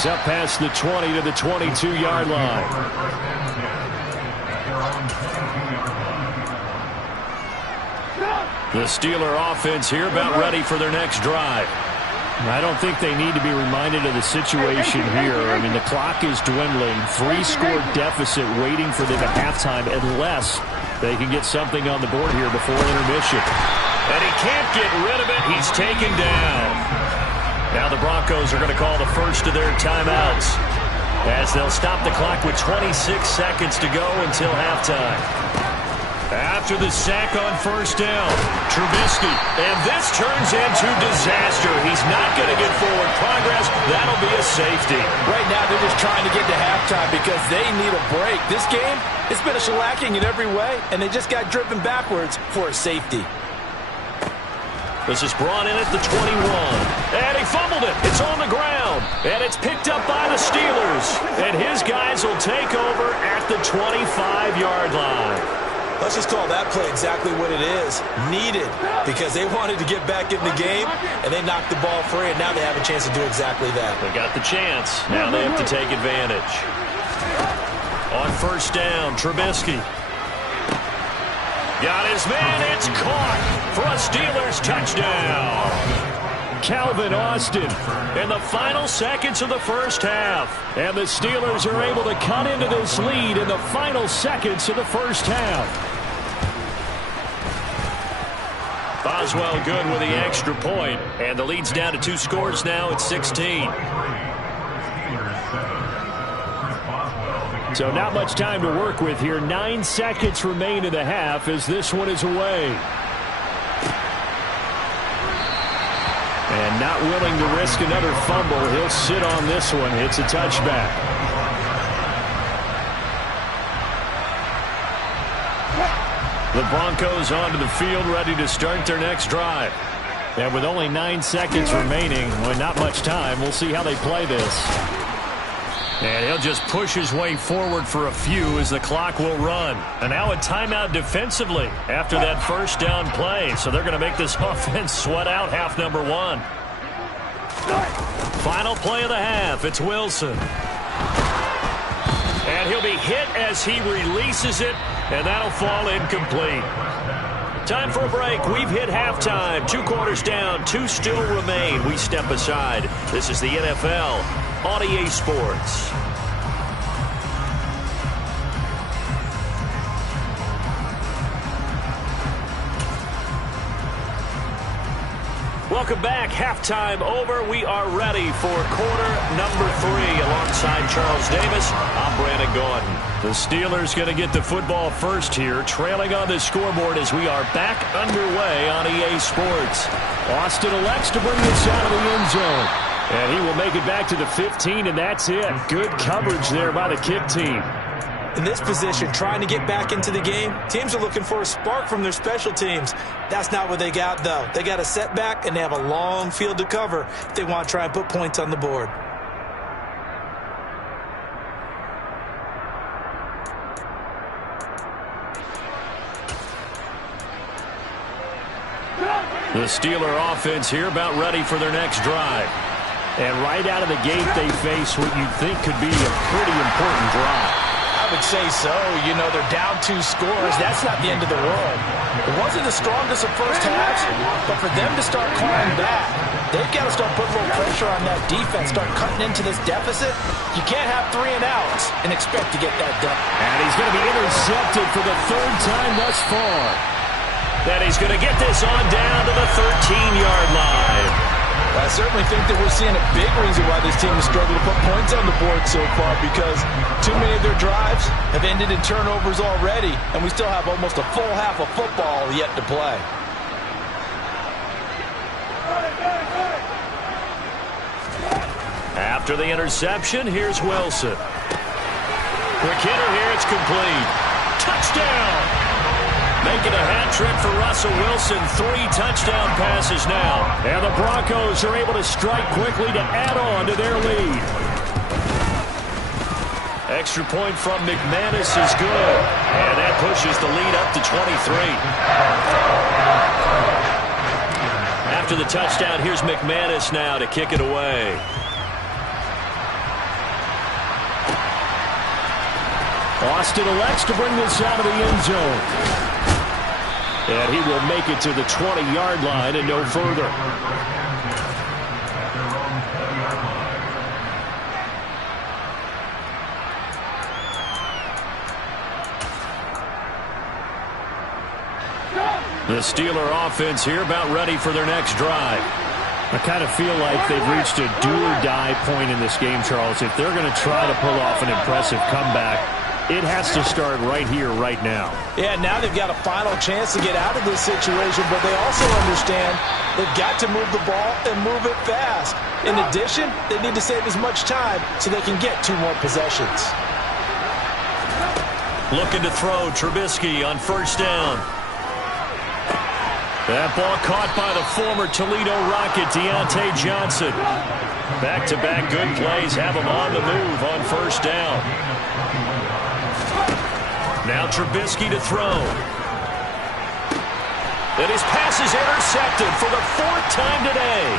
He's up past the 20 to the 22-yard line. The Steeler offense here about ready for their next drive. I don't think they need to be reminded of the situation here. I mean, the clock is dwindling. 3-score deficit waiting for them at halftime unless they can get something on the board here before intermission. And he can't get rid of it. He's taken down. Now the Broncos are going to call the first of their timeouts as they'll stop the clock with 26 seconds to go until halftime. After the sack on first down, Trubisky, and this turns into disaster. He's not going to get forward progress. That'll be a safety. Right now, they're just trying to get to halftime because they need a break. This game, it's been a shellacking in every way, and they just got driven backwards for a safety. This is brought in at the 21, and he fumbled it. It's on the ground, and it's picked up by the Steelers, and his guys will take over at the 25-yard line. Let's just call that play exactly what it is. Needed, because they wanted to get back in the game, and they knocked the ball free, and now they have a chance to do exactly that. They got the chance. Now they have to take advantage. On first down, Trubisky. Got his man. It's caught for a Steelers touchdown. Calvin Austin in the final seconds of the first half. And the Steelers are able to cut into this lead in the final seconds of the first half. Boswell good with the extra point. And the lead's down to 2 scores now at 16. So not much time to work with here. 9 seconds remain in the half as this one is away. And not willing to risk another fumble. He'll sit on this one. It's a touchback. The Broncos onto the field ready to start their next drive. And with only 9 seconds remaining, with not much time, we'll see how they play this. And he'll just push his way forward for a few as the clock will run. And now a timeout defensively after that first down play. So they're going to make this offense sweat out half number 1. Final play of the half. It's Wilson. And he'll be hit as he releases it. And that'll fall incomplete. Time for a break. We've hit halftime. 2 quarters down. 2 still remain. We step aside. This is the NFL on EA Sports. Welcome back. Halftime over. We are ready for quarter number 3. Alongside Charles Davis, I'm Brandon Gaudin. The Steelers going to get the football first here, trailing on the scoreboard as we are back underway on EA Sports. Austin elects to bring this out of the end zone. And he will make it back to the 15, and that's it. Good coverage there by the kick team. In this position, trying to get back into the game, teams are looking for a spark from their special teams. That's not what they got, though. They got a setback, and they have a long field to cover if they want to try and put points on the board. The Steeler offense here about ready for their next drive. And right out of the gate, they face what you'd think could be a pretty important drive. I would say so. You know, they're down 2 scores. That's not the end of the world. It wasn't the strongest of first halves, but for them to start clawing back, they've got to start putting a little pressure on that defense, start cutting into this deficit. You can't have 3 and outs and expect to get that done. And he's going to be intercepted for the 3rd time thus far. Then he's going to get this on down to the 13-yard line. I certainly think that we're seeing a big reason why this team has struggled to put points on the board so far, because too many of their drives have ended in turnovers already, and we still have almost a full half of football yet to play. After the interception, here's Wilson. Quick hitter here, it's complete. Touchdown! Making a hat trick for Russell Wilson. 3 touchdown passes now. And the Broncos are able to strike quickly to add on to their lead. Extra point from McManus is good. And that pushes the lead up to 23. After the touchdown, here's McManus now to kick it away. Austin elects to bring this out of the end zone. And he will make it to the 20-yard line and no further. The Steeler offense here about ready for their next drive. I kind of feel like they've reached a do-or-die point in this game, Charles. If they're going to try to pull off an impressive comeback, it has to start right here, right now. Yeah, now they've got a final chance to get out of this situation, but they also understand they've got to move the ball and move it fast. In addition, they need to save as much time so they can get 2 more possessions. Looking to throw, Trubisky on first down. That ball caught by the former Toledo Rocket, Deontay Johnson. Back-to-back good plays have him on the move on first down. Now Trubisky to throw. And his pass is intercepted for the 4th time today.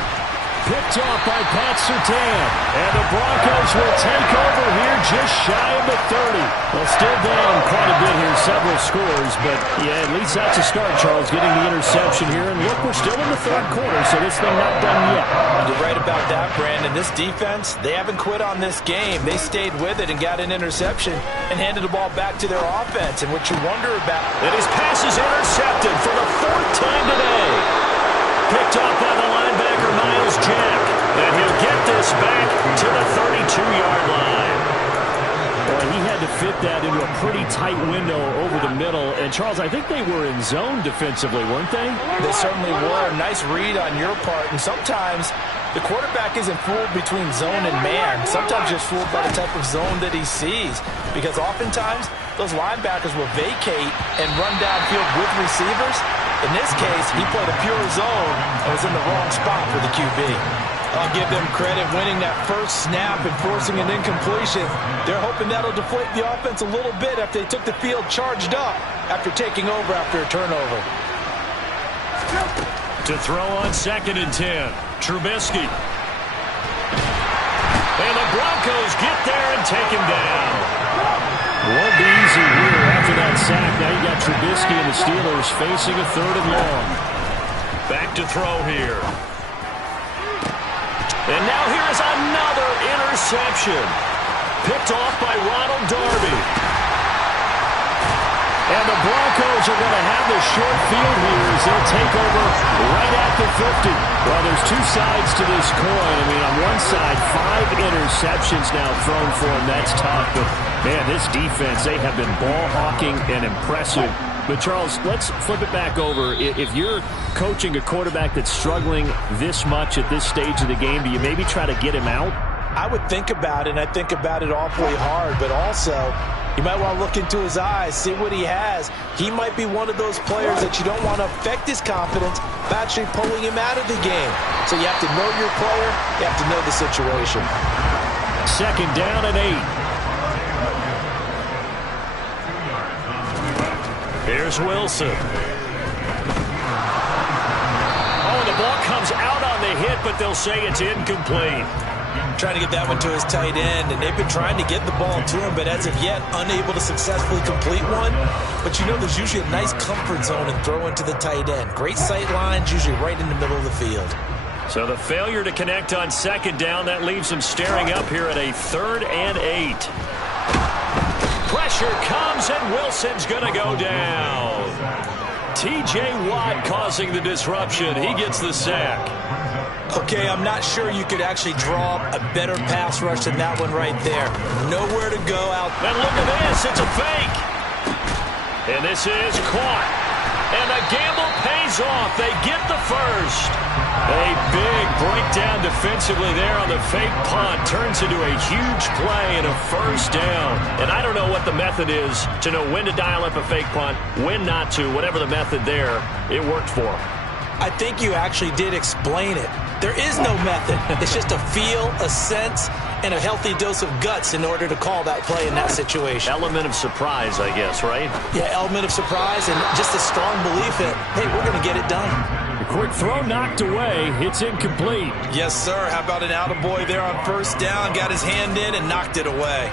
Picked off by Pat Surtain. And the Broncos will take over here just shy of the 30. Well, still down quite a bit here, several scores. But, yeah, at least that's a start, Charles, getting the interception here. And look, we're still in the 3rd quarter, so this thing not done yet. You're right about that, Brandon. This defense, they haven't quit on this game. They stayed with it and got an interception and handed the ball back to their offense. And what you wonder about... And his pass is intercepted for the 4th time today. Picked off by the linebacker, Myles Jack. And he'll get this back to the 32-yard line. Boy, he had to fit that into a pretty tight window over the middle. And, Charles, I think they were in zone defensively, weren't they? They certainly were. Nice read on your part. And sometimes the quarterback isn't fooled between zone and man. Sometimes just fooled by the type of zone that he sees. Because oftentimes, those linebackers will vacate and run downfield with receivers. In this case, he played a pure zone and was in the wrong spot for the QB. I'll give them credit winning that first snap and forcing an incompletion. They're hoping that'll deflate the offense a little bit after they took the field charged up after taking over after a turnover. To throw on 2nd and 10, Trubisky. And the Broncos get there and take him down. Won't be easy here after that sack. Now you got Trubisky and the Steelers facing a 3rd and long. Back to throw here. And now here is another interception. Picked off by Ronald Darby. And the Broncos are going to have the short field here as they'll take over right at the 50. Well, there's 2 sides to this coin. I mean, on one side, 5 interceptions now thrown for him. That's tough. But, man, this defense, they have been ball hawking and impressive. But, Charles, let's flip it back over. If you're coaching a quarterback that's struggling this much at this stage of the game, do you maybe try to get him out? I would think about it, and I think about it awfully hard. But also, you might want to look into his eyes, see what he has. He might be one of those players that you don't want to affect his confidence by actually pulling him out of the game. So you have to know your player. You have to know the situation. 2nd down and 8. Here's Wilson. Oh, the ball comes out on the hit, but they'll say it's incomplete. Trying to get that one to his tight end, and they've been trying to get the ball to him, but as of yet, unable to successfully complete one. But you know there's usually a nice comfort zone in throwing to the tight end. Great sight lines, usually right in the middle of the field. So the failure to connect on 2nd down, that leaves him staring up here at a 3rd and 8. Pressure comes, and Wilson's going to go down. T.J. Watt causing the disruption. He gets the sack. Okay, I'm not sure you could actually draw a better pass rush than that one right there. Nowhere to go out. And look at this. It's a fake. And this is caught. And the gamble pays off. They get the first. A big breakdown defensively there on the fake punt. Turns into a huge play and a first down. And I don't know what the method is to know when to dial up a fake punt, when not to. Whatever the method there, it worked for him. I think you actually did explain it. There is no method. It's just a feel, a sense, and a healthy dose of guts in order to call that play in that situation. Element of surprise, I guess, right? Yeah, element of surprise and just a strong belief that, hey, we're going to get it done. The quick throw knocked away. It's incomplete. Yes, sir. How about an attaboy there on first down? Got his hand in and knocked it away.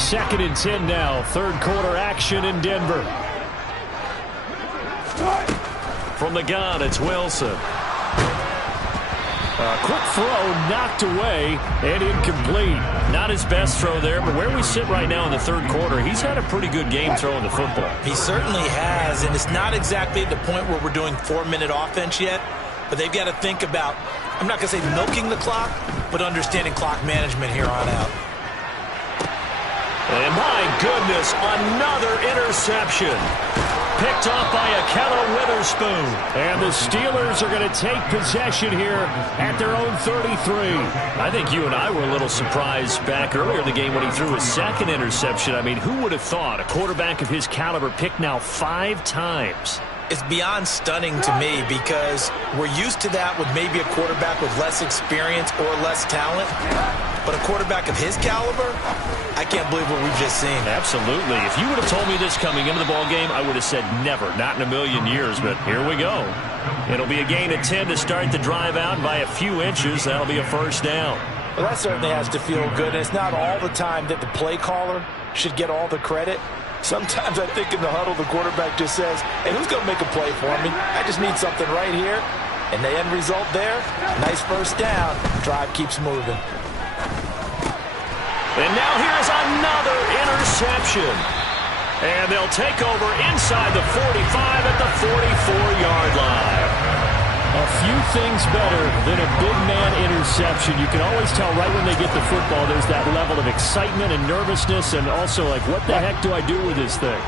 2nd and 10 now. Third quarter action in Denver. From the gun, it's Wilson. Quick throw knocked away and incomplete. Not his best throw there, but where we sit right now in the third quarter, he's had a pretty good game throwing the football. He certainly has, and it's not exactly at the point where we're doing 4-minute offense yet, but they've got to think about, I'm not going to say milking the clock, but understanding clock management here on out. And my goodness, another interception. Picked off by Ahkello Witherspoon. And the Steelers are going to take possession here at their own 33. I think you and I were a little surprised back earlier in the game when he threw his second interception. I mean, who would have thought a quarterback of his caliber picked now 5 times? It's beyond stunning to me because we're used to that with maybe a quarterback with less experience or less talent. But a quarterback of his caliber, I can't believe what we've just seen. Absolutely. If you would have told me this coming into the ball game, I would have said never, not in a million years. But here we go. It'll be a gain of 10 to start the drive out by a few inches. That'll be a first down. Well, that certainly has to feel good. And it's not all the time that the play caller should get all the credit. Sometimes I think in the huddle, the quarterback just says, hey, who's going to make a play for me? I just need something right here. And the end result there, nice first down. Drive keeps moving. And now here's another interception. And they'll take over inside the 45 at the 44-yard line. A few things better than a big man interception. You can always tell right when they get the football, there's that level of excitement and nervousness, and also like, what the heck do I do with this thing?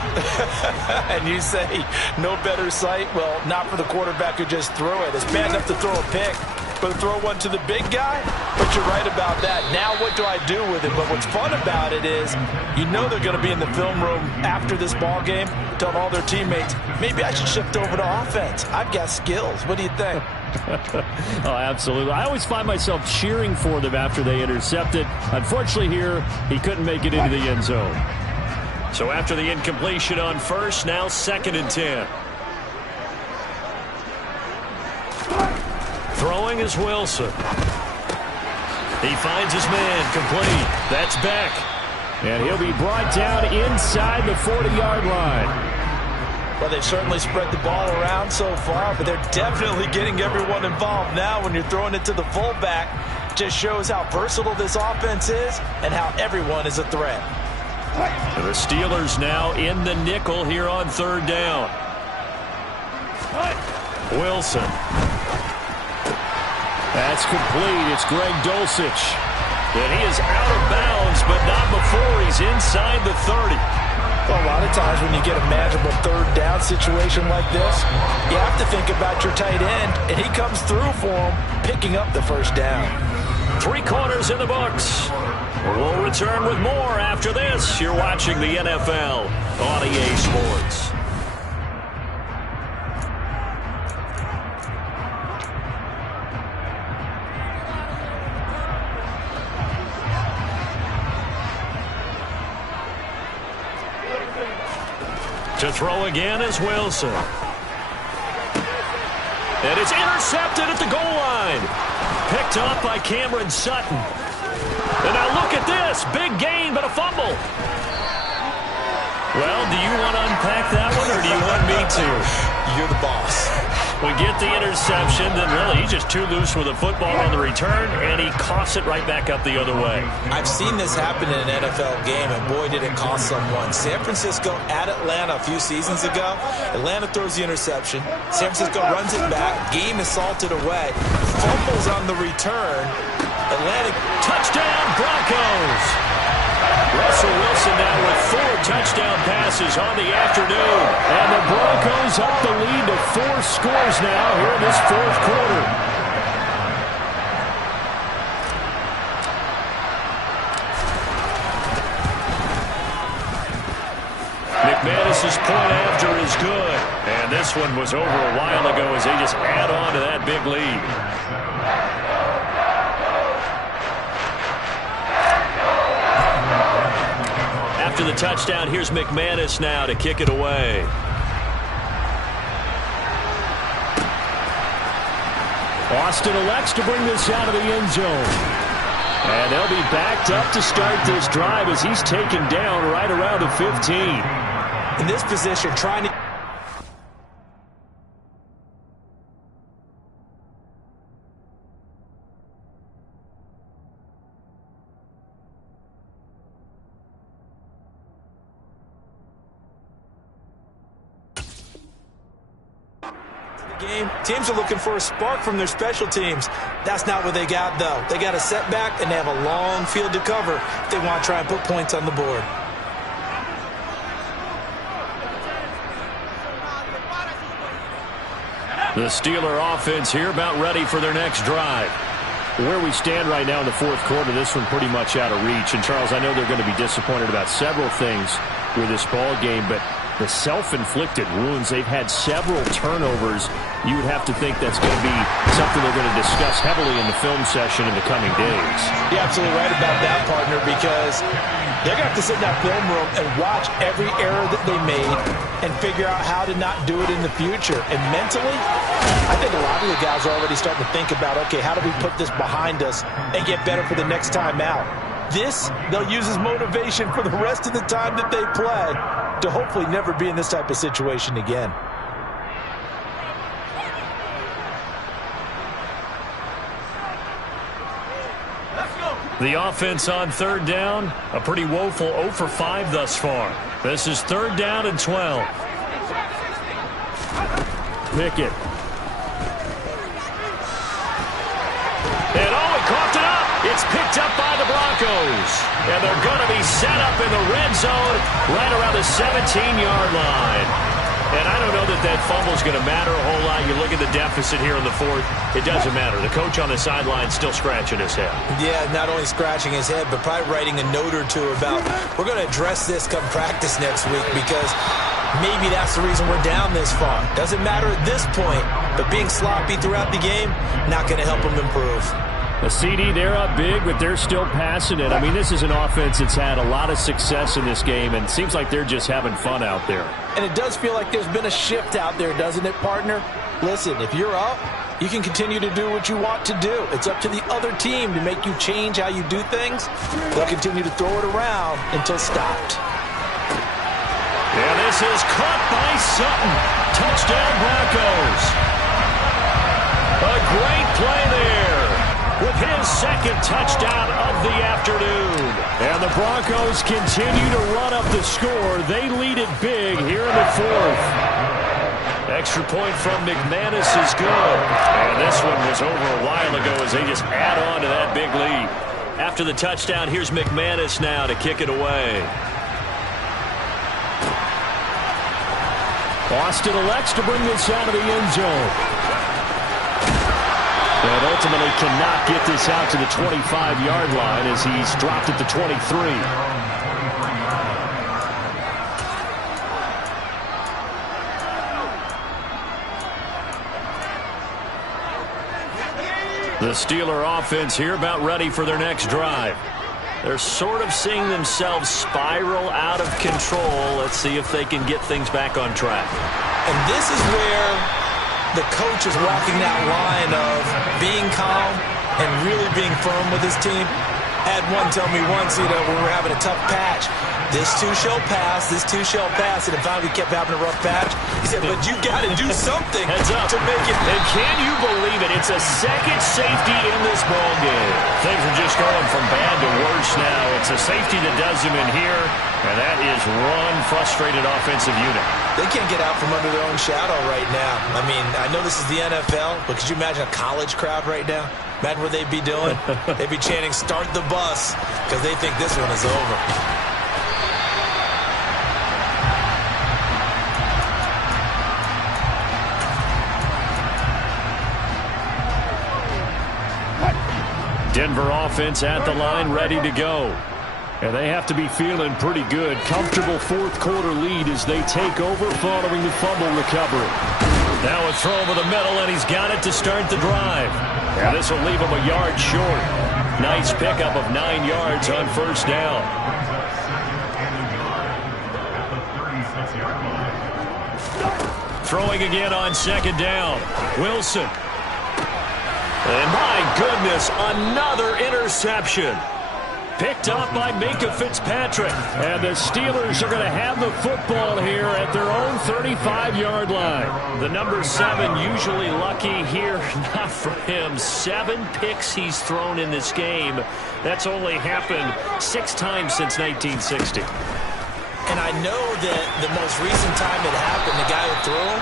And you say, no better sight? Well, not for the quarterback who just threw it. It's bad enough to throw a pick, but to throw one to the big guy? But you're right about that. Now what do I do with it? But what's fun about it is, you know they're going to be in the film room after this ball game, telling all their teammates, maybe I should shift over to offense. I've got skills. What do you think? Oh, absolutely. I always find myself cheering for them after they intercept it. Unfortunately here, he couldn't make it into the end zone. So after the incompletion on first, now 2nd and 10. Throwing is Wilson. He finds his man, complete. That's Beck. And he'll be brought down inside the 40-yard line. Well, they've certainly spread the ball around so far, but they're definitely getting everyone involved now when you're throwing it to the fullback. Just shows how versatile this offense is and how everyone is a threat. And the Steelers now in the nickel here on 3rd down. Wilson. That's complete. It's Greg Dulcich. And he is out of bounds, but not before he's inside the 30. Well, a lot of times when you get a manageable 3rd down situation like this, you have to think about your tight end, and he comes through for him, picking up the first down. 3 quarters in the books. We'll return with more after this. You're watching the NFL on EA Sports. To throw again is Wilson. And it's intercepted at the goal line. Picked up by Cameron Sutton. And now look at this. Big gain, but a fumble. Well, do you want to unpack that one, or do you want me to? You're the boss. We get the interception, then really he's just too loose with the football on the return, and he coughs it right back up the other way. I've seen this happen in an NFL game, and boy, did it cost someone. San Francisco at Atlanta a few seasons ago. Atlanta throws the interception. San Francisco runs it back. Game is salted away. Fumbles on the return. Atlanta touchdown Broncos. Russell Wilson now with 4 touchdown passes on the afternoon. And the Broncos up the lead to 4 scores now here in this 4th quarter. McManus's point after is good. And this one was over a while ago as they just add on to that big lead. After the touchdown, here's McManus now to kick it away. Austin elects to bring this out of the end zone. And they'll be backed up to start this drive as he's taken down right around the 15. In this position, trying to... game. Teams are looking for a spark from their special teams. That's not what they got, though. They got a setback, and they have a long field to cover if they want to try and put points on the board. The Steeler offense here about ready for their next drive. Where we stand right now in the fourth quarter, this one pretty much out of reach. And, Charles, I know they're going to be disappointed about several things with this ball game, but the self-inflicted wounds, they've had several turnovers. You would have to think that's going to be something they're going to discuss heavily in the film session in the coming days. You're absolutely right about that, partner, because they're going to have to sit in that film room and watch every error that they made and figure out how to not do it in the future. And mentally, I think a lot of the guys are already starting to think about, okay, how do we put this behind us and get better for the next time out? This, they'll use as motivation for the rest of the time that they play to hopefully never be in this type of situation again. The offense on third down, a pretty woeful 0 for 5 thus far. This is 3rd down and 12. Pickett. And he coughed it up. It's picked up by the Broncos. And they're going to be set up in the red zone right around the 17-yard line. And I don't know that that fumble is going to matter a whole lot. You look at the deficit here in the fourth, it doesn't matter. The coach on the sideline still scratching his head. Yeah, not only scratching his head, but probably writing a note or two about, we're going to address this come practice next week because maybe that's the reason we're down this far. Doesn't matter at this point, but being sloppy throughout the game, not going to help them improve. A CD, they're up big, but they're still passing it. I mean, this is an offense that's had a lot of success in this game, and it seems like they're just having fun out there. And it does feel like there's been a shift out there, doesn't it, partner? Listen, if you're up, you can continue to do what you want to do. It's up to the other team to make you change how you do things. They'll continue to throw it around until stopped. And this is caught by Sutton. Touchdown, Broncos. A great play there with his second touchdown of the afternoon. And the Broncos continue to run up the score. They lead it big here in the fourth. Extra point from McManus is good. And this one was over a while ago as they just add on to that big lead. After the touchdown, here's McManus now to kick it away. Boston elects to bring this out of the end zone. And ultimately cannot get this out to the 25-yard line as he's dropped at the 23. The Steeler offense here about ready for their next drive. They're sort of seeing themselves spiral out of control. Let's see if they can get things back on track. And this is where the coach is walking that line of being calm and really being firm with his team. I had one tell me once, when we were having a tough patch, this too shall pass, this too shall pass, and finally we kept having a rough patch. He said, but you got to do something to make it. And can you believe it? It's a second safety in this ball game. Things are just going from bad to worse now. It's a safety that does them in here, and that is one frustrated offensive unit. They can't get out from under their own shadow right now. I mean, I know this is the NFL, but could you imagine a college crowd right now? Imagine what they'd be doing. They'd be chanting, start the bus, because they think this one is over. Denver offense at the line, ready to go. And they have to be feeling pretty good. Comfortable fourth quarter lead as they take over following the fumble recovery. Now a throw over the middle, and he's got it to start the drive. And this will leave him a yard short. Nice pickup of 9 yards on first down. Throwing again on second down. Wilson. And my goodness, another interception. Picked up by Minkah Fitzpatrick. And the Steelers are going to have the football here at their own 35-yard line. The number 7 usually lucky here. Not for him. 7 picks he's thrown in this game. That's only happened 6 times since 1960. And I know that the most recent time it happened, the guy who threw him,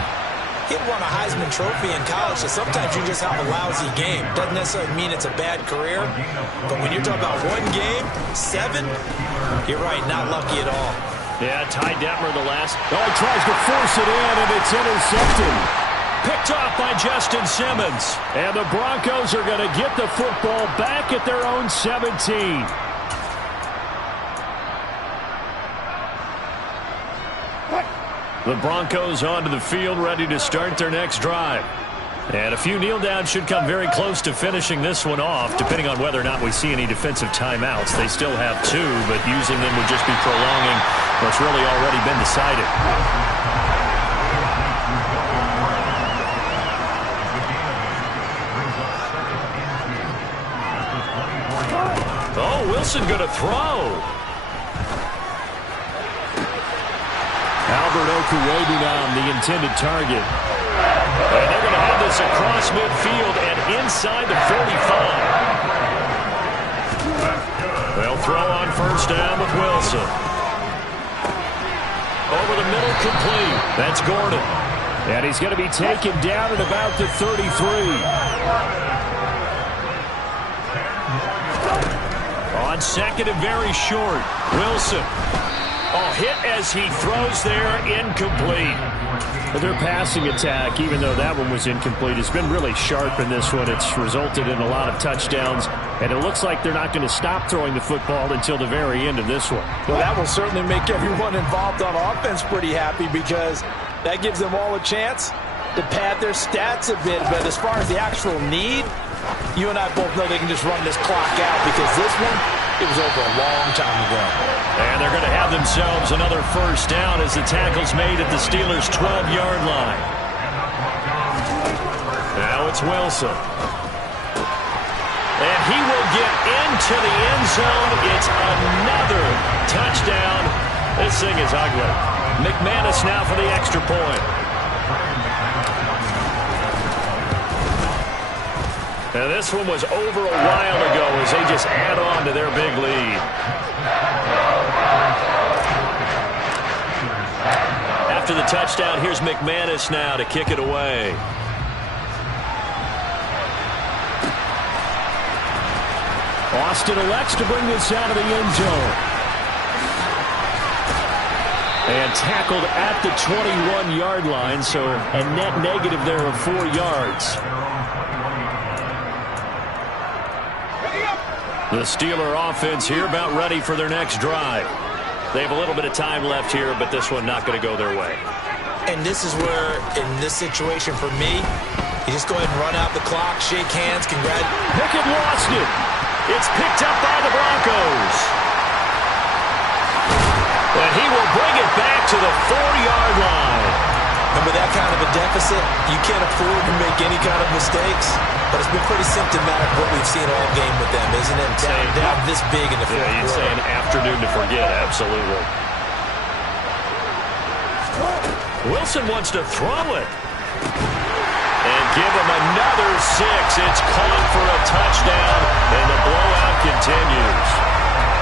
he won a Heisman Trophy in college, so sometimes you just have a lousy game. Doesn't necessarily mean it's a bad career, but when you're talking about 1 game, 7, you're right, not lucky at all. Yeah, Ty Detmer the last. Oh, he tries to force it in, and it's intercepted. Picked off by Justin Simmons. And the Broncos are going to get the football back at their own 17. The Broncos onto the field, ready to start their next drive. And a few kneel downs should come very close to finishing this one off, depending on whether or not we see any defensive timeouts. They still have 2, but using them would just be prolonging what's really already been decided. Oh, Wilson going to throw. Albert Okwuegbunam, the intended target. And they're going to have this across midfield and inside the 45. They'll throw on first down with Wilson. Over the middle, complete. That's Gordon. And he's going to be taken down at about the 33. On second and very short, Wilson. Oh, hit as he throws there, incomplete. But their passing attack, even though that one was incomplete, has been really sharp in this one. It's resulted in a lot of touchdowns, and it looks like they're not going to stop throwing the football until the very end of this one. Well, that will certainly make everyone involved on offense pretty happy because that gives them all a chance to pad their stats a bit. But as far as the actual need, you and I both know they can just run this clock out because this one, it was over a long time ago. And they're going to have themselves another first down as the tackle's made at the Steelers' 12-yard line. Now it's Wilson. And he will get into the end zone. It's another touchdown. This thing is ugly. McManus now for the extra point. And this one was over a while ago as they just add on to their big lead. After the touchdown, here's McManus now to kick it away. Austin elects to bring this out of the end zone. And tackled at the 21-yard line, so a net negative there of 4 yards. The Steeler offense here about ready for their next drive. They have a little bit of time left here, but this one not going to go their way. And this is where, in this situation for me, you just go ahead and run out the clock, shake hands, Pickett lost it. It's picked up by the Broncos. And he will bring it back to the 4-yard line. And with that kind of a deficit, you can't afford to make any kind of mistakes. But it's been pretty symptomatic what we've seen all game with them, isn't it? Down this big in the fourth quarter. Yeah, you'd say an afternoon to forget, absolutely. Wilson wants to throw it. And give him another 6. It's caught for a touchdown, and the blowout continues.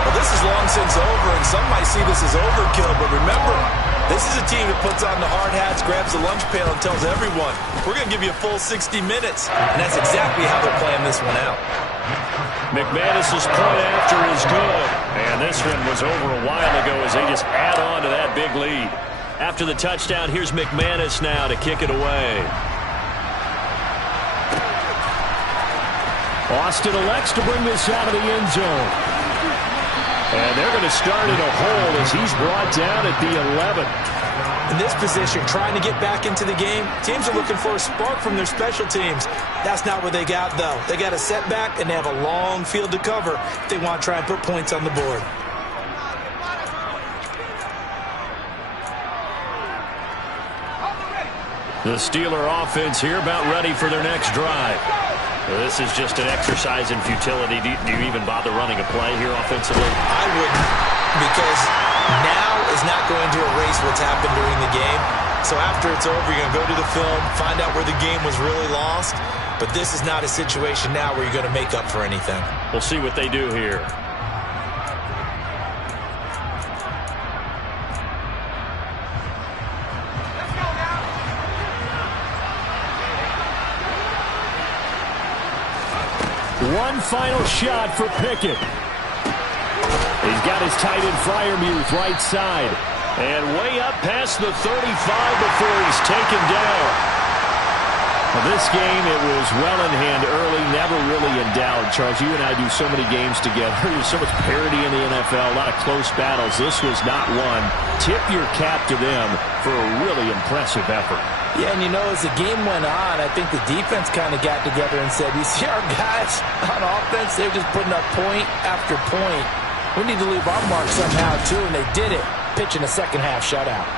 Well, this is long since over, and some might see this as overkill, but remember, this is a team that puts on the hard hats, grabs the lunch pail, and tells everyone, we're going to give you a full 60 minutes. And that's exactly how they're playing this one out. McManus's point after is good. And this one was over a while ago as they just add on to that big lead. After the touchdown, here's McManus now to kick it away. Austin elects to bring this out of the end zone. And they're going to start in a hole as he's brought down at the 11. In this position, trying to get back into the game, teams are looking for a spark from their special teams. That's not what they got, though. They got a setback, and they have a long field to cover if they want to try and put points on the board. The Steeler offense here about ready for their next drive. This is just an exercise in futility. Do you even bother running a play here offensively? I wouldn't, because now is not going to erase what's happened during the game. So after it's over, you're going to go to the film, find out where the game was really lost. But this is not a situation now where you're going to make up for anything. We'll see what they do here. One final shot for Pickett. He's got his tight end Freiermuth right side. And way up past the 35 before he's taken down. Well, this game, it was well in hand early, never really in doubt. Charles, you and I do so many games together. There's so much parity in the NFL, a lot of close battles. This was not one. Tip your cap to them for a really impressive effort. Yeah, and you know, as the game went on, I think the defense kind of got together and said, you see our guys on offense, they're just putting up point after point. We need to leave our mark somehow, too, and they did it, pitching a second-half shutout.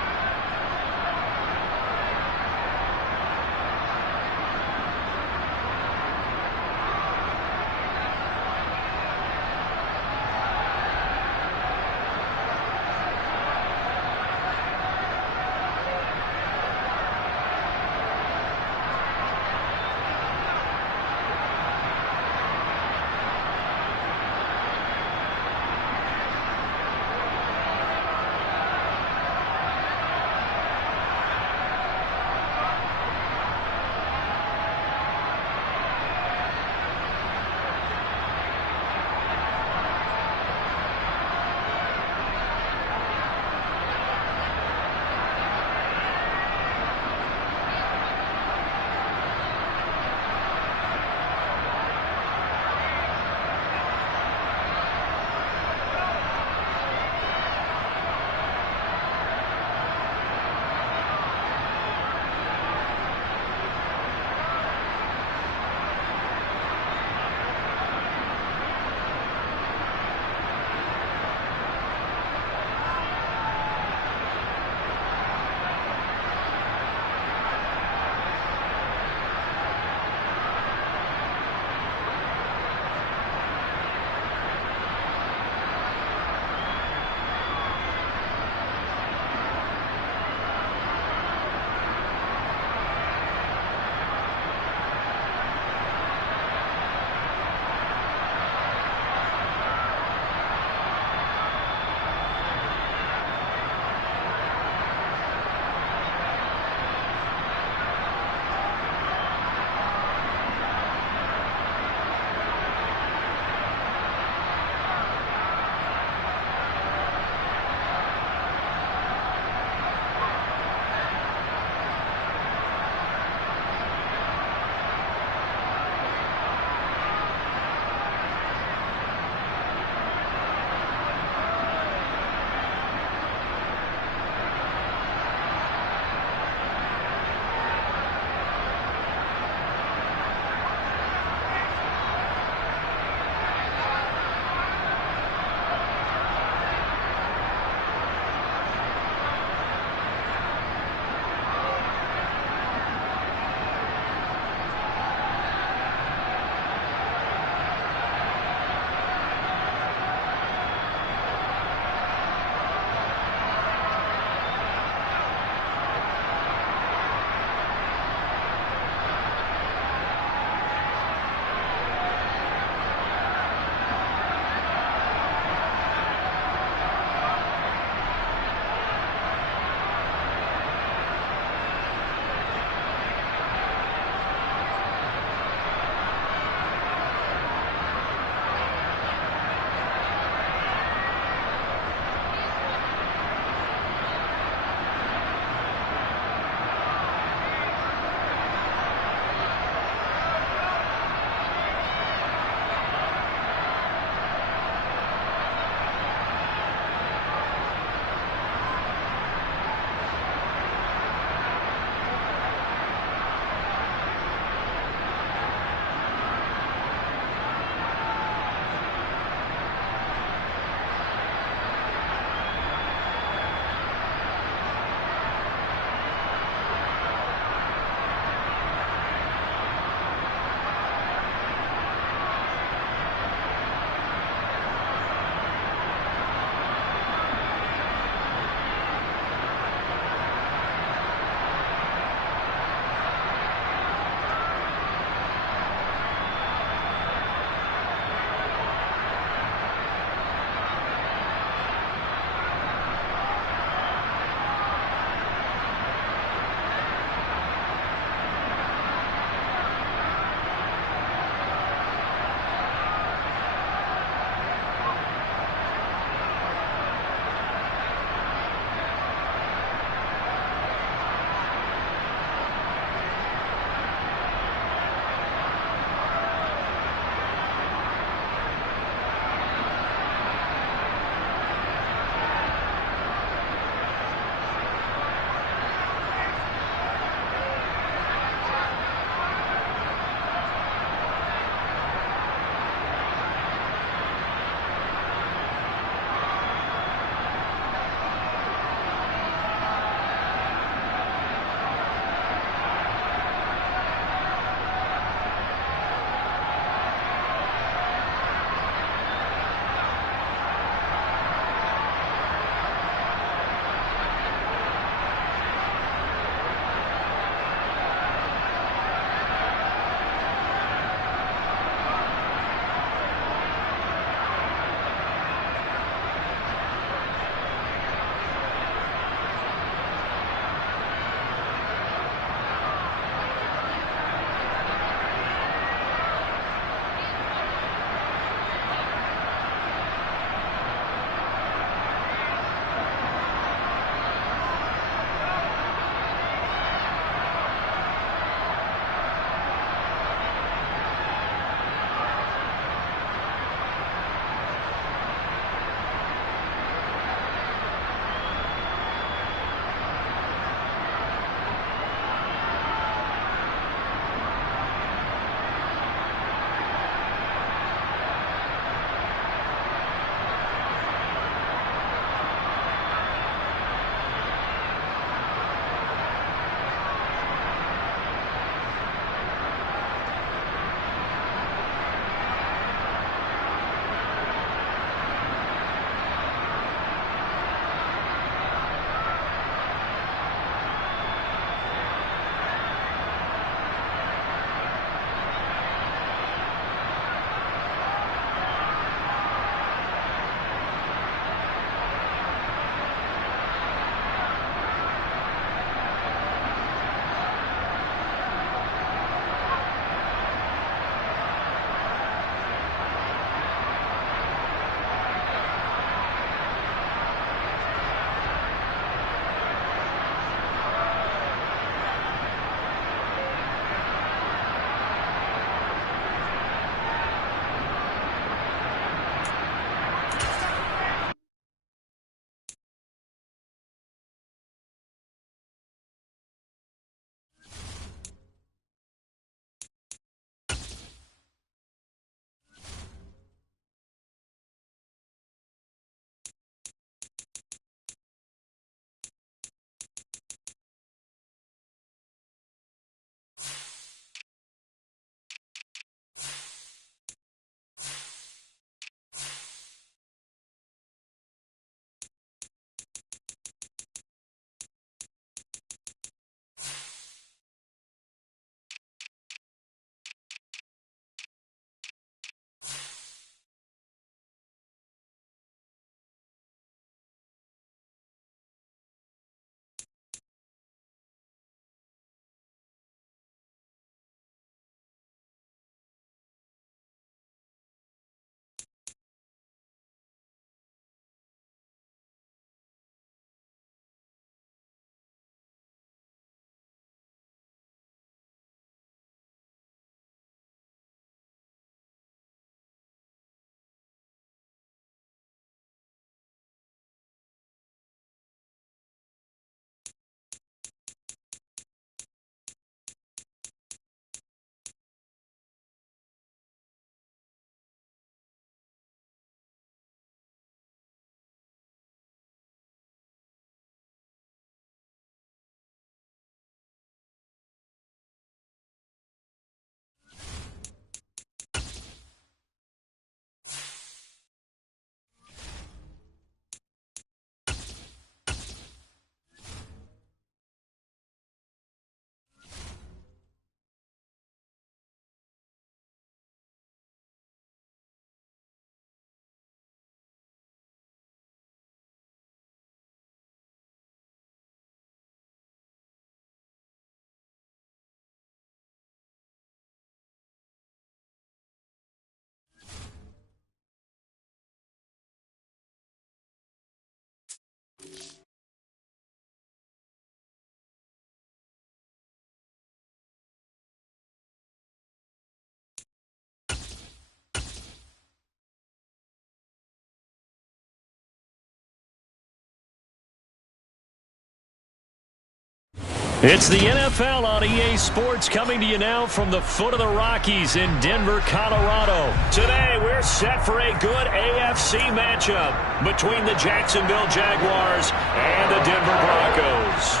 It's the NFL on EA Sports coming to you now from the foot of the Rockies in Denver, Colorado. Today, we're set for a good AFC matchup between the Jacksonville Jaguars and the Denver Broncos.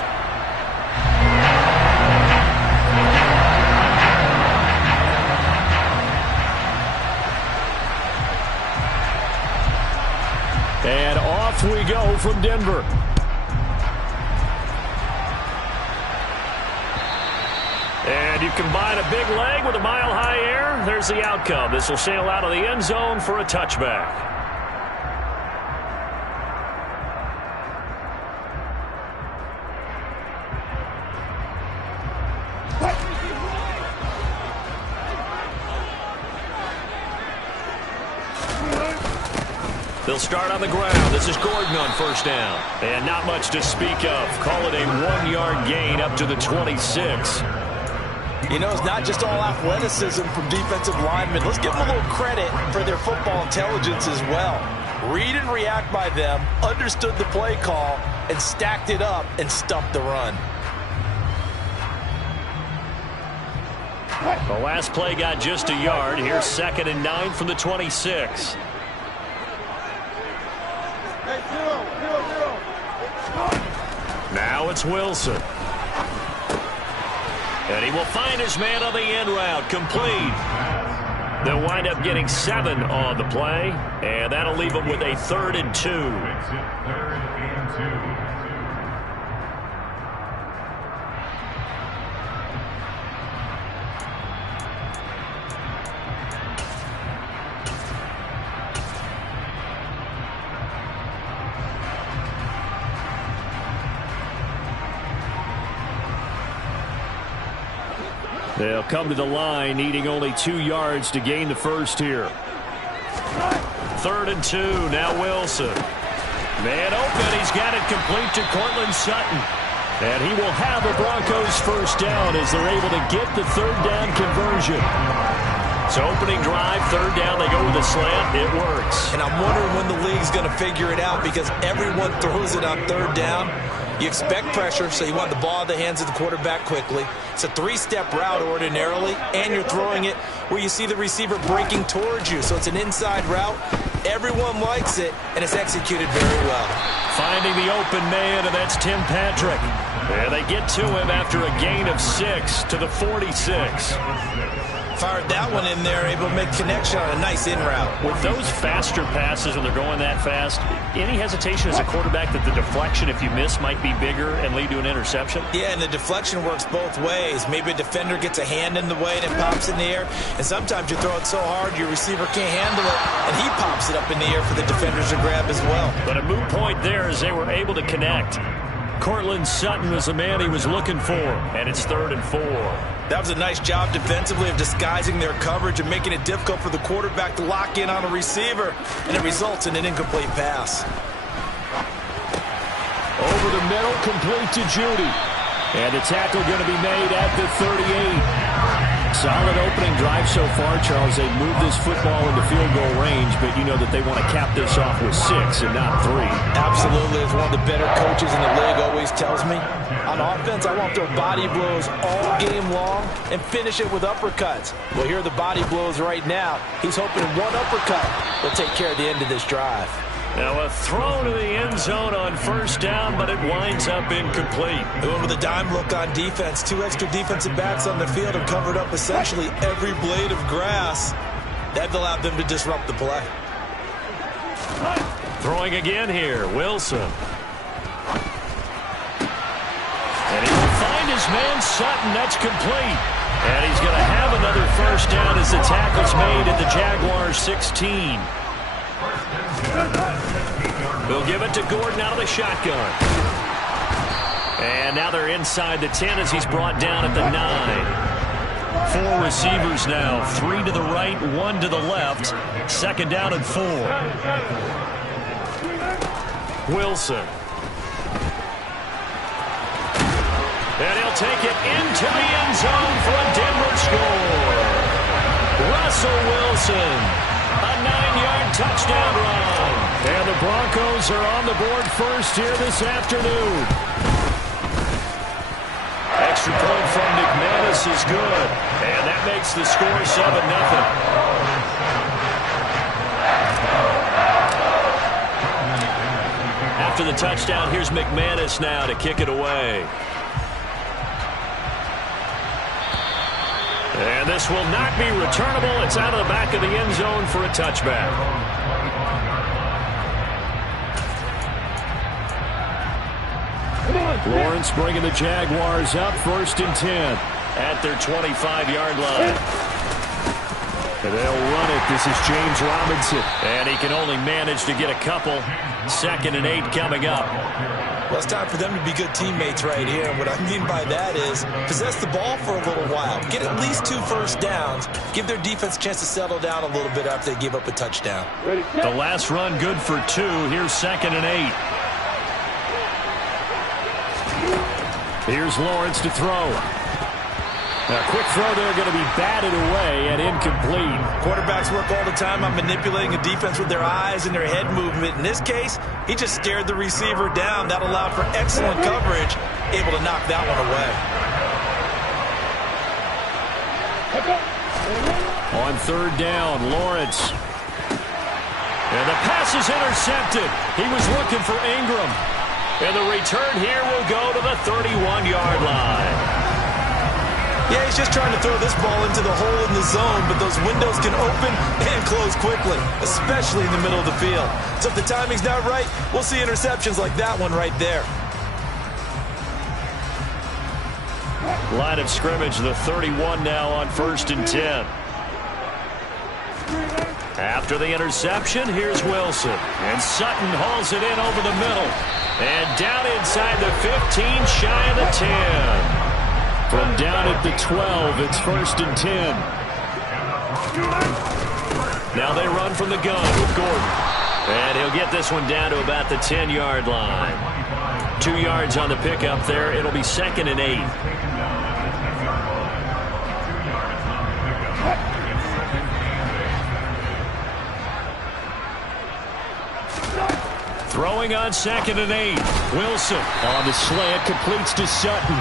And off we go from Denver. And you combine a big leg with a mile-high air, there's the outcome. This will sail out of the end zone for a touchback. They'll start on the ground. This is Gordon on first down. And not much to speak of. Call it a 1-yard gain up to the 26. You know, it's not just all athleticism from defensive linemen. Let's give them a little credit for their football intelligence as well. Read and react by them, understood the play call, and stacked it up and stuffed the run. The last play got just a yard. Here's 2nd and 9 from the 26. Now it's Wilson. And he will find his man on the end route, complete. They'll wind up getting 7 on the play, and that'll leave them with a 3rd and 2. They'll come to the line, needing only 2 yards to gain the first here. 3rd and 2, now Wilson. Man open, he's got it complete to Courtland Sutton. And he will have the Broncos first down as they're able to get the 3rd down conversion. So opening drive, 3rd down, they go with a slant, it works. And I'm wondering when the league's going to figure it out because everyone throws it on 3rd down. You expect pressure, so you want the ball in the hands of the quarterback quickly. It's a 3-step route ordinarily, and you're throwing it where you see the receiver breaking towards you. So it's an inside route. Everyone likes it, and it's executed very well. Finding the open man, and that's Tim Patrick. And they get to him after a gain of 6 to the 46. Fired that one in there, able to make connection on a nice in route. With those faster passes when they're going that fast, any hesitation as a quarterback that the deflection, if you miss, might be bigger and lead to an interception? Yeah, and the deflection works both ways. Maybe a defender gets a hand in the way and it pops in the air, and sometimes you throw it so hard your receiver can't handle it, and he pops it up in the air for the defenders to grab as well. But a moot point there as they were able to connect. Courtland Sutton was the man he was looking for, and it's 3rd and 4. That was a nice job defensively of disguising their coverage and making it difficult for the quarterback to lock in on a receiver, and it results in an incomplete pass. Over the middle, complete to Judy. And the tackle going to be made at the 38. Solid opening drive so far, Charles. They've moved this football into field goal range, but you know that they want to cap this off with 6 and not 3. Absolutely. As one of the better coaches in the league always tells me, on offense, I want to throw body blows all game long and finish it with uppercuts. Well, here are the body blows right now. He's hoping one uppercut will take care of the end of this drive. Now a throw to the end zone on first down, but it winds up incomplete. Going with a dime look on defense. 2 extra defensive backs on the field have covered up essentially every blade of grass. That allowed them to disrupt the play. Throwing again here, Wilson. And he will find his man Sutton. That's complete. And he's going to have another first down as the tackle's made at the Jaguars 16. They'll give it to Gordon out of the shotgun. And now they're inside the 10 as he's brought down at the 9. 4 receivers now. 3 to the right, 1 to the left. 2nd down and 4. Wilson. And he'll take it into the end zone for a Denver score. Russell Wilson. A 9-yard touchdown run. And the Broncos are on the board first here this afternoon. makes the score 7-0. After the touchdown, here's McManus now to kick it away. And this will not be returnable. It's out of the back of the end zone for a touchback. Lawrence bringing the Jaguars up, 1st and 10 at their 25-yard line. And they'll run it. This is James Robinson. And he can only manage to get a couple. 2nd and 8 coming up. Well, it's time for them to be good teammates right here. And what I mean by that is possess the ball for a little while. Get at least 2 first downs. Give their defense a chance to settle down a little bit after they give up a touchdown. The last run good for 2. Here's 2nd and 8. Here's Lawrence to throw. A quick throw there going to be batted away and incomplete. Quarterbacks work all the time on manipulating a defense with their eyes and their head movement. In this case, he just stared the receiver down. That allowed for excellent coverage, able to knock that one away. On 3rd down, Lawrence. And the pass is intercepted. He was looking for Ingram. And the return here will go to the 31-yard line. Yeah, he's just trying to throw this ball into the hole in the zone, but those windows can open and close quickly, especially in the middle of the field. So if the timing's not right, we'll see interceptions like that one right there. Line of scrimmage, the 31 now on 1st and 10. After the interception, here's Wilson. And Sutton hauls it in over the middle. And down inside the 15, shy of the 10. From down at the 12, it's 1st and 10. Now they run from the gun with Gordon. And he'll get this one down to about the 10-yard line. 2 yards on the pickup there. It'll be 2nd and 8. Throwing on 2nd and 8. Wilson on the slant, completes to Sutton.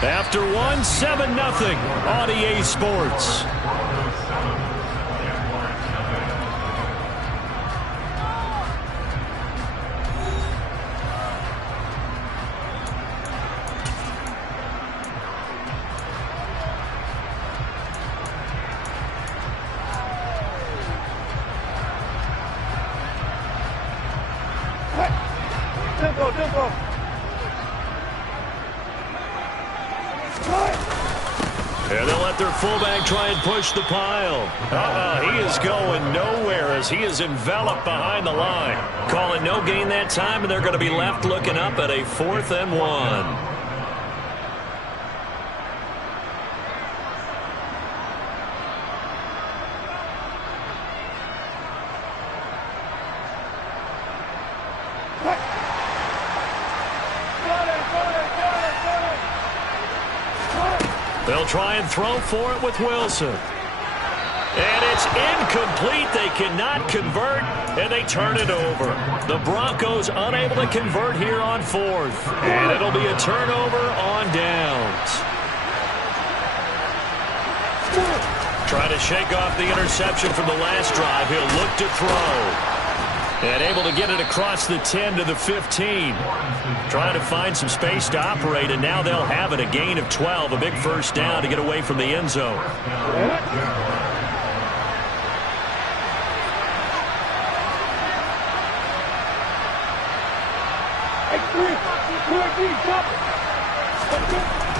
After 1, 7-0 on EA Sports. And they'll let their fullback try and push the pile. He is going nowhere as he is enveloped behind the line. Calling no gain that time, and they're going to be left looking up at a 4th and 1. They'll try and throw for it with Wilson. And it's incomplete. They cannot convert, and they turn it over. The Broncos unable to convert here on 4th. And it'll be a turnover on downs. Trying to shake off the interception from the last drive. He'll look to throw. And able to get it across the 10 to the 15. Trying to find some space to operate, and now they'll have it. A gain of 12, a big first down to get away from the end zone.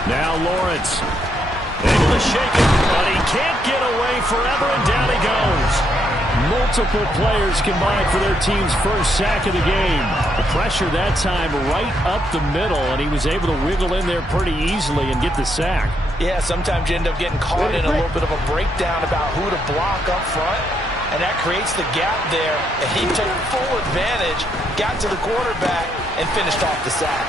Now Lawrence. Able to shake it, but he can't get away forever, and down he goes. Multiple players combined for their team's first sack of the game. The pressure that time right up the middle, and he was able to wiggle in there pretty easily and get the sack. Yeah, sometimes you end up getting caught in a little bit of a breakdown about who to block up front, and that creates the gap there. And he took full advantage, got to the quarterback, and finished off the sack.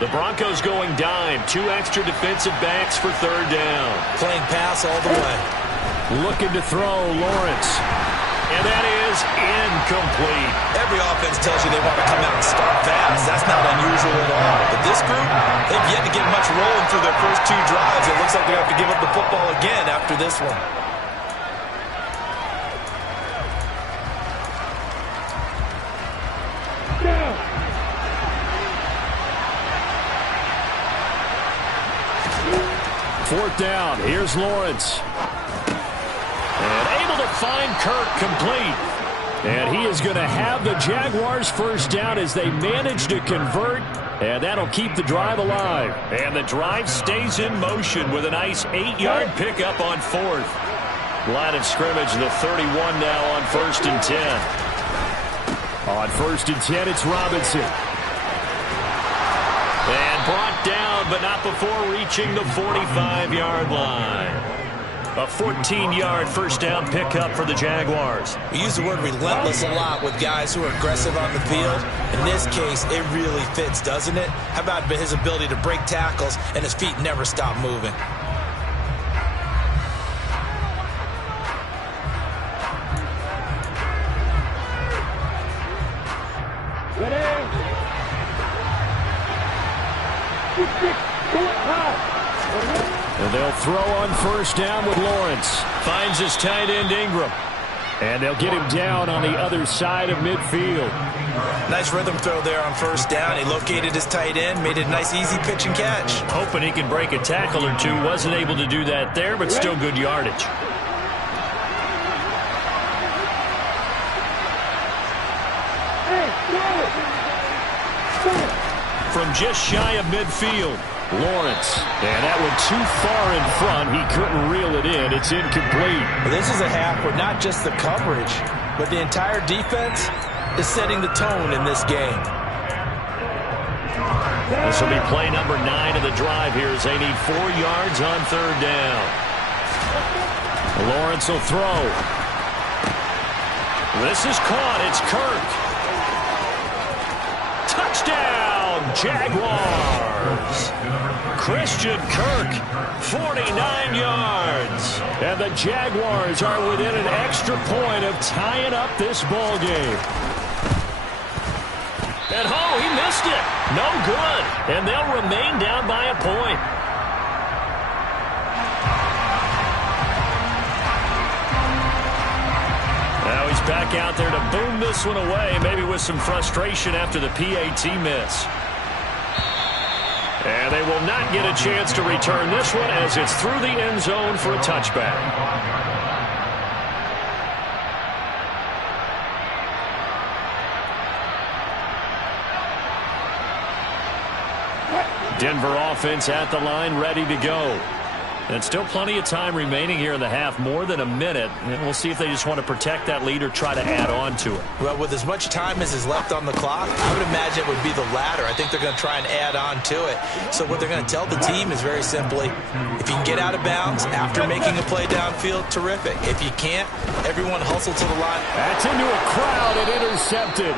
The Broncos going dime. 2 extra defensive backs for 3rd down. Playing pass all the way. Looking to throw, Lawrence. And that is incomplete. Every offense tells you they want to come out and start fast. That's not unusual at all. But this group, they've yet to get much rolling through their first 2 drives. It looks like they have to give up the football again after this one. Fourth down. Here's Lawrence. And able to find Kirk complete. And he is going to have the Jaguars first down as they manage to convert. And that'll keep the drive alive. And the drive stays in motion with a nice 8-yard pickup on 4th. Line of scrimmage, the 31 now on 1st and 10. On 1st and 10, it's Robinson. And brought down, but not before reaching the 45-yard line. A 14-yard first down pickup for the Jaguars. We use the word relentless a lot with guys who are aggressive on the field. In this case, it really fits, doesn't it? How about his ability to break tackles and his feet never stop moving? And they'll throw on first down with Lawrence. Finds his tight end Ingram. And they'll get him down on the other side of midfield. Nice rhythm throw there on first down. He located his tight end, made it a nice easy pitch and catch. Hoping he can break a tackle or two. Wasn't able to do that there, but still good yardage. From just shy of midfield, Lawrence. And that one too far in front. He couldn't reel it in. It's incomplete. This is a half where not just the coverage, but the entire defense is setting the tone in this game. This will be play number 9 of the drive here as they need 4 yards on 3rd down. Lawrence will throw. This is caught. It's Kirk. Touchdown, Jaguars. Christian Kirk, 49 yards. And the Jaguars are within an extra point of tying up this ball game. And he missed it. No good. And they'll remain down by a point. Now he's back out there to boom this one away, maybe with some frustration after the PAT miss. And they will not get a chance to return this one as it's through the end zone for a touchback. Denver offense at the line, ready to go. And still plenty of time remaining here in the half, more than a minute. And we'll see if they just want to protect that lead or try to add on to it. Well, with as much time as is left on the clock, I would imagine it would be the latter. I think they're going to try and add on to it. So what they're going to tell the team is very simply, if you can get out of bounds after making a play downfield, terrific. If you can't, everyone hustle to the line. That's into a crowd and intercepted.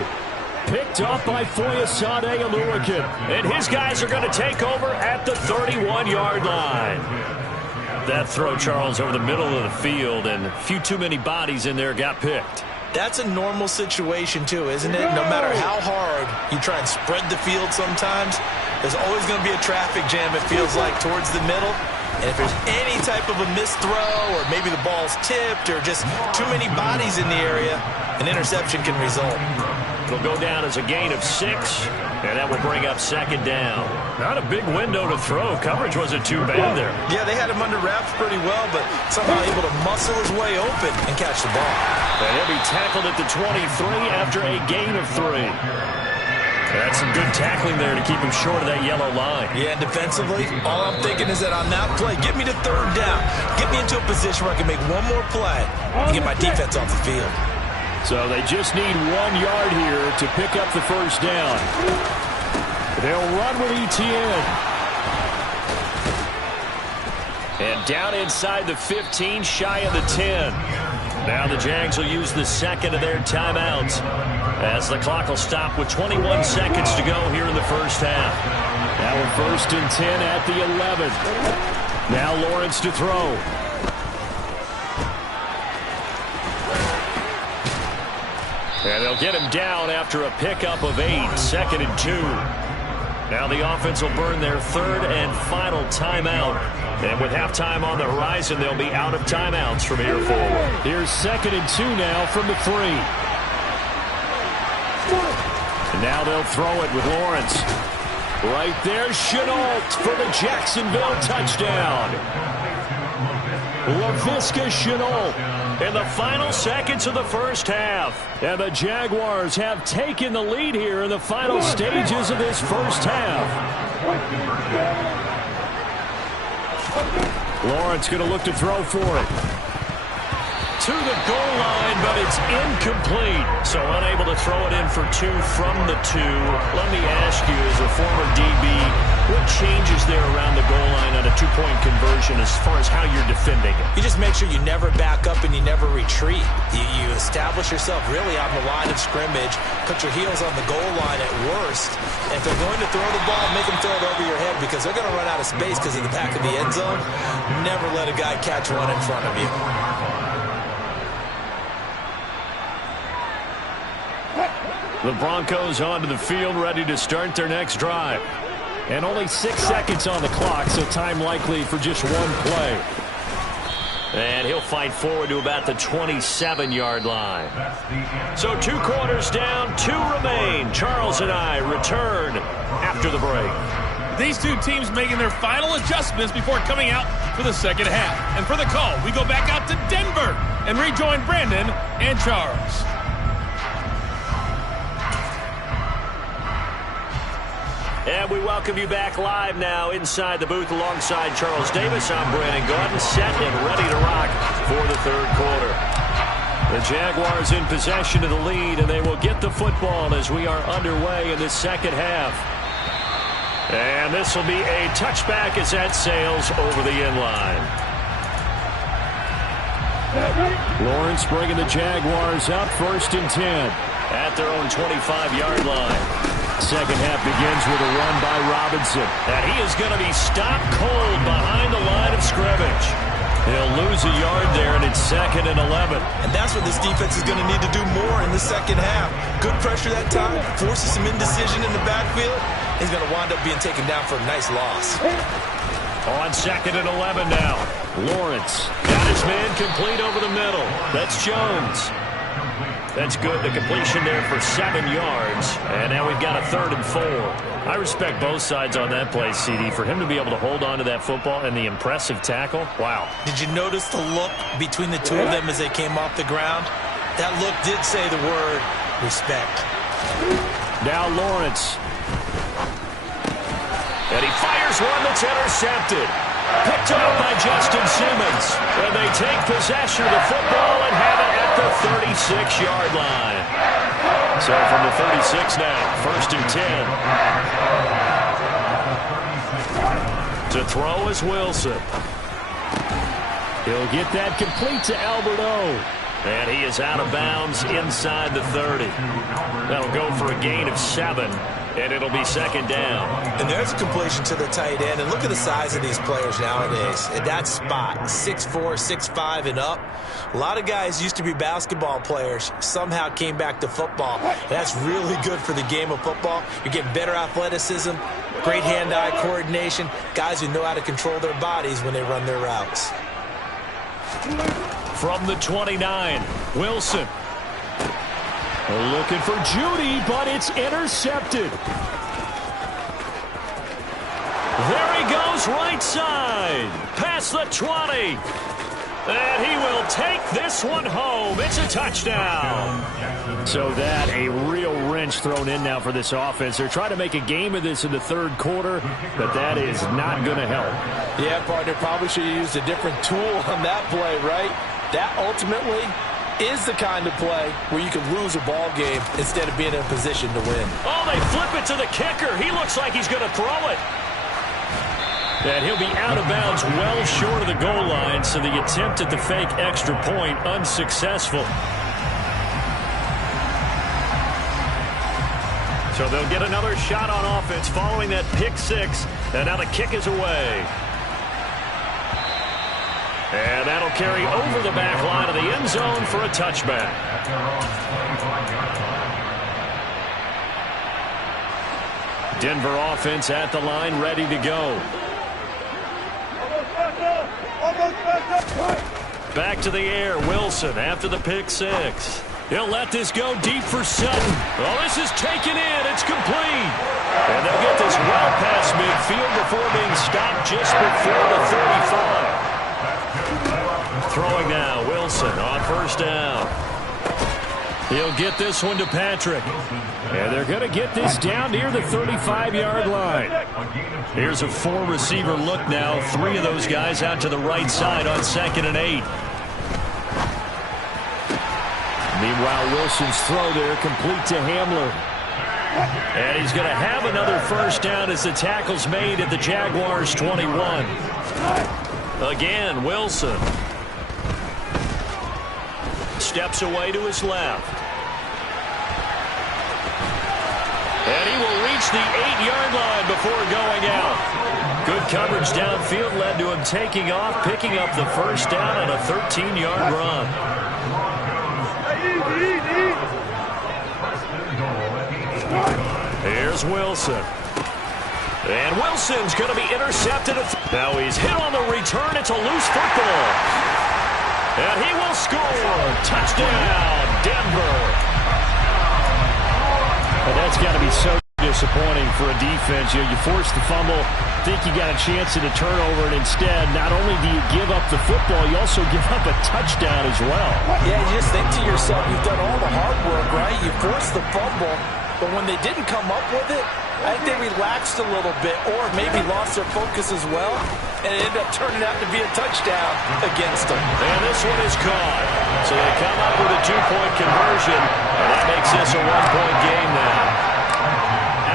Picked up by Foyesade Oluwakin. And his guys are going to take over at the 31-yard line. That throw, Charles, over the middle of the field, and a few too many bodies in there got picked. That's a normal situation, too, isn't it? No matter how hard you try and spread the field sometimes, there's always going to be a traffic jam, it feels like, towards the middle. And if there's any type of a missed throw, or maybe the ball's tipped, or just too many bodies in the area, an interception can result. It'll go down as a gain of 6, and that will bring up 2nd down. Not a big window to throw. Coverage wasn't too bad there. Yeah, they had him under wraps pretty well, but somehow able to muscle his way open and catch the ball. And he'll be tackled at the 23 after a gain of 3. That's some good tackling there to keep him short of that yellow line. Yeah, and defensively, all I'm thinking is that on that play, get me to 3rd down. Get me into a position where I can make one more play and get my defense off the field. So they just need 1 yard here to pick up the first down. They'll run with Etienne. And down inside the 15, shy of the 10. Now the Jags will use the second of their timeouts as the clock will stop with 21 seconds to go here in the first half. Now we're 1st and 10 at the 11. Now Lawrence to throw. And they'll get him down after a pickup of 8, 2nd and 2. Now the offense will burn their 3rd and final timeout. And with halftime on the horizon, they'll be out of timeouts from here forward. Here's 2nd and 2 now from the 3. And now they'll throw it with Lawrence. Right there, Shenault for the Jacksonville touchdown. Laviska Shenault in the final seconds of the first half. And the Jaguars have taken the lead here in the final stages of this first half. Lawrence going to look to throw for it. To the goal line, but it's incomplete. So unable to throw it in for 2 from the 2. Let me ask you, as a former DB, what changes there around the goal line on a 2-point conversion as far as how you're defending it? You just make sure you never back up and you never retreat. You establish yourself really on the line of scrimmage, put your heels on the goal line at worst. And if they're going to throw the ball, make them throw it over your head because they're going to run out of space because of the back of the end zone. Never let a guy catch one in front of you. The Broncos onto the field, ready to start their next drive. And only 6 seconds on the clock, so time likely for just one play. And he'll fight forward to about the 27-yard line. So 2 quarters down, 2 remain. Charles and I return after the break. These two teams making their final adjustments before coming out for the second half. And for the call, we go back out to Denver and rejoin Brandon and Charles. And we welcome you back live now inside the booth alongside Charles Davis. I'm Brandon Gaudin, set and ready to rock for the 3rd quarter. The Jaguars in possession of the lead, and they will get the football as we are underway in this second half. And this will be a touchback as that sails over the end line. Lawrence bringing the Jaguars up, 1st and 10 at their own 25-yard line. Second half begins with a run by Robinson. And he is going to be stopped cold behind the line of scrimmage. He'll lose a yard there, and it's 2nd and 11. And that's what this defense is going to need to do more in the second half. Good pressure that time, forces some indecision in the backfield. He's going to wind up being taken down for a nice loss. On 2nd and 11 now. Lawrence got his man complete over the middle. That's Jones. That's good. The completion there for 7 yards. And now we've got a 3rd and 4. I respect both sides on that play, CD. For him to be able to hold on to that football and the impressive tackle, wow. Did you notice the look between the two of them as they came off the ground? That look did say the word respect. Now Lawrence. And he fires one that's intercepted. Picked up by Justin Simmons. And they take possession of the football and have it at the 36-yard line. So from the 36 now, 1st and 10. To throw is Wilson. He'll get that complete to Alberto. And he is out of bounds inside the 30. That'll go for a gain of 7. And it'll be 2nd down. And there's a completion to the tight end. And look at the size of these players nowadays. At that spot, 6'4", 6'5", and up. A lot of guys used to be basketball players, somehow came back to football. That's really good for the game of football. You're getting better athleticism, great hand-eye coordination, guys who know how to control their bodies when they run their routes. From the 29, Wilson. Looking for Judy, but it's intercepted. There he goes, right side. Past the 20. And he will take this one home. It's a touchdown. So that a real wrench thrown in now for this offense. They're trying to make a game of this in the 3rd quarter, but that is not going to help. Yeah, partner, probably should have used a different tool on that play, right? That ultimately is the kind of play where you can lose a ball game instead of being in a position to win. Oh, they flip it to the kicker. He looks like he's going to throw it. And he'll be out of bounds well short of the goal line, so the attempt at the fake extra point unsuccessful. So they'll get another shot on offense following that pick 6, and now the kick is away. And that'll They'll carry over the back line of the end zone for a touchback. Denver offense at the line, ready to go. Back to the air, Wilson after the pick six. He'll let this go deep for Sutton. Oh, this is taken in. It's complete. And they'll get this well past midfield before being stopped just before the 35. Throwing now, Wilson on first down. He'll get this one to Patrick. And they're going to get this down near the 35-yard line. Here's a four-receiver look now. Three of those guys out to the right side on 2nd and 8. Meanwhile, Wilson's throw there complete to Hamler. And he's going to have another first down as the tackle's made at the Jaguars' 21. Again, Wilson. Steps away to his left. And he will reach the 8-yard line before going out. Good coverage downfield led to him taking off, picking up the first down on a 13-yard run. Here's Wilson. And Wilson's going to be intercepted. Now he's hit on the return. It's a loose football. And he will score. Touchdown, Denver. Well, that's got to be so disappointing for a defense. You force the fumble, think you got a chance at a turnover, and instead, not only do you give up the football, you also give up a touchdown as well. Yeah, you just think to yourself, you've done all the hard work, right? You forced the fumble, but when they didn't come up with it, I think they relaxed a little bit or maybe lost their focus as well, and it ended up turning out to be a touchdown against them. And this one is caught. So they come up with a 2-point conversion, and that makes this a 1-point game now.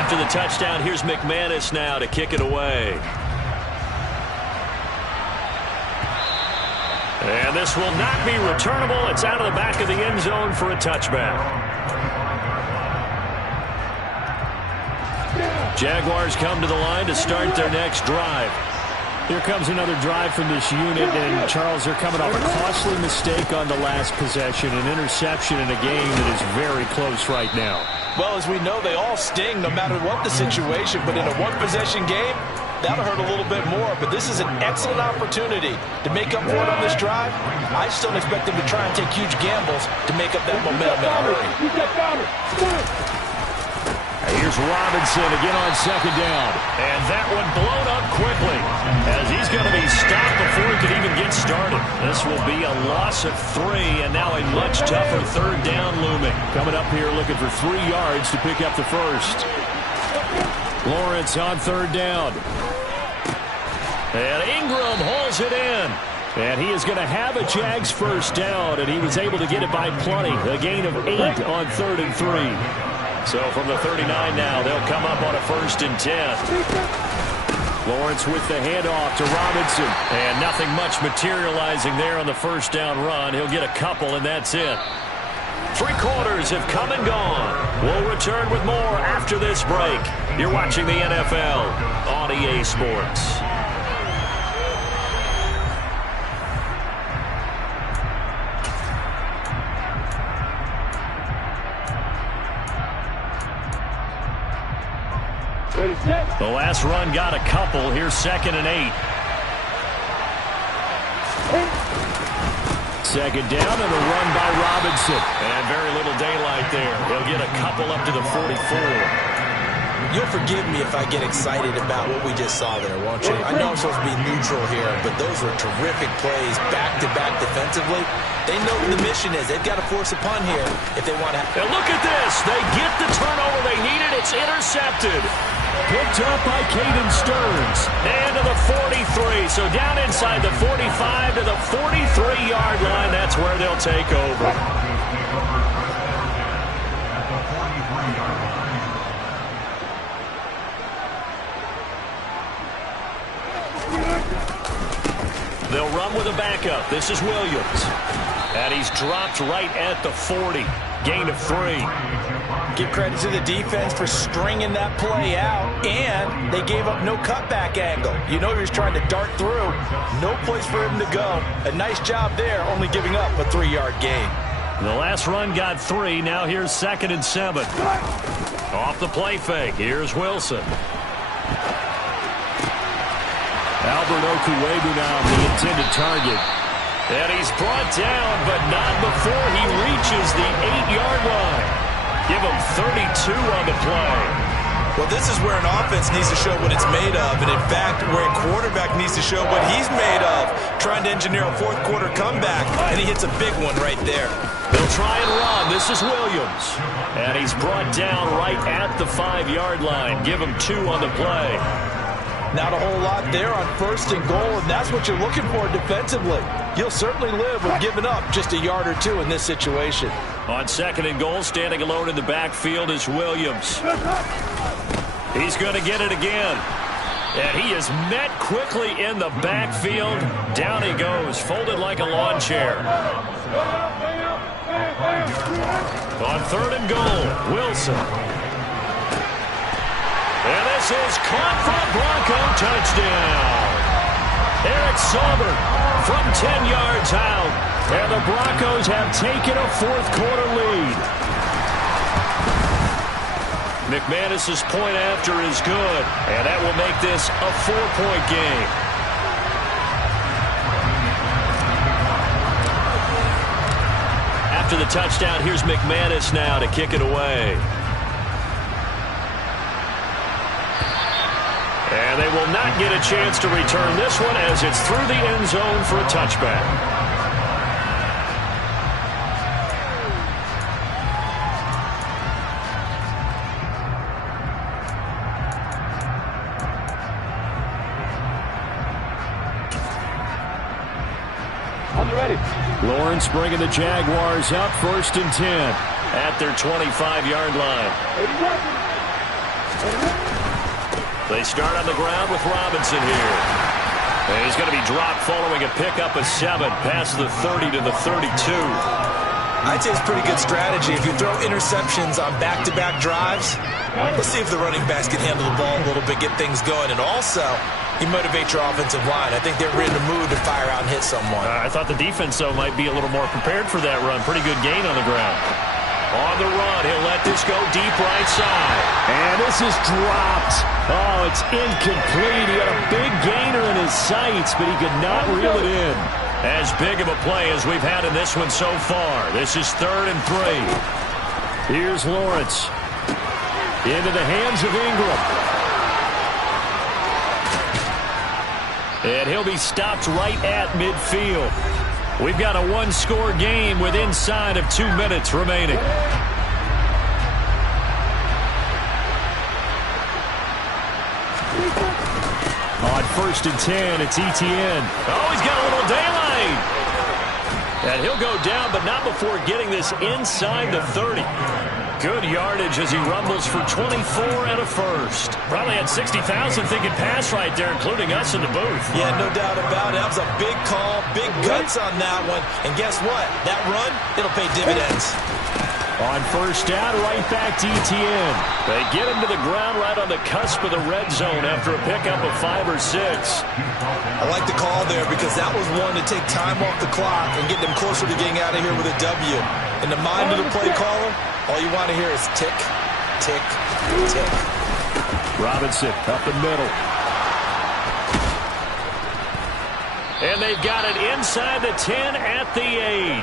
After the touchdown, here's McManus now to kick it away. And this will not be returnable. It's out of the back of the end zone for a touchback. Jaguars come to the line to start their next drive. Here comes another drive from this unit, and Charles, they're coming off a costly mistake on the last possession, an interception in a game that is very close right now. Well, as we know, they all sting no matter what the situation, but in a one-possession game, that'll hurt a little bit more. But this is an excellent opportunity to make up for it on this drive. I just don't expect them to try and take huge gambles to make up that momentum in a hurry. Here's Robinson again on second down. And that one blown up quickly as he's going to be stopped before he can even get started. This will be a loss of 3, and now a much tougher third down looming. Coming up here looking for 3 yards to pick up the first. Lawrence on third down. And Ingram hauls it in. And he is going to have a Jags first down, and he was able to get it by plenty. A gain of 8 on 3rd and 3. So from the 39 now, they'll come up on a 1st and 10. Lawrence with the handoff to Robinson. And nothing much materializing there on the first down run. He'll get a couple, and that's it. 3 quarters have come and gone. We'll return with more after this break. You're watching the NFL on EA Sports. The last run got a couple. Here's 2nd and 8. Second down and a run by Robinson. And very little daylight there. He'll get a couple up to the 44. You'll forgive me if I get excited about what we just saw there, won't you? I know I'm supposed to be neutral here, but those were terrific plays back-to-back defensively. They know what the mission is. They've got to force a punt here if they want to. And look at this. They get the turnover they needed. It's intercepted. Picked up by Caden Stearns. And to the 43. So down inside the 45 to the 43-yard line. That's where they'll take over. They'll run with a backup. This is Williams. And he's dropped right at the 40. Gain of 3. Give credit to the defense for stringing that play out, and they gave up no cutback angle. You know he was trying to dart through. No place for him to go. A nice job there, only giving up a 3-yard gain. The last run got 3. Now here's 2nd and 7. Off the play fake. Here's Wilson. Albert Okuebu now the intended target. And he's brought down, but not before he reaches the 8-yard line. Give him 32 on the play. Well, this is where an offense needs to show what it's made of. And, in fact, where a quarterback needs to show what he's made of, trying to engineer a fourth-quarter comeback, and he hits a big one right there. They'll try and run. This is Williams. And he's brought down right at the 5-yard line. Give him 2 on the play. Not a whole lot there on 1st and goal, and that's what you're looking for defensively. You'll certainly live with giving up just a yard or 2 in this situation. On 2nd and goal, standing alone in the backfield is Williams. He's going to get it again. And he is met quickly in the backfield. Down he goes, folded like a lawn chair. On 3rd and goal, Wilson. And this is caught for a Bronco touchdown. Eric Saubert from 10 yards out. And the Broncos have taken a 4th-quarter lead. McManus's point after is good. And that will make this a 4-point game. After the touchdown, here's McManus now to kick it away. And they will not get a chance to return this one as it's through the end zone for a touchback. Lawrence bringing the Jaguars up 1st and 10 at their 25-yard line. They start on the ground with Robinson here. And he's going to be dropped following a pickup of 7 past the 30 to the 32. I'd say it's pretty good strategy. If you throw interceptions on back-to-back drives, let's see if the running backs can handle the ball a little bit, get things going. And also, you motivate your offensive line. I think they're in the mood to fire out and hit someone. I thought the defense, though, might be a little more prepared for that run. Pretty good gain on the ground. On the run, he'll let this go deep right side. And this is dropped. Oh, it's incomplete. He had a big gainer in his sights, but he could not reel it in. As big of a play as we've had in this one so far. This is 3rd and 3. Here's Lawrence. Into the hands of Ingram. And he'll be stopped right at midfield. We've got a 1-score game with inside of 2 minutes remaining. On 1st and 10, it's Etienne. Oh, he's got a little daylight. And he'll go down, but not before getting this inside the 30. Good yardage as he rumbles for 24 and a first. Probably had 60,000 thinking pass right there, including us in the booth. Yeah, no doubt about it. That was a big call, big guts on that one. And guess what? That run, it'll pay dividends. On 1st down, right back to Etienne. They get him to the ground right on the cusp of the red zone after a pickup of 5 or 6. I like the call there because that was one to take time off the clock and get them closer to getting out of here with a W. In the mind of the play caller, all you want to hear is tick, tick, tick. Robinson up the middle. And they've got it inside the 10 at the 8.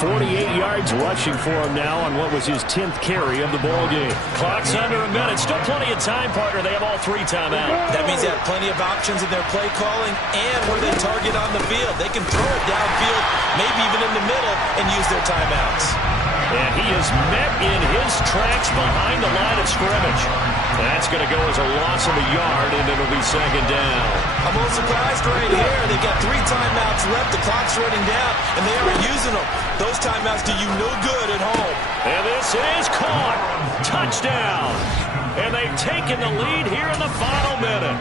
48 yards rushing for him now on what was his 10th carry of the ball game. Clock's under a minute. Still plenty of time, partner. They have all 3 timeouts. That means they have plenty of options in their play calling and where they target on the field. They can throw it downfield, maybe even in the middle, and use their timeouts. And he is met in his tracks behind the line of scrimmage. That's going to go as a loss of a yard, and it'll be 2nd down. I'm a little surprised right here. They've got 3 timeouts left. The clock's running down, and they aren't using them. Those timeouts do you no good at home. And this is caught. Touchdown. And they've taken the lead here in the final minute.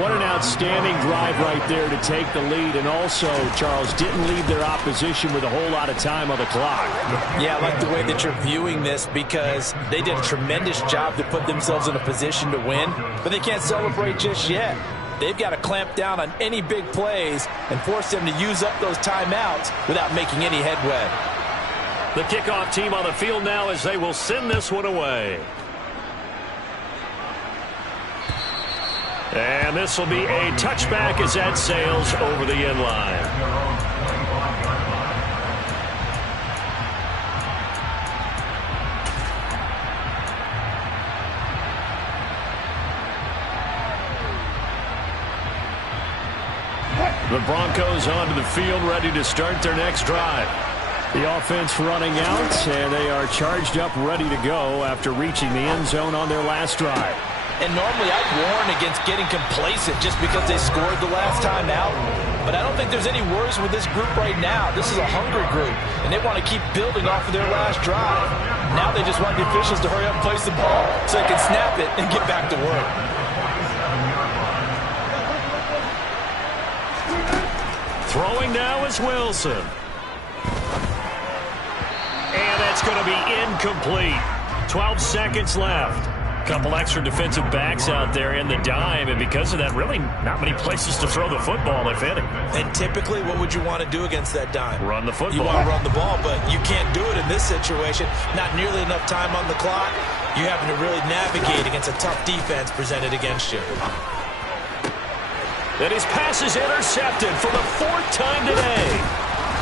What an outstanding drive right there to take the lead. And also, Charles, didn't leave their opposition with a whole lot of time on the clock. Yeah, I like the way that you're viewing this because they did a tremendous job to put themselves in a position to win, but they can't celebrate just yet. They've got to clamp down on any big plays and force them to use up those timeouts without making any headway. The kickoff team on the field now as they will send this one away. And this will be a touchback as that sails over the end line. The Broncos onto the field, ready to start their next drive. The offense running out, and they are charged up, ready to go after reaching the end zone on their last drive. And normally I'd warn against getting complacent just because they scored the last time out. But I don't think there's any worries with this group right now. This is a hungry group, and they want to keep building off of their last drive. Now they just want the officials to hurry up and place the ball so they can snap it and get back to work. Throwing now is Wilson. And that's going to be incomplete. 12 seconds left. Couple extra defensive backs out there in the dime, and because of that, really not many places to throw the football, if any. And typically, what would you want to do against that dime? Run the football. You want to run the ball, but you can't do it in this situation. Not nearly enough time on the clock. You're having to really navigate against a tough defense presented against you. And his pass is intercepted for the 4th time today.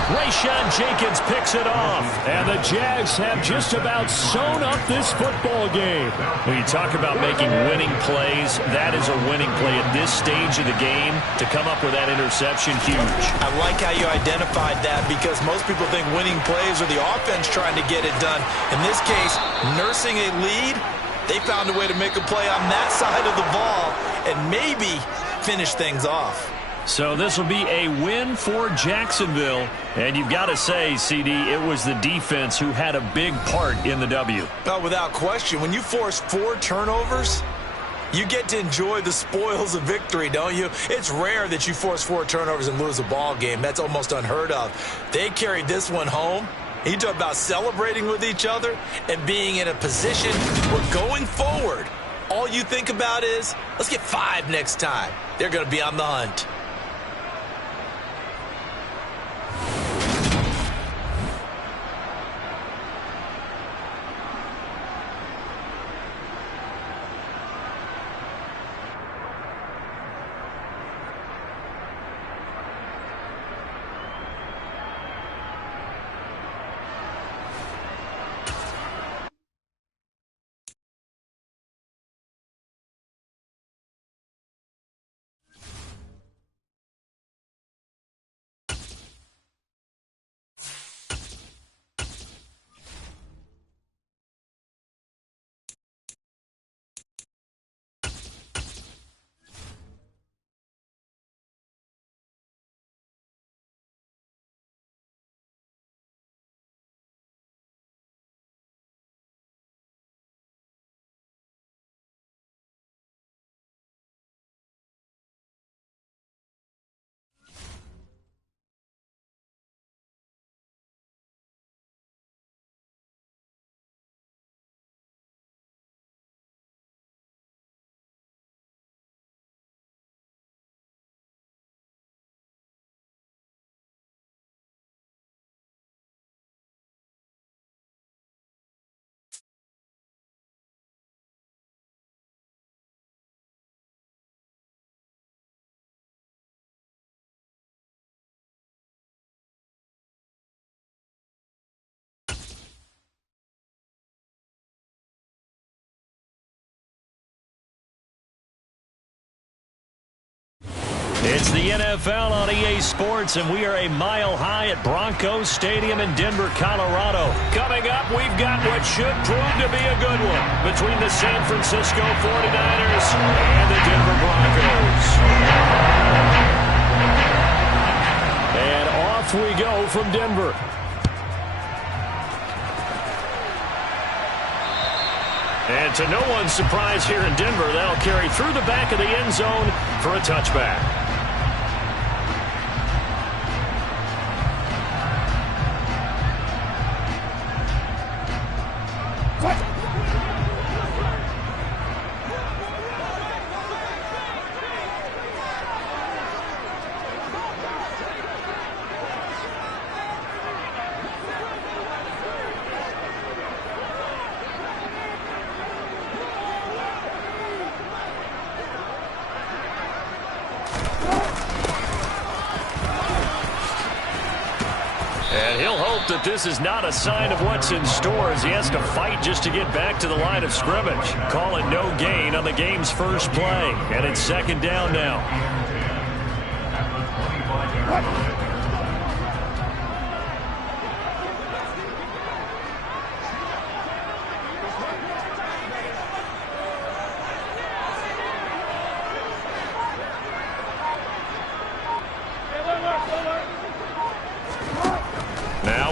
Rayshawn Jenkins picks it off, and the Jags have just about sewn up this football game. When you talk about making winning plays, that is a winning play at this stage of the game. To come up with that interception, huge. I like how you identified that because most people think winning plays are the offense trying to get it done. In this case, nursing a lead, they found a way to make a play on that side of the ball and maybe finish things off. So this will be a win for Jacksonville. And you've got to say, CD, it was the defense who had a big part in the W. Oh, without question. When you force 4 turnovers, you get to enjoy the spoils of victory, don't you? It's rare that you force 4 turnovers and lose a ball game. That's almost unheard of. They carried this one home. You talk about celebrating with each other and being in a position where going forward, all you think about is, let's get 5 next time. They're going to be on the hunt. It's the NFL on EA Sports, and we are a mile high at Broncos Stadium in Denver, Colorado. Coming up, we've got what should prove to be a good one between the San Francisco 49ers and the Denver Broncos. And off we go from Denver. And And to no one's surprise here in Denver, that'll carry through the back of the end zone for a touchback. And he'll hope that this is not a sign of what's in store as he has to fight just to get back to the line of scrimmage. Call it no gain on the game's first play. And it's second down now.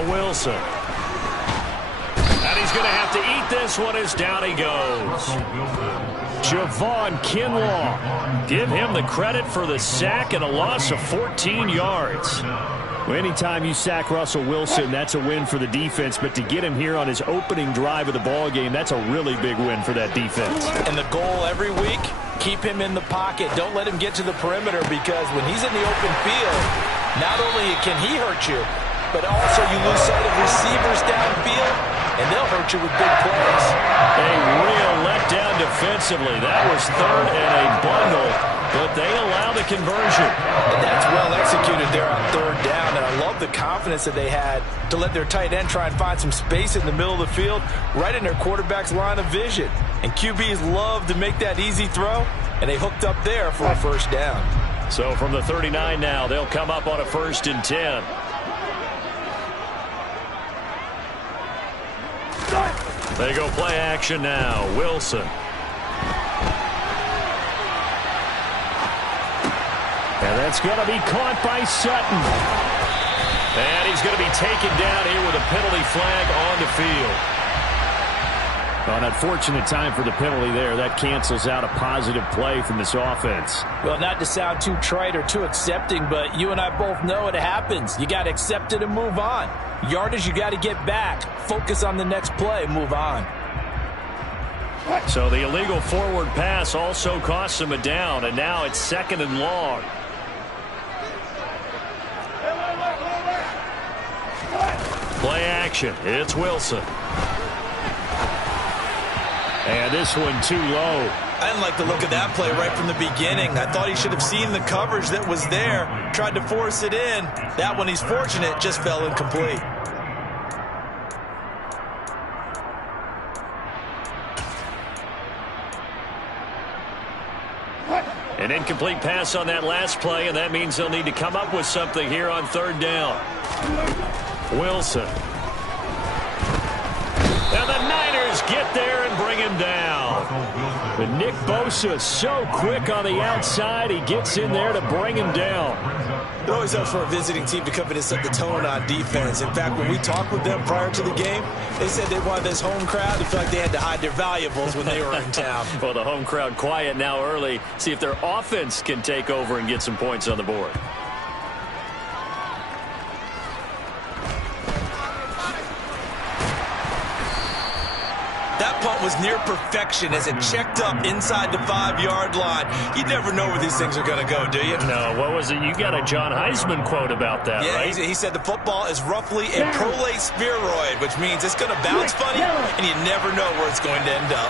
Wilson. And he's going to have to eat this one as down he goes. Javon Kinlaw. Give him the credit for the sack and a loss of 14 yards. Well, anytime you sack Russell Wilson, that's a win for the defense. But to get him here on his opening drive of the ball game, that's a really big win for that defense. And the goal every week, keep him in the pocket. Don't let him get to the perimeter, because when he's in the open field, not only can he hurt you, but also you lose sight of receivers downfield, and they'll hurt you with big plays. A real letdown defensively. That was third and a bundle, but they allow the conversion. And that's well executed there on third down, and I love the confidence that they had to let their tight end try and find some space in the middle of the field, right in their quarterback's line of vision. And QBs love to make that easy throw, and they hooked up there for a first down. So from the 39 now, they'll come up on a 1st and 10. They go play action now. Wilson. And that's going to be caught by Sutton. And he's going to be taken down here with a penalty flag on the field. Well, an unfortunate time for the penalty there. That cancels out a positive play from this offense. Well, not to sound too trite or too accepting, but you and I both know it happens. You got to accept it and move on. Yardage, you got to get back. Focus on the next play. Move on. So the illegal forward pass also costs him a down, and now it's 2nd and long. Play action. It's Wilson. And this one too low. I didn't like the look of that play right from the beginning. I thought he should have seen the coverage that was there, tried to force it in. That one, he's fortunate, just fell incomplete. An incomplete pass on that last play, and that means they'll need to come up with something here on 3rd down. Wilson. And the Niners get there and bring him down. But Nick Bosa so quick on the outside, he gets in there to bring him down. It always helps for a visiting team to come in and set the tone on defense. In fact, when we talked with them prior to the game, they said they wanted this home crowd to feel like they had to hide their valuables when they were in town. Well, the home crowd quiet now early. See if their offense can take over and get some points on the board. That punt was near perfection as it checked up inside the 5-yard line. You never know where these things are going to go, do you? No, what was it? You got a John Heisman quote about that, right? Yeah, he said the football is roughly a prolate spheroid, which means it's going to bounce funny, and you never know where it's going to end up.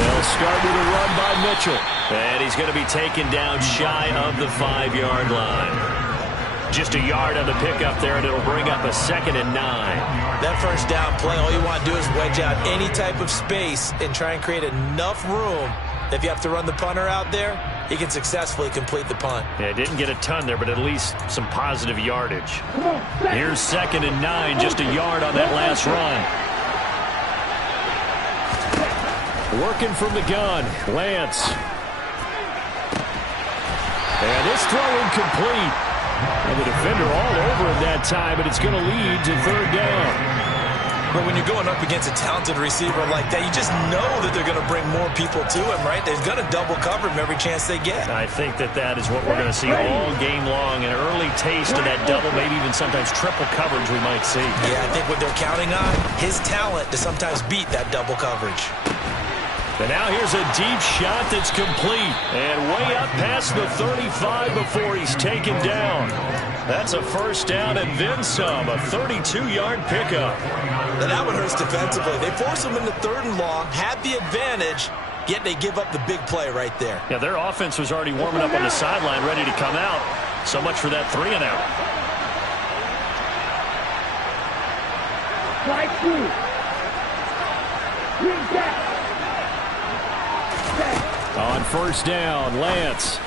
They'll start with a run by Mitchell. And he's going to be taken down shy of the 5-yard line. Just a yard on the pickup there, and it'll bring up a 2nd and 9. That first down play, all you want to do is wedge out any type of space and try and create enough room. If you have to run the punter out there, he can successfully complete the punt. Yeah, didn't get a ton there, but at least some positive yardage. Here's 2nd and 9, just a yard on that last run. Working from the gun, Lance. And this throw incomplete. And the defender all over him that time, but it's going to lead to 3rd down. But when you're going up against a talented receiver like that, you just know that they're going to bring more people to him, right? They're going to double cover him every chance they get. I think that is what we're going to see all game long. An early taste of that double, maybe even sometimes triple coverage we might see. Yeah, I think what they're counting on, his talent to sometimes beat that double coverage. And now here's a deep shot that's complete. And way up past the 35 before he's taken down. That's a first down and then some, a 32-yard pickup. Now that one hurts defensively. They force him into 3rd and long, had the advantage, yet they give up the big play right there. Yeah, their offense was already warming up on the sideline, ready to come out. So much for that 3-and-out. On first down, Lance.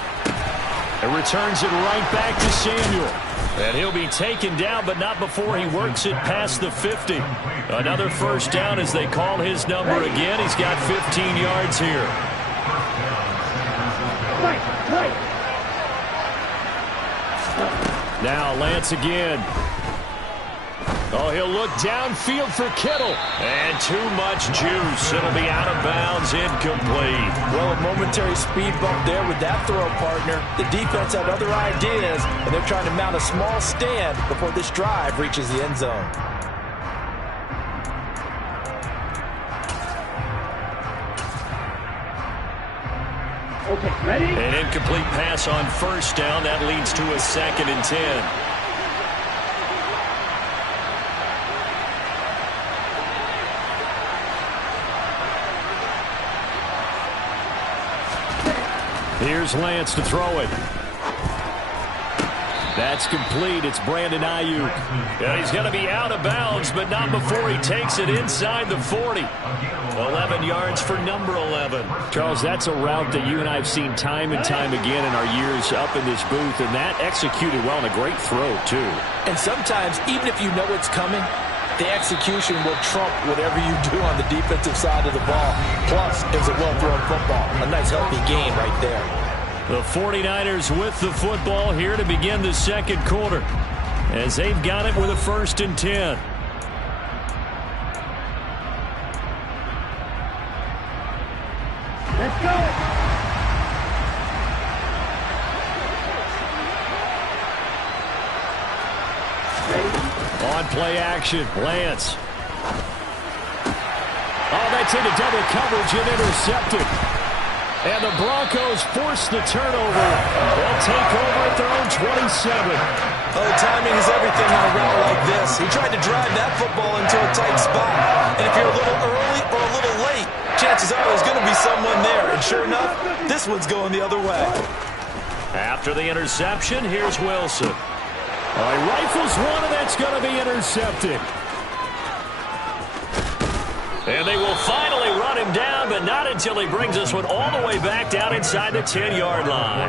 It returns it right back to Samuel. And he'll be taken down, but not before he works it past the 50. Another first down as they call his number again. He's got 15 yards here. Now Lance again. Oh, he'll look downfield for Kittle. And too much juice. It'll be out of bounds, incomplete. Well, a momentary speed bump there with that throw, partner. The defense had other ideas, and they're trying to mount a small stand before this drive reaches the end zone. Okay, ready? An incomplete pass on first down. That leads to a 2nd and 10. Here's Lance to throw it. That's complete. It's Brandon Ayuk. Yeah, he's going to be out of bounds, but not before he takes it inside the 40. 11 yards for number 11. Charles, that's a route that you and I have seen time and time again in our years up in this booth, and that executed well and a great throw, too. And sometimes, even if you know it's coming, the execution will trump whatever you do on the defensive side of the ball. Plus, it was a well-thrown football. A nice, healthy game right there. The 49ers with the football here to begin the second quarter, as they've got it with a 1st and 10. Let's go! On play action, Lance. Oh, that's into double coverage and intercepted. And the Broncos force the turnover. They'll take over at their own 27. Oh, timing is everything on a route like this. He tried to drive that football into a tight spot. And if you're a little early or a little late, chances are there's going to be someone there. And sure enough, this one's going the other way. After the interception, here's Wilson. He rifles one, and that's going to be intercepted. And they will finally run him down, but not until he brings this one all the way back down inside the 10-yard line.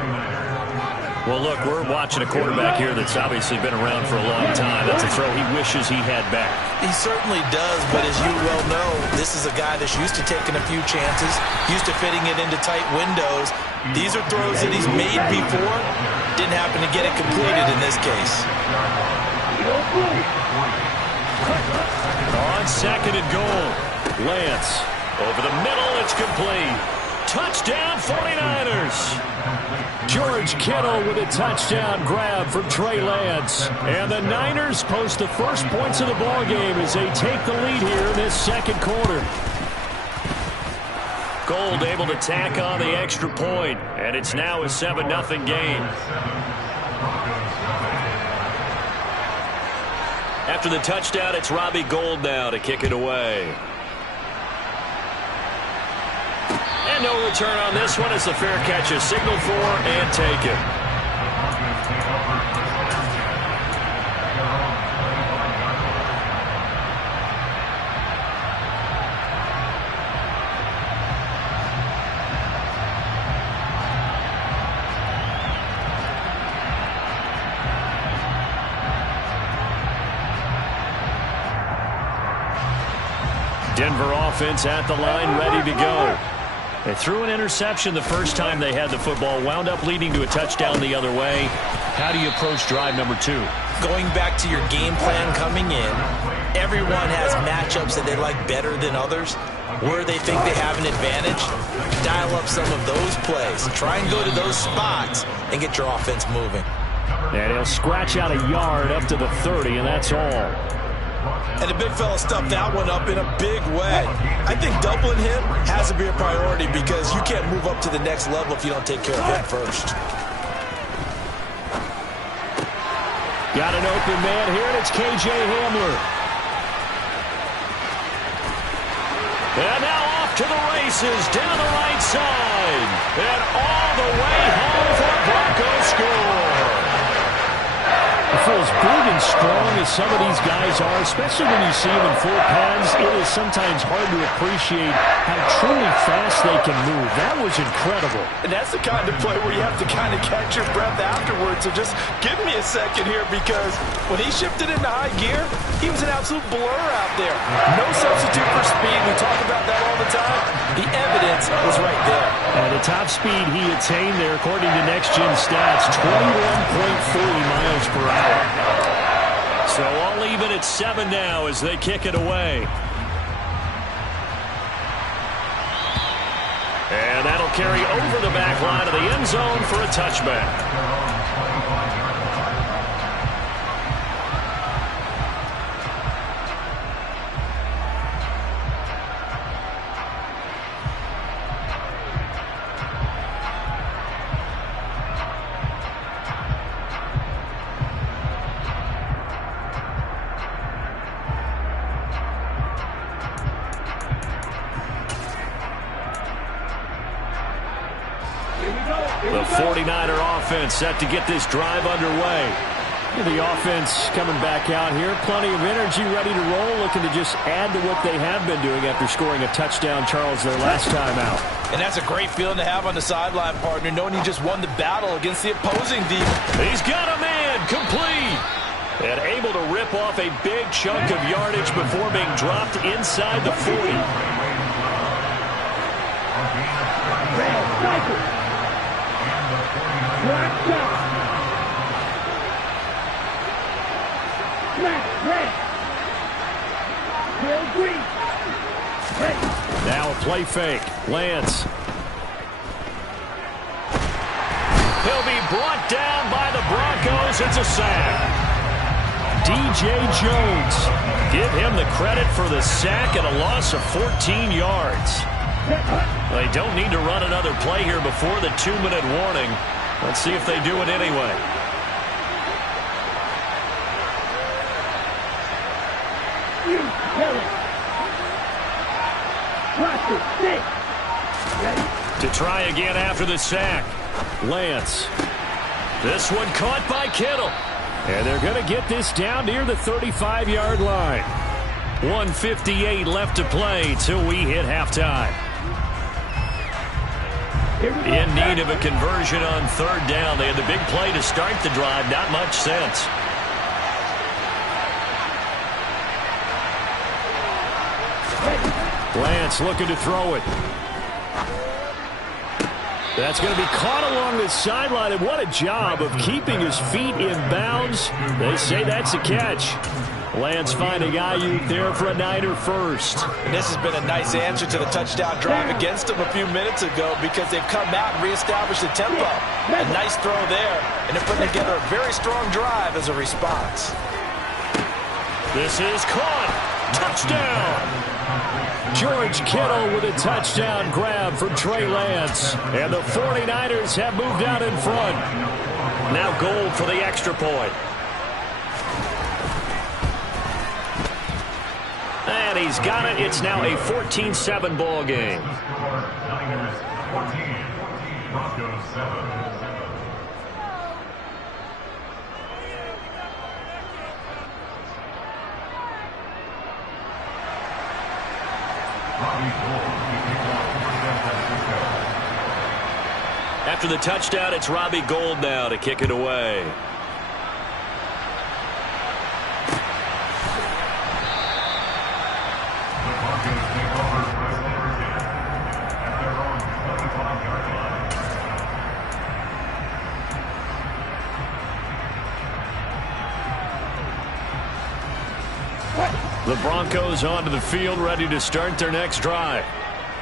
Well, look, we're watching a quarterback here that's obviously been around for a long time. That's a throw he wishes he had back. He certainly does, but as you well know, this is a guy that's used to taking a few chances, used to fitting it into tight windows. These are throws that he's made before. Didn't happen to get it completed in this case. On 2nd and goal, Lance over the middle. It's complete. Touchdown 49ers. George Kittle with a touchdown grab from Trey Lance. And the Niners post the first points of the ball game as they take the lead here in this second quarter. Gold able to tack on the extra point, and it's now a 7-0 game. After the touchdown, it's Robbie Gould now to kick it away. And no return on this one as the fair catch is signaled for and taken. Denver offense at the line, ready to go. They threw an interception the first time they had the football, wound up leading to a touchdown the other way. How do you approach drive number 2? Going back to your game plan coming in, Everyone has matchups that they like better than others. Where they think they have an advantage, dial up some of those plays. Try and go to those spots and get your offense moving. And he'll scratch out a yard up to the 30, and that's all. And the big fella stuffed that one up in a big way. I think doubling him has to be a priority because you can't move up to the next level if you don't take care of him first. Got an open man here, and it's K.J. Hamler. And now off to the races, down the right side. And all the way home for a Broncos score. For as big and strong as some of these guys are, especially when you see them in full pads, it is sometimes hard to appreciate how truly fast they can move. That was incredible. And that's the kind of play where you have to kind of catch your breath afterwards. So just give me a second here, because when he shifted into high gear, he was an absolute blur out there. No substitute for speed. We talk about that all the time. The evidence was right there. And the top speed he attained there, according to Next Gen Stats, 21.3 miles per hour. So all even at 7 now as they kick it away. And that'll carry over the back line of the end zone for a touchback. The 49er offense set to get this drive underway. The offense coming back out here. Plenty of energy, ready to roll, looking to just add to what they have been doing after scoring a touchdown, Charles, their last time out. And that's a great feeling to have on the sideline, partner, knowing you just won the battle against the opposing defense. He's got a man, complete. And able to rip off a big chunk of yardage before being dropped inside the 40. Now a play fake. Lance. He'll be brought down by the Broncos. It's a sack. DJ Jones. Give him the credit for the sack and a loss of 14 yards. They don't need to run another play here before the 2-minute warning. Let's see if they do it anyway. To try again after the sack. Lance. This one caught by Kittle. And they're going to get this down near the 35-yard line. 1:58 left to play till we hit halftime. In need of a conversion on third down. They had the big play to start the drive. Not much sense. Lance looking to throw it. That's going to be caught along the sideline, and what a job of keeping his feet in bounds. They say that's a catch. Lance finding Ayuk there for a Niner first. And this has been a nice answer to the touchdown drive against them a few minutes ago, because they've come out and reestablished the tempo. A nice throw there, and they're putting together a very strong drive as a response. This is caught. Touchdown. George Kittle with a touchdown grab for Trey Lance. And the 49ers have moved out in front. Now Gold for the extra point. And he's got it. It's now a 14-7 ball game. Niners 14, Broncos 7. After the touchdown, it's Robbie Gould now to kick it away. What? The Broncos onto the field, ready to start their next drive.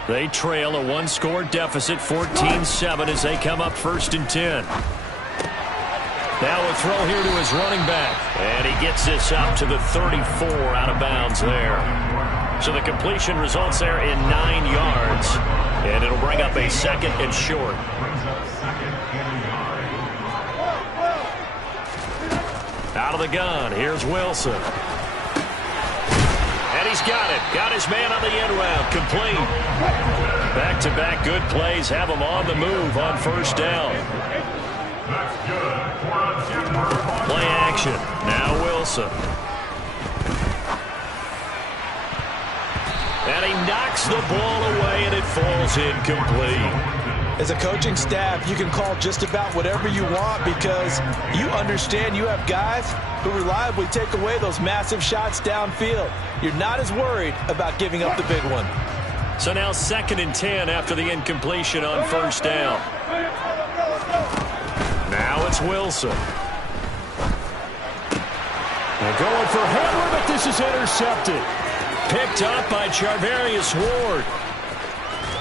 They trail a one-score deficit, 14-7, as they come up 1st and 10. Now a throw here to his running back. And he gets this up to the 34, out of bounds there. So the completion results there in 9 yards. And it'll bring up a 2nd and short. Out of the gun, here's Wilson. And he's got it. Got his man on the end route. Complete. Back-to-back good plays have him on the move on 1st down. Play action. Now Wilson. And he knocks the ball away, and it falls incomplete. As a coaching staff, you can call just about whatever you want because you understand you have guys who reliably take away those massive shots downfield. You're not as worried about giving up the big one. So now 2nd and 10 after the incompletion on 1st down. Now it's Wilson. They're going for Hamler, but this is intercepted. Picked up by Charvarius Ward.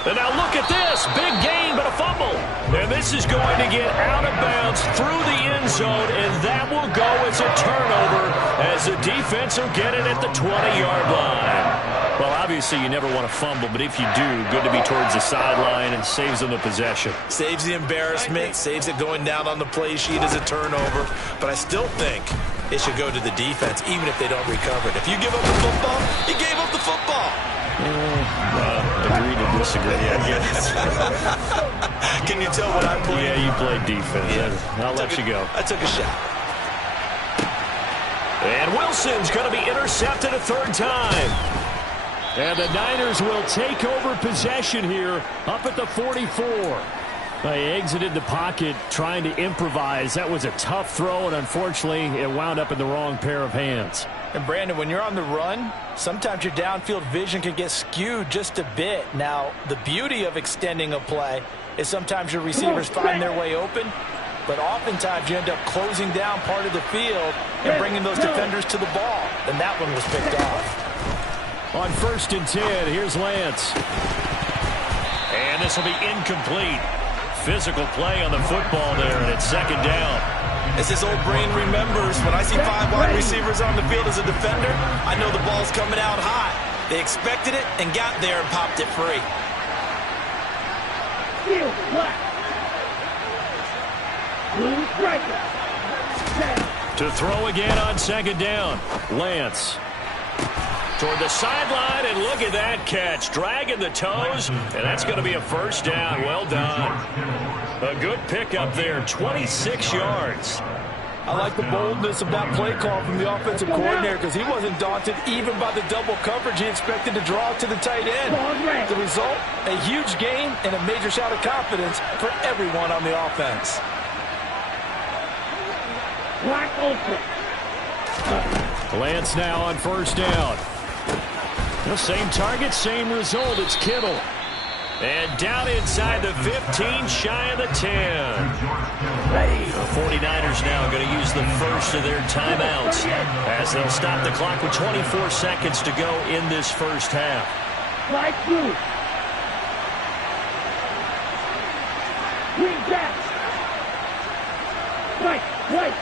And now look at this. Big gain, but a fumble. And this is going to get out of bounds through the end zone, and that will go as a turnover as the defense will get it at the 20-yard line. Well, obviously you never want to fumble, but if you do, good to be towards the sideline and saves them the possession. Saves the embarrassment, saves it going down on the play sheet as a turnover. But I still think it should go to the defense, even if they don't recover it. If you give up the football, you gave up the football. Agree to disagree, I guess. Can you tell what I played? Yeah, you played defense. Yeah. I'll let you go. I took a shot. And Wilson's going to be intercepted a 3rd time. And the Niners will take over possession here up at the 44. They exited the pocket trying to improvise. That was a tough throw, and unfortunately, it wound up in the wrong pair of hands. And Brandon, when you're on the run, sometimes your downfield vision can get skewed just a bit. Now, the beauty of extending a play is sometimes your receivers find their way open, but oftentimes you end up closing down part of the field and bringing those defenders to the ball. And that one was picked off. On 1st and 10, here's Lance. And this will be incomplete. Physical play on the football there, and it's 2nd down. As his old brain remembers, when I see 5 wide receivers on the field as a defender, I know the ball's coming out hot. They expected it and got there and popped it free. To throw again on 2nd down. Lance. Toward the sideline, and look at that catch. Dragging the toes, and that's going to be a 1st down. Well done. A good pickup there, 26 yards. I like the boldness of that play call from the offensive coordinator because he wasn't daunted even by the double coverage he expected to draw to the tight end. The result, a huge gain and a major shout of confidence for everyone on the offense. Lance now on 1st down. The same target, same result. It's Kittle. And down inside the 15, shy of the 10. The 49ers now going to use the first of their timeouts as they'll stop the clock with 24 seconds to go in this 1st half. Right through. Green back. Right.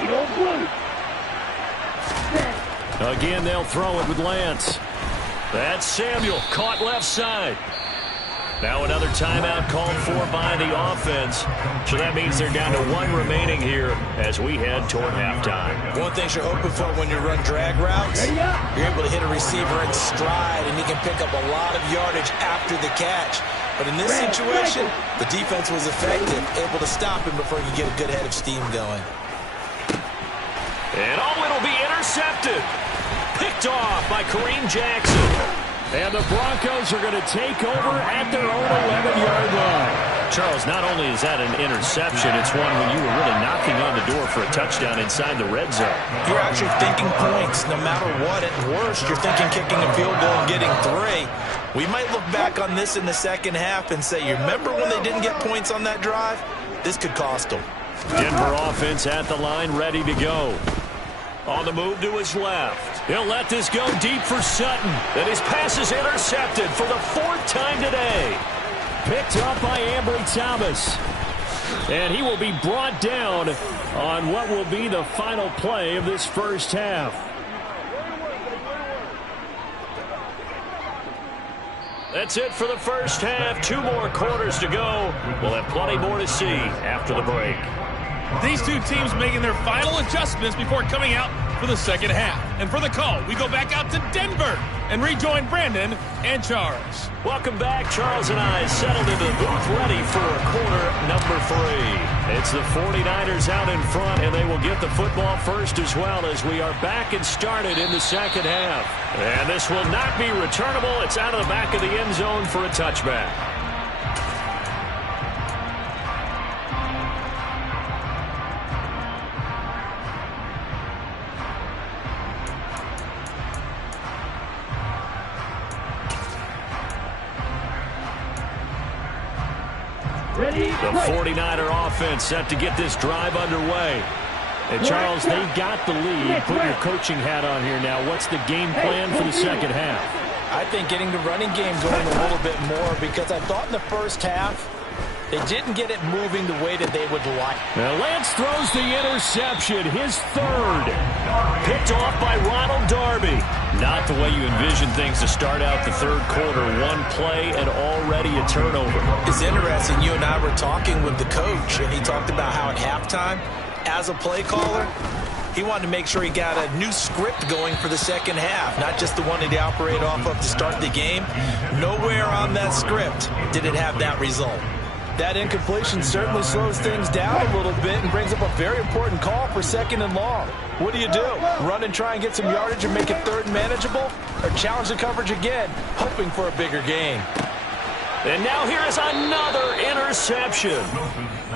Tito blue. Again, they'll throw it with Lance. That's Samuel, caught left side. Now another timeout called for by the offense. So that means they're down to 1 remaining here as we head toward halftime. One thing you're hoping for when you run drag routes, you're able to hit a receiver in stride, and he can pick up a lot of yardage after the catch. But in this situation, the defense was effective, able to stop him before he could get a good head of steam going. And it'll be intercepted. Picked off by Kareem Jackson. And the Broncos are going to take over at their own 11-yard line. Charles, not only is that an interception, it's one when you were really knocking on the door for a touchdown inside the red zone. You're actually thinking points no matter what. At worst, you're thinking kicking a field goal and getting 3. We might look back on this in the 2nd half and say, you remember when they didn't get points on that drive? This could cost them. Denver offense at the line, ready to go. On the move to his left. He'll let this go deep for Sutton. And his pass is intercepted for the 4th time today. Picked up by Ambry Thomas. And he will be brought down on what will be the final play of this first half. That's it for the first half. 2 more quarters to go. We'll have plenty more to see after the break. These two teams making their final adjustments before coming out for the second half. And for the call, we go back out to Denver and rejoin Brandon and Charles. Welcome back. Charles and I settled into the booth ready for quarter number 3. It's the 49ers out in front, and they will get the football first as well as we are back and started in the second half. And this will not be returnable. It's out of the back of the end zone for a touchback. The 49er offense set to get this drive underway. And Charles, they got the lead. Put your coaching hat on here now. What's the game plan for the second half? I think getting the running game going a little bit more, because I thought in the first half they didn't get it moving the way that they would like. Now Lance throws the interception, his 3rd. Picked off by Ronald Darby. Not the way you envision things to start out the 3rd quarter. 1 play and already a turnover. It's interesting. You and I were talking with the coach, and he talked about how at halftime, as a play caller, he wanted to make sure he got a new script going for the second half, not just the one that he operated off of to start the game. Nowhere on that script did it have that result. That incompletion certainly slows things down a little bit and brings up a very important call for 2nd and long. What do? Run and try and get some yardage and make it 3rd and manageable? Or challenge the coverage again, hoping for a bigger gain? And now here is another interception.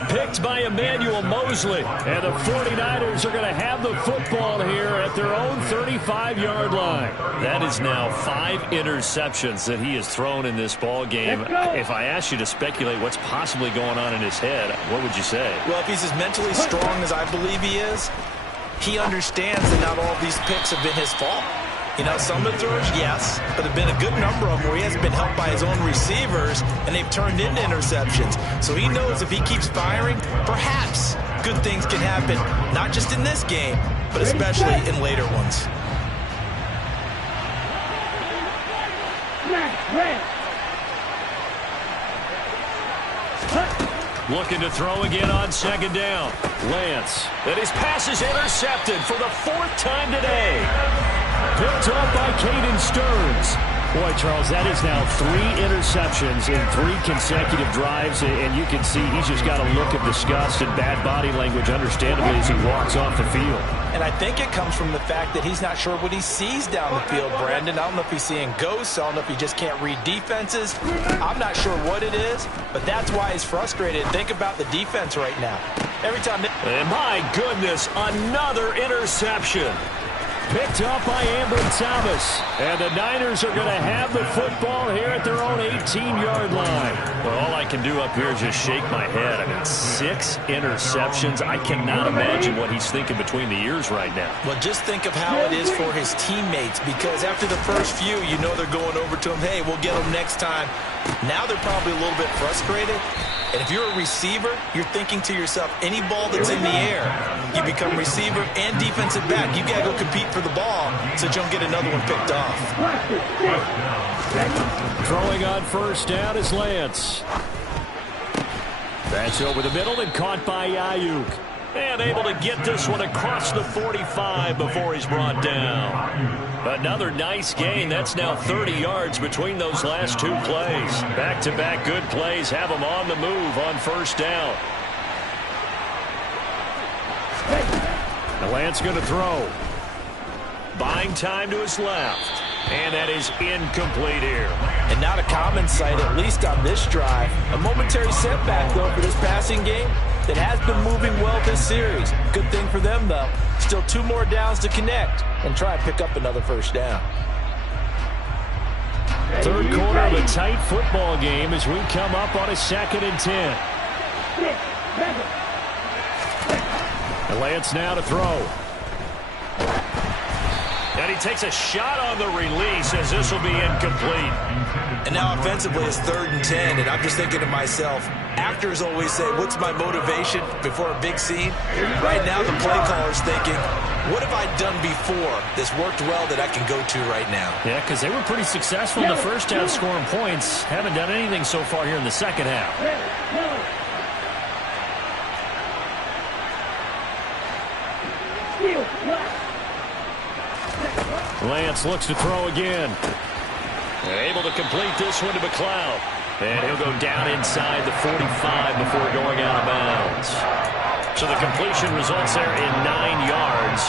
Picked by Emmanuel Mosley. And the 49ers are going to have the football here at their own 35-yard line. That is now 5 interceptions that he has thrown in this ball game. If I asked you to speculate what's possibly going on in his head, what would you say? Well, if he's as mentally strong as I believe he is, he understands that not all of these picks have been his fault. You know, some of the throws, yes, but there have been a good number of them where he hasn't been helped by his own receivers, and they've turned into interceptions. So he knows if he keeps firing, perhaps good things can happen, not just in this game, but especially in later ones. Looking to throw again on 2nd down. Lance. And his pass is intercepted for the 4th time today. Picked up by Caden Stearns. Boy, Charles, that is now 3 interceptions in 3 consecutive drives, and you can see he's just got a look of disgust and bad body language, understandably, as he walks off the field. And I think it comes from the fact that he's not sure what he sees down the field, Brandon. I don't know if he's seeing ghosts. I don't know if he just can't read defenses. I'm not sure what it is, but that's why he's frustrated. Think about the defense right now. Every time and my goodness, another interception. Picked up by Ambry Thomas. And the Niners are going to have the football here at their own 18-yard line. Well, all I can do up here is just shake my head. I mean, 6 interceptions. I cannot imagine what he's thinking between the ears right now. Well, just think of how it is for his teammates, because after the first few, you know they're going over to him, hey, we'll get them next time. Now they're probably a little bit frustrated. And if you're a receiver, you're thinking to yourself, any ball that's in the air, you become receiver and defensive back. You got to go compete for the ball so that you don't get another one picked off. Throwing on 1st down is Lance. That's over the middle and caught by Ayuk. And able to get this one across the 45 before he's brought down. Another nice gain. That's now 30 yards between those last 2 plays. Back-to-back good plays have him on the move on 1st down. Now Lance going to throw. Buying time to his left. And that is incomplete here. And not a common sight, at least on this drive. A momentary setback, though, for this passing game that has been moving well this series. Good thing for them, though. Still 2 more downs to connect and try and pick up another 1st down. 3rd quarter of a tight football game as we come up on a 2nd and 10. And Lance now to throw. And he takes a shot on the release as this will be incomplete. And now offensively it's 3rd and 10, and I'm just thinking to myself, actors always say, what's my motivation before a big scene? Right now the play caller's thinking, what have I done before that's worked well that I can go to right now? Yeah, because they were pretty successful in the first half scoring points. Haven't done anything so far here in the second half. Lance looks to throw again. Able to complete this one to McLeod. And he'll go down inside the 45 before going out of bounds. So the completion results there in 9 yards.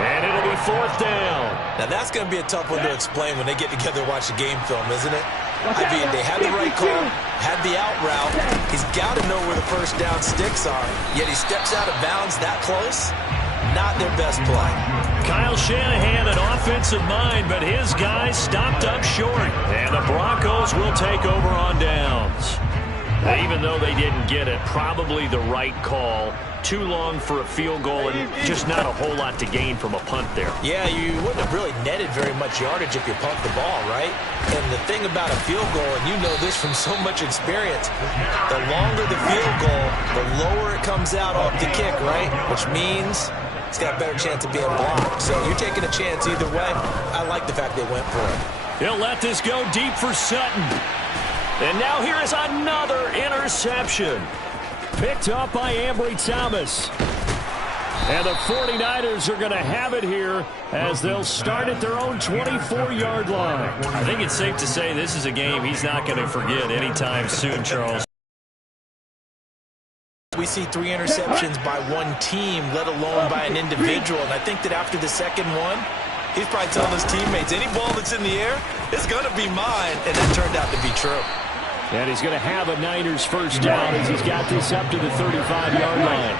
And it'll be 4th down. Now that's going to be a tough one to explain when they get together and watch the game film, isn't it? I mean, they had the right call, had the out route. He's got to know where the first down sticks are. Yet he steps out of bounds that close. Not their best play. Kyle Shanahan, an offensive mind, but his guys stopped up short. And the Broncos will take over on downs. Even though they didn't get it, probably the right call. Too long for a field goal and just not a whole lot to gain from a punt there. Yeah, you wouldn't have really netted very much yardage if you pumped the ball, right? And the thing about a field goal, and you know this from so much experience, the longer the field goal, the lower it comes out off the kick, right? Which means it's got a better chance of being blocked. So you're taking a chance either way. I like the fact they went for it. He'll let this go deep for Sutton. And now here is another interception. Picked up by Ambry Thomas. And the 49ers are going to have it here as they'll start at their own 24-yard line. I think it's safe to say this is a game he's not going to forget anytime soon, Charles. We see 3 interceptions by one team, let alone by an individual. And I think that after the second one, he's probably telling his teammates, any ball that's in the air is going to be mine. And that turned out to be true. And he's going to have a Niners first down as he's got this up to the 35-yard line.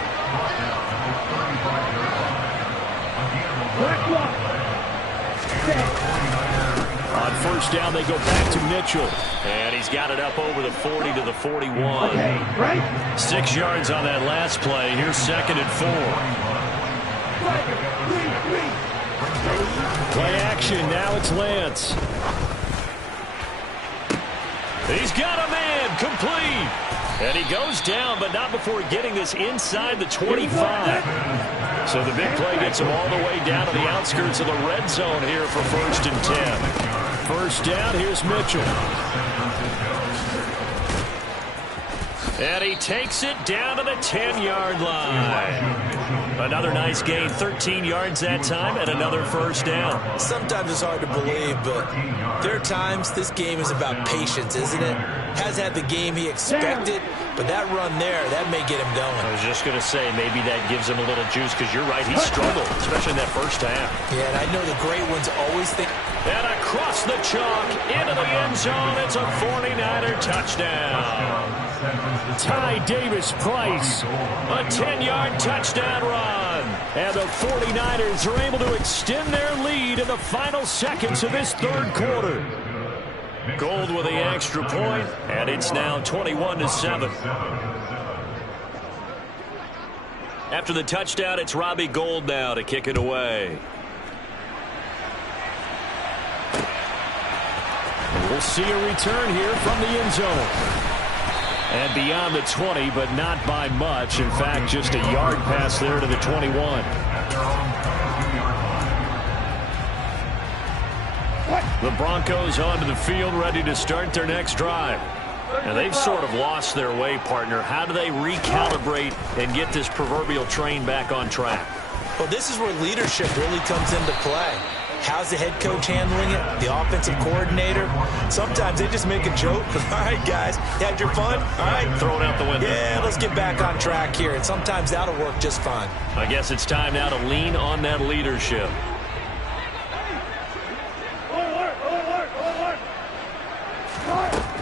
On first down, they go back to Mitchell. And he's got it up over the 40 to the 41. 6 yards on that last play. Here's 2nd and 4. Play action. Now it's Lance. He's got a man complete. And he goes down, but not before getting this inside the 25. So the big play gets him all the way down to the outskirts of the red zone here for 1st and 10. First down, here's Mitchell. And he takes it down to the 10-yard line. Another nice gain, 13 yards that time, and another first down. Sometimes it's hard to believe, but there are times this game is about patience, isn't it? Has had the game he expected, but that run there, that may get him going. I was just going to say, maybe that gives him a little juice, because you're right, he struggled, especially in that first half. Yeah, and I know the great ones always think. And across the chalk, into the end zone, it's a 49er touchdown. Ty Davis-Price, a 10-yard touchdown run. And the 49ers are able to extend their lead in the final seconds of this 3rd quarter. Gold with the extra point, and it's now 21-7. After the touchdown, it's Robbie Gould now to kick it away. We'll see a return here from the end zone. And beyond the 20, but not by much. In fact, just a yard pass there to the 21. The Broncos onto the field, ready to start their next drive. Now, they've sort of lost their way, partner. How do they recalibrate and get this proverbial train back on track? Well, this is where leadership really comes into play. How's the head coach handling it? The offensive coordinator? Sometimes they just make a joke. All right, guys, you had your fun? All right. Throw it out the window. Yeah, let's get back on track here. And sometimes that'll work just fine. I guess it's time now to lean on that leadership.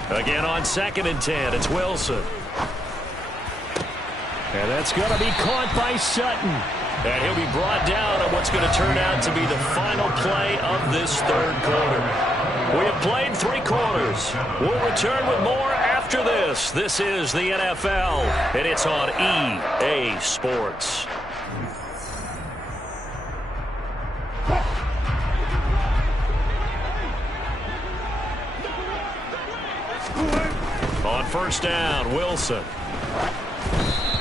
Again on 2nd and 10, it's Wilson. And that's going to be caught by Sutton. And he'll be brought down on what's going to turn out to be the final play of this 3rd quarter. We have played 3 quarters. We'll return with more after this. This is the NFL, and it's on EA Sports. first down. Wilson.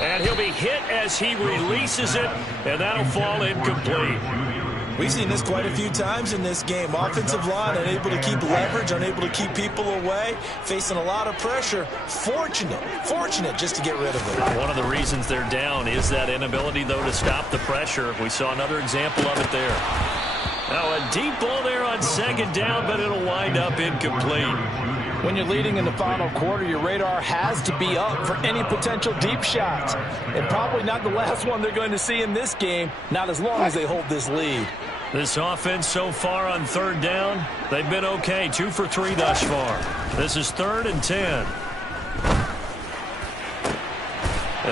And he'll be hit as he releases it, and that'll fall incomplete. We've seen this quite a few times in this game. Offensive line unable to keep leverage, unable to keep people away, facing a lot of pressure. Fortunate just to get rid of it. One of the reasons they're down is that inability, though, to stop the pressure. We saw another example of it there. Now a deep ball there on second down, but it'll wind up incomplete. When you're leading in the final quarter, your radar has to be up for any potential deep shots. And probably not the last one they're going to see in this game, not as long as they hold this lead. This offense so far on third down, they've been okay. 2 for 3 thus far. This is 3rd and 10.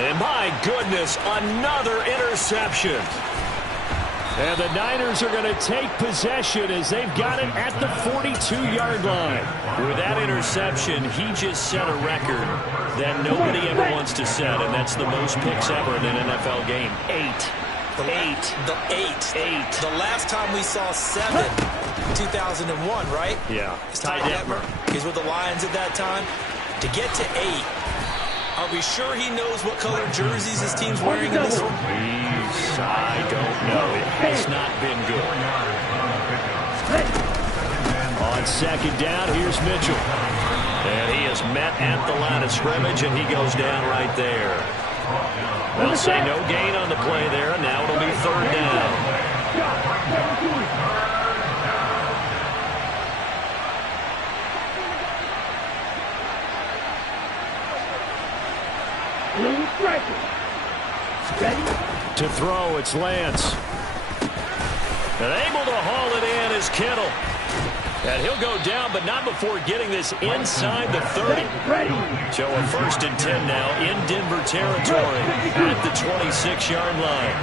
And my goodness, another interception. And the Niners are going to take possession as they've got it at the 42-yard line. With that interception, he just set a record that nobody ever wants to set, and that's the most picks ever in an NFL game. 8. The last time we saw 7, 2001, right? Yeah. Ty Detmer. He's with the Lions at that time. To get to 8, are we sure he knows what color jerseys his team's wearing in this one? I don't know. It has not been good. On second down, here's Mitchell. And he is met at the line of scrimmage, and he goes down right there. They'll say no gain on the play there, and now it'll be 3rd down. To throw, it's Lance. And able to haul it in is Kittle. And he'll go down, but not before getting this inside the 30. So a 1st and 10 now in Denver territory at the 26-yard line.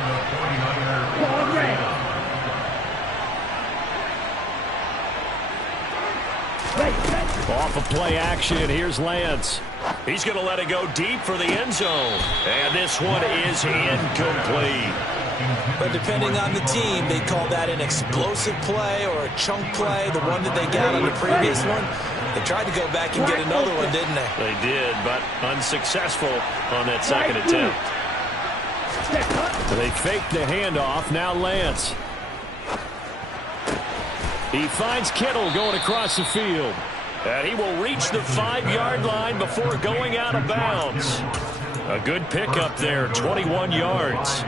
Off of play action, here's Lance. He's going to let it go deep for the end zone. And this one is incomplete. But depending on the team, they call that an explosive play or a chunk play, the one that they got on the previous one. They tried to go back and get another one, didn't they? They did, but unsuccessful on that second attempt. They faked the handoff. Now Lance. He finds Kittle going across the field. And he will reach the 5-yard line before going out of bounds. A good pickup there, 21 yards.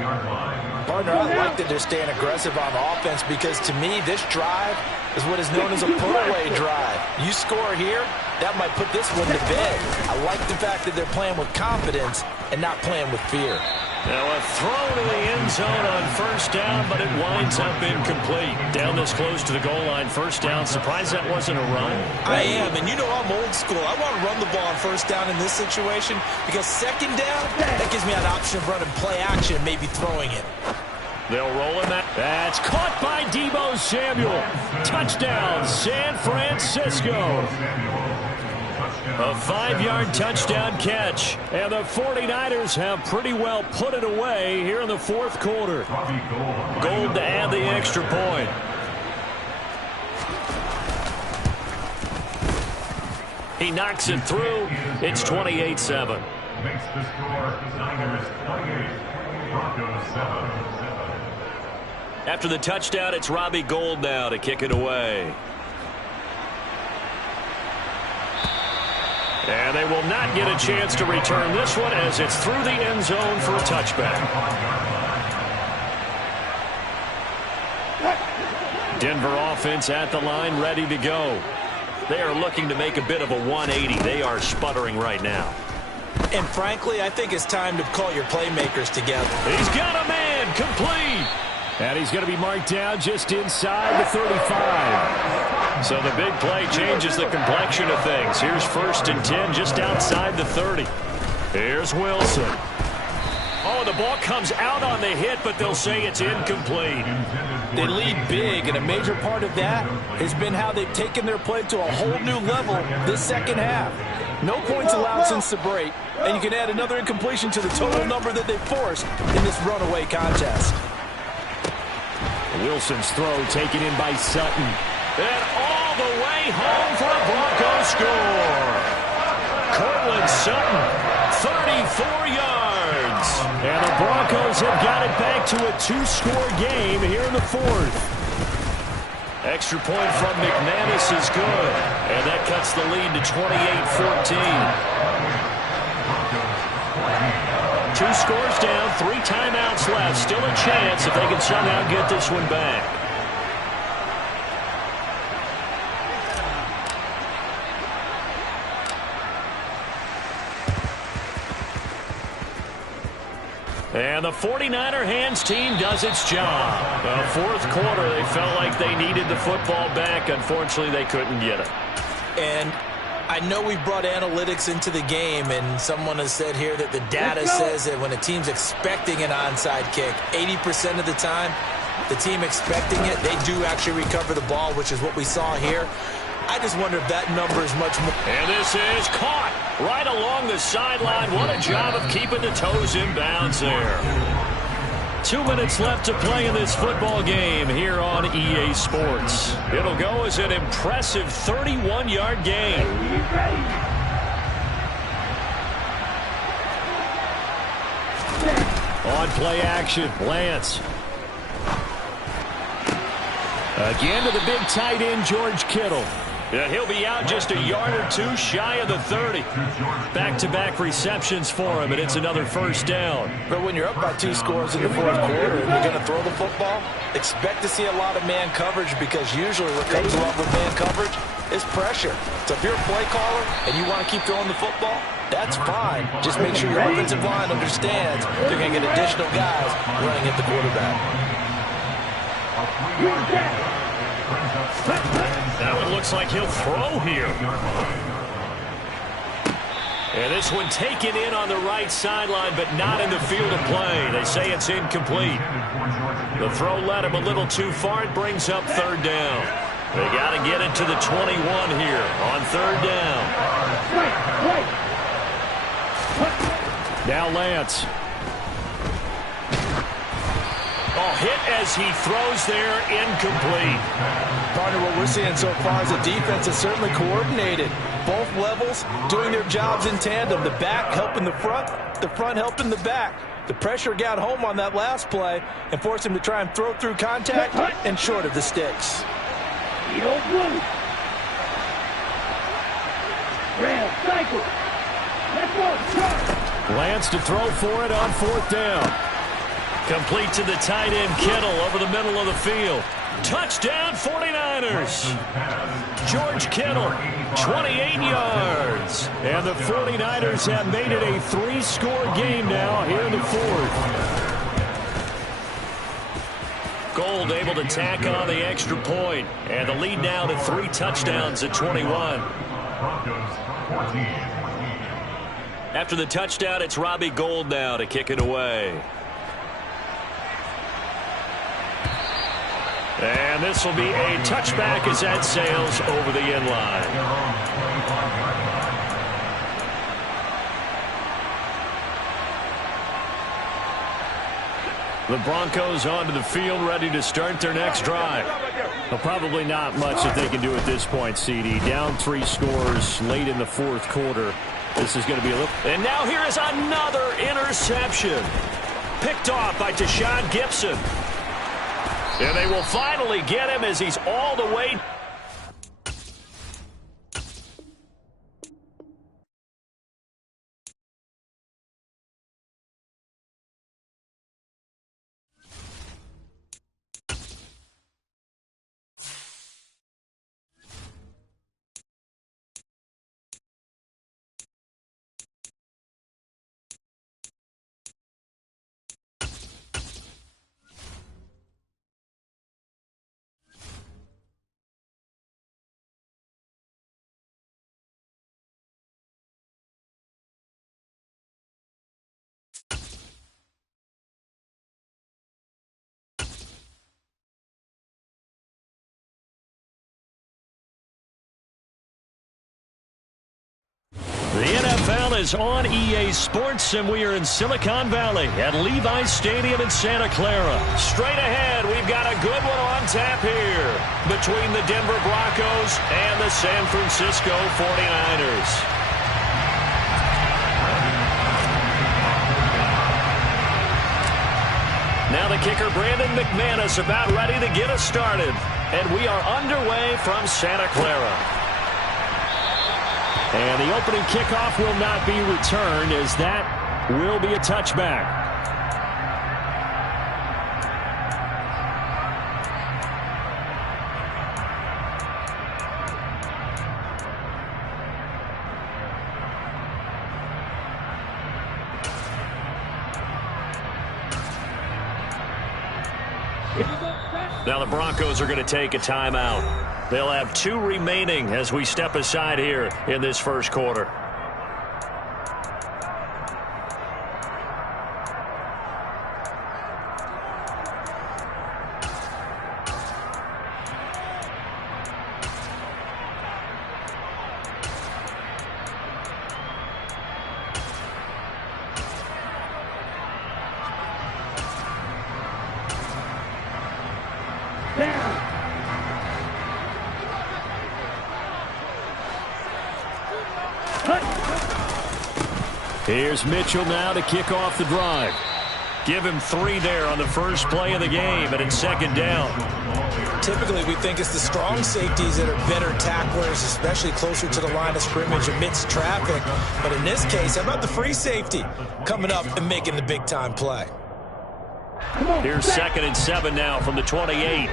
Partner, I like that they're staying aggressive on offense because to me, this drive is what is known as a put-away drive. You score here, that might put this one to bed. I like the fact that they're playing with confidence and not playing with fear. Now a throw to the end zone on 1st down, but it winds up incomplete. Down this close to the goal line, 1st down. Surprised that wasn't a run? I am, and you know I'm old school. I want to run the ball on 1st down in this situation because 2nd down, that gives me an option of running play action and maybe throwing it. They'll roll in that. That's caught by Deebo Samuel. Touchdown, San Francisco. A 5-yard touchdown catch. And the 49ers have pretty well put it away here in the 4th quarter. Gold to add the extra point. He knocks it through. It's 28-7. Makes the score Niners 28, Broncos 7. After the touchdown, it's Robbie Gould now to kick it away. And they will not get a chance to return this one as it's through the end zone for a touchback. Denver offense at the line, ready to go. They are looking to make a bit of a 180. They are sputtering right now. And frankly, I think it's time to call your playmakers together. He's got a man, complete. And he's going to be marked down just inside the 35. So the big play changes the complexion of things. Here's 1st and 10 just outside the 30. Here's Wilson. Oh, the ball comes out on the hit, but they'll say it's incomplete. They lead big, and a major part of that has been how they've taken their play to a whole new level this 2nd half. No points allowed since the break, and you can add another incompletion to the total number that they forced in this runaway contest. Wilson's throw taken in by Sutton. And all the way home for a Broncos score. Courtland Sutton, 34 yards. And the Broncos have got it back to a 2-score game here in the fourth. Extra point from McManus is good. And that cuts the lead to 28-14. 2 scores down, 3 timeouts left. Still a chance if they can somehow get this one back. And the 49er hands team does its job. The fourth quarter, they felt like they needed the football back. Unfortunately, they couldn't get it. And I know we brought analytics into the game, and someone has said here that the data says that when a team's expecting an onside kick, 80% of the time, the team expecting it, they do actually recover the ball, which is what we saw here. I just wonder if that number is much more. And this is caught right along the sideline. What a job of keeping the toes in bounds there. 2 minutes left to play in this football game here on EA Sports. It'll go as an impressive 31-yard gain. On play action, Lance. Again to the big tight end, George Kittle. Yeah, he'll be out just a yard or 2 shy of the 30. Back-to-back receptions for him, and it's another first down. But when you're up by 2 scores in the fourth quarter and you're going to throw the football, expect to see a lot of man coverage, because usually what comes along with man coverage is pressure. So if you're a play caller and you want to keep throwing the football, that's fine. Just make sure your offensive line understands they're going to get additional guys running at the quarterback. Now it looks like he'll throw here. And this one taken in on the right sideline, but not in the field of play. They say it's incomplete. The throw led him a little too far. It brings up third down. They got to get it to the 21 here on third down. Now Lance. Oh, hit as he throws there, incomplete. Partner, what we're seeing so far is the defense is certainly coordinated. Both levels doing their jobs in tandem. The back helping the front helping the back. The pressure got home on that last play and forced him to try and throw through contact and short of the sticks. Lance to throw for it on fourth down. Complete to the tight end, Kittle, over the middle of the field. Touchdown, 49ers. George Kittle, 28 yards. And the 49ers have made it a 3-score game now here in the fourth. Gold able to tack on the extra point. And the lead now to 3 touchdowns at 21. After the touchdown, it's Robbie Gould now to kick it away. And this will be a touchback as that sails over the end line. The Broncos onto the field, ready to start their next drive. Well, probably not much that they can do at this point, CD. Down 3 scores late in the fourth quarter. This is going to be a little... And now here is another interception. Picked off by Deshaun Gibson. And they will finally get him as he's all the way... The NFL is on EA Sports, and we are in Silicon Valley at Levi's Stadium in Santa Clara. Straight ahead, we've got a good one on tap here between the Denver Broncos and the San Francisco 49ers. now the kicker, Brandon McManus, about ready to get us started. And we are underway from Santa Clara. And the opening kickoff will not be returned, as that will be a touchback. Now the Broncos are going to take a timeout. They'll have 2 remaining as we step aside here in this first quarter. Here's Mitchell now to kick off the drive. Give him 3 there on the first play of the game, and it's second down. Typically, we think it's the strong safeties that are better tacklers, especially closer to the line of scrimmage amidst traffic. But in this case, how about the free safety coming up and making the big-time play? Here's 2nd and 7 now from the 28.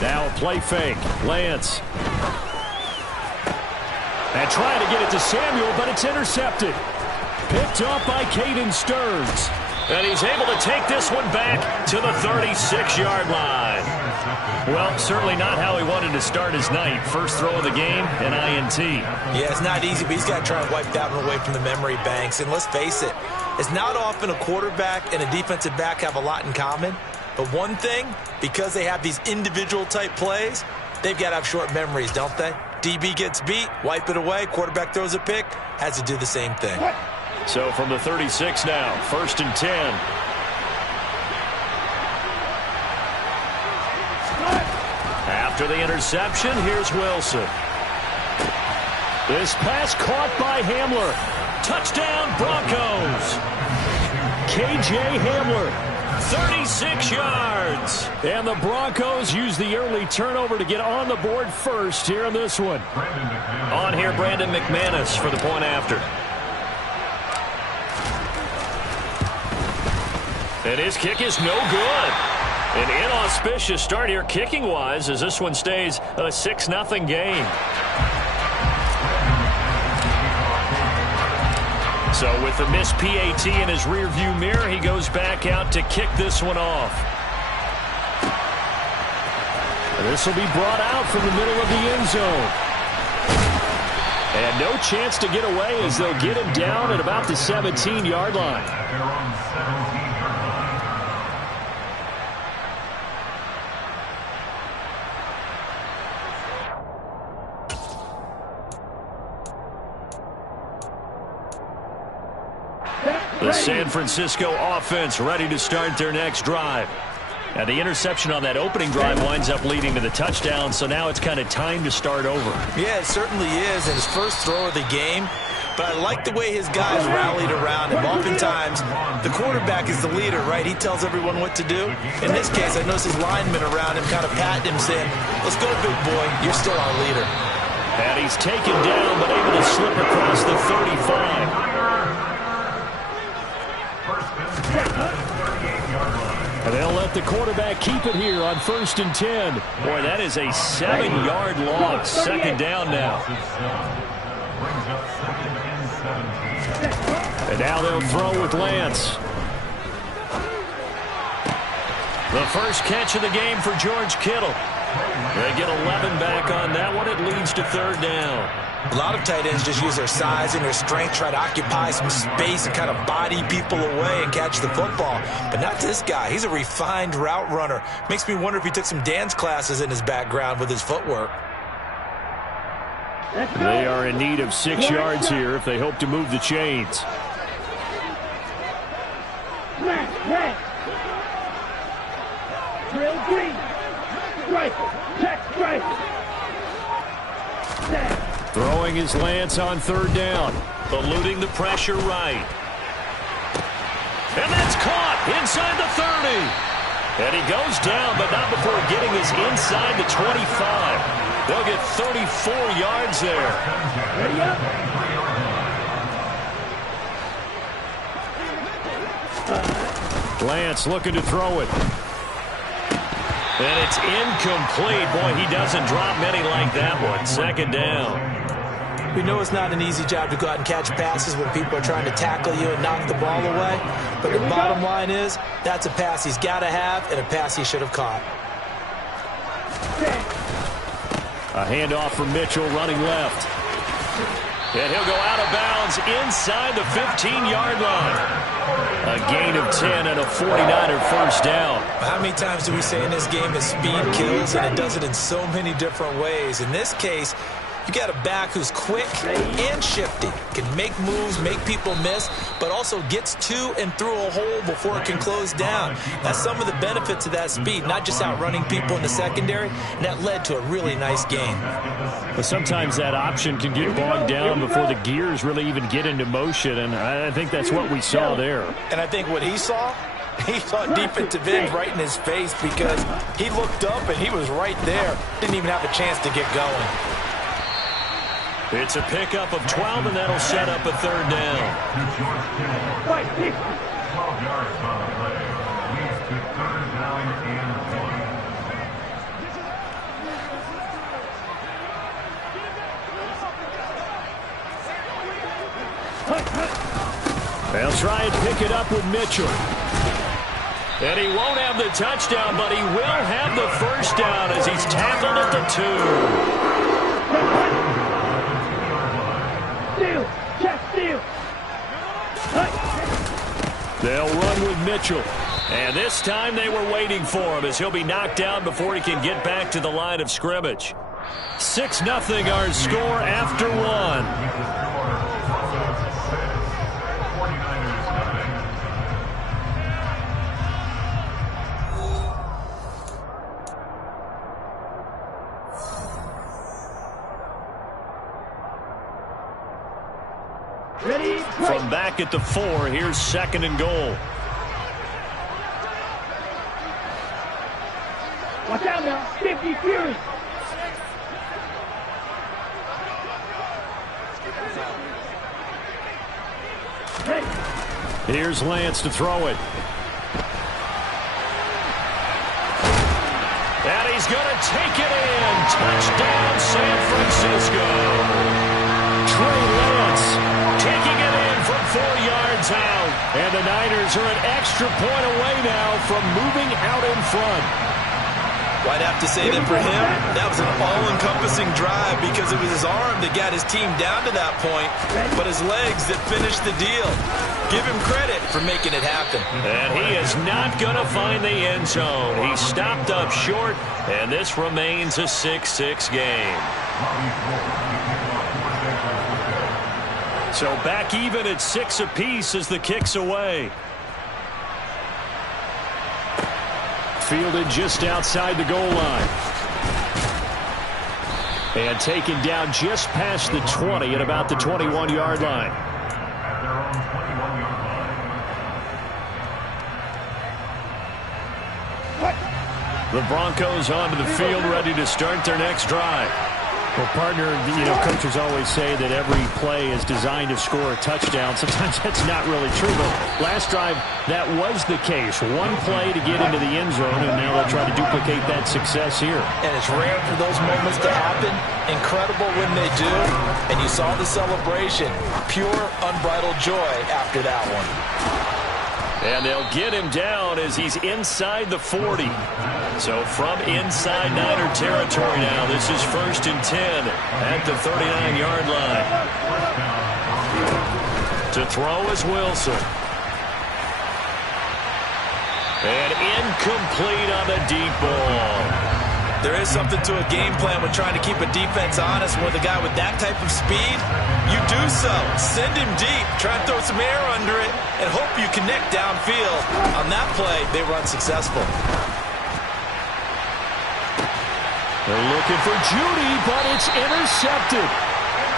Now a play fake. Lance. And trying to get it to Samuel, but it's intercepted. Picked up by Caden Stearns. And he's able to take this one back to the 36-yard line. Well, certainly not how he wanted to start his night. First throw of the game, an INT. Yeah, it's not easy, but he's got to try and wipe that one away from the memory banks. And let's face it, it's not often a quarterback and a defensive back have a lot in common. But one thing, because they have these individual-type plays, they've got to have short memories, don't they? DB gets beat, wipe it away, quarterback throws a pick, has to do the same thing. So from the 36 now, 1st and 10. After the interception, here's Wilson. This pass caught by Hamler. Touchdown, Broncos. KJ Hamler. 36 yards. And the Broncos use the early turnover to get on the board first here in this one. On here, Brandon McManus for the point after. And his kick is no good. An inauspicious start here kicking-wise as this one stays a 6-0 game. So with the missed PAT in his rearview mirror, he goes back out to kick this one off. This will be brought out from the middle of the end zone. And no chance to get away as they'll get him down at about the 17-yard line. They're on 17-yard line. The San Francisco offense ready to start their next drive. Now the interception on that opening drive winds up leading to the touchdown, so now it's kind of time to start over. Yeah, it certainly is, and his first throw of the game. But I like the way his guys rallied around him. Oftentimes, the quarterback is the leader, right? He tells everyone what to do. In this case, I noticed his linemen around him kind of patting him, saying, "Let's go, big boy. You're still our leader." And he's taken down, but able to slip across the 35. And they'll let the quarterback keep it here on 1st and 10. Boy, that is a 7-yard loss. Second down now. And now they'll throw with Lance. The first catch of the game for George Kittle. They get 11 back on that one. It leads to 3rd down. A lot of tight ends just use their size and their strength, try to occupy some space and kind of body people away and catch the football. But not this guy. He's a refined route runner. Makes me wonder if he took some dance classes in his background with his footwork. They are in need of 6 yards here if they hope to move the chains. Drill green. Strike. Check strike. Throwing his Lance on 3rd down. Eluding the pressure right. And that's caught inside the 30. And he goes down, but not before getting his inside the 25. They'll get 34 yards there. Ready up. Lance looking to throw it. And it's incomplete. Boy, he doesn't drop many like that one. Second down. We know it's not an easy job to go out and catch passes when people are trying to tackle you and knock the ball away. But the bottom line is, that's a pass he's got to have and a pass he should have caught. A handoff from Mitchell running left. And he'll go out of bounds inside the 15-yard line. A gain of 10 and a 49er first down. How many times do we say in this game that speed kills, and it does it in so many different ways? In this case, you got a back who's quick and shifty, can make moves, make people miss, but also gets to and through a hole before it can close down. That's some of the benefits of that speed, not just outrunning people in the secondary, and that led to a really nice game. But sometimes that option can get bogged down before the gears really even get into motion, and I think that's what we saw there. And I think what he saw defensive end right in his face, because he looked up and he was right there. Didn't even have a chance to get going. It's a pickup of 12, and that'll set up a third down. 12 yards on the play. Leads to third down and 1. They'll try and pick it up with Mitchell. And he won't have the touchdown, but he will have the first down as he's tackled at the 2. They'll run with Mitchell. And this time they were waiting for him as he'll be knocked down before he can get back to the line of scrimmage. 6-0 our score after one. From back at the 4, here's 2nd and goal. Watch out now, 50 Fury. Here's Lance to throw it. And he's going to take it in. Touchdown, San Francisco. Trey Lance taking it in from 4 yards out. And the Niners are an extra point away now from moving out in front. Well, I'd have to say that for him, that was an all-encompassing drive because it was his arm that got his team down to that point, but his legs that finished the deal. Give him credit for making it happen. And he is not going to find the end zone. He stopped up short, and this remains a 6-6 game. So back even at 6 apiece as the kick's away. Fielded just outside the goal line. And taken down just past the 20 at about the 21-yard line. At their own 21-yard line. The Broncos onto the field, ready to start their next drive. Well, partner, coaches always say that every play is designed to score a touchdown. Sometimes that's not really true, but last drive, that was the case. One play to get into the end zone, and now they'll try to duplicate that success here. And it's rare for those moments to happen. Incredible when they do. And you saw the celebration. Pure, unbridled joy after that one. And they'll get him down as he's inside the 40. So from inside Niner territory now, this is 1st and 10 at the 39-yard line. To throw is Wilson. And incomplete on the deep ball. There is something to a game plan when trying to keep a defense honest. With a guy with that type of speed, you do so. Send him deep. Try and throw some air under it and hope you connect downfield. On that play, they run successful. They're looking for Judy, but it's intercepted.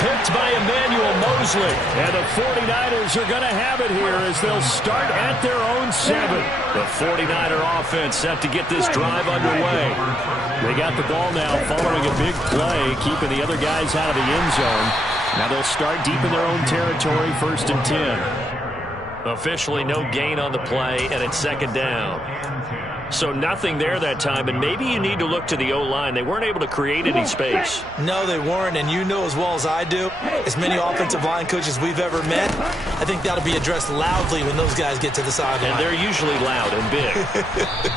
Picked by Emmanuel Mosley. And the 49ers are going to have it here as they'll start at their own 7. The 49er offense set to get this drive underway. They got the ball now following a big play, keeping the other guys out of the end zone. Now they'll start deep in their own territory, 1st and 10. Officially no gain on the play, and it's 2nd down. So nothing there that time, and maybe you need to look to the O-line. They weren't able to create any space. No, they weren't, and you know as well as I do, as many offensive line coaches we've ever met, I think that'll be addressed loudly when those guys get to the sideline. And they're usually loud and big.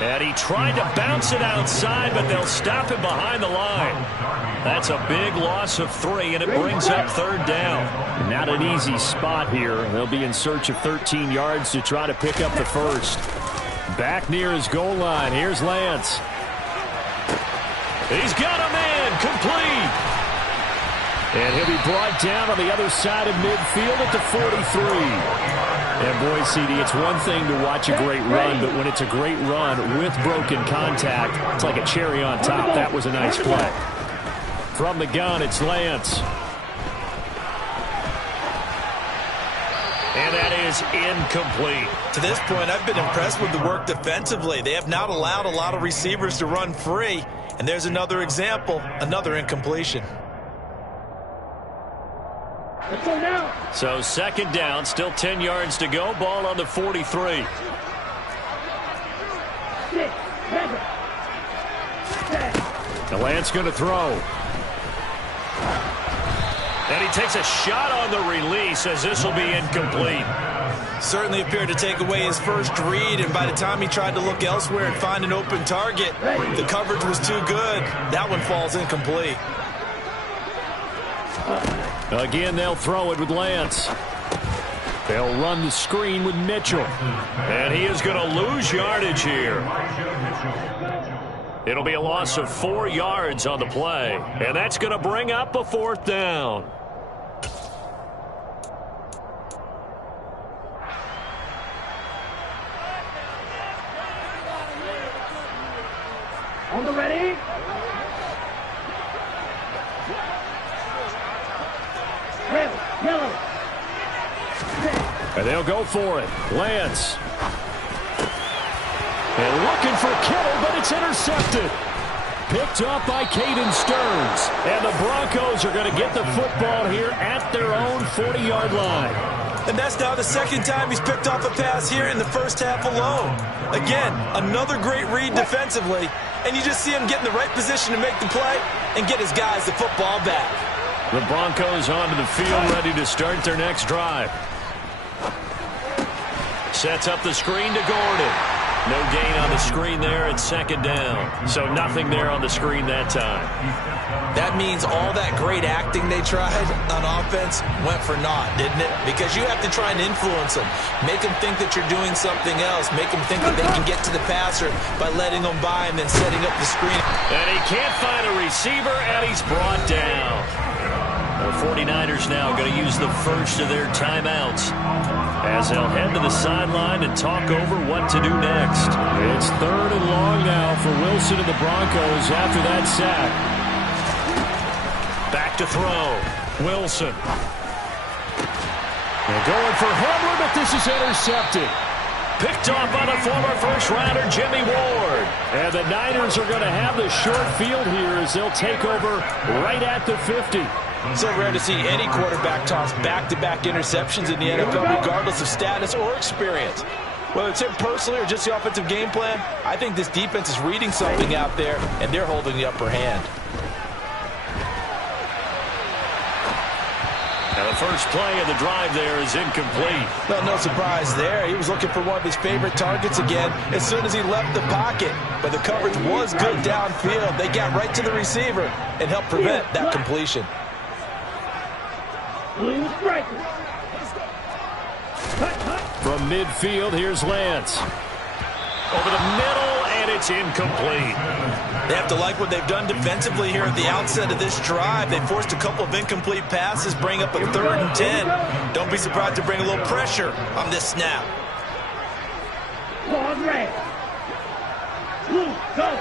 And he tried to bounce it outside, but they'll stop him behind the line. That's a big loss of 3, and it brings up 3rd down. Not an easy spot here. They'll be in search of 13 yards to try to pick up the 1st. Back near his goal line. Here's Lance. He's got a man complete. And he'll be brought down on the other side of midfield at the 43. And boy, CD, it's one thing to watch a great run, but when it's a great run with broken contact, it's like a cherry on top. That was a nice play. From the gun, it's Lance. And that is incomplete. To this point, I've been impressed with the work defensively. They have not allowed a lot of receivers to run free. And there's another example, another incompletion. Let's go now. So 2nd down, still 10 yards to go. Ball on the 43. 6, 7, 10. The Lance going to throw. And he takes a shot on the release as this will be incomplete. Certainly appeared to take away his first read, and by the time he tried to look elsewhere and find an open target, the coverage was too good. That one falls incomplete. Again, they'll throw it with Lance. They'll run the screen with Mitchell. And he is going to lose yardage here. It'll be a loss of 4 yards on the play. And that's going to bring up a 4th down. On the ready. Red, yellow. And they'll go for it. Lance. And looking for Kittle, but it's intercepted. Picked up by Caden Stearns. And the Broncos are going to get the football here at their own 40-yard line. And that's now the 2nd time he's picked off a pass here in the first half alone. Again, another great read defensively, and you just see him get in the right position to make the play and get his guys the football back. The Broncos onto the field, ready to start their next drive. Sets up the screen to Gordon. No gain on the screen there at 2nd down. So nothing there on the screen that time. That means all that great acting they tried on offense went for naught, didn't it? Because you have to try and influence them. Make them think that you're doing something else. Make them think that they can get to the passer by letting them by and then setting up the screen. And he can't find a receiver, and he's brought down. The 49ers now going to use the first of their timeouts as they'll head to the sideline and talk over what to do next. It's 3rd and long now for Wilson and the Broncos after that sack. Back to throw. Wilson. They're going for Hamler, but this is intercepted. Picked off by the former first-rounder Jimmy Ward. And the Niners are going to have the short field here as they'll take over right at the 50. So rare to see any quarterback toss back-to-back interceptions in the NFL, regardless of status or experience. Whether it's him personally or just the offensive game plan, I think this defense is reading something out there, and they're holding the upper hand. And the first play of the drive there is incomplete. Well, no surprise there. He was looking for one of his favorite targets again as soon as he left the pocket. But the coverage was good downfield. They got right to the receiver and helped prevent that completion. From midfield, here's Lance. Over the middle, and it's incomplete. They have to like what they've done defensively here at the outset of this drive. They forced a couple of incomplete passes, bring up a 3rd and 10. Don't be surprised to bring a little pressure on this snap. Ball red. Blue, go.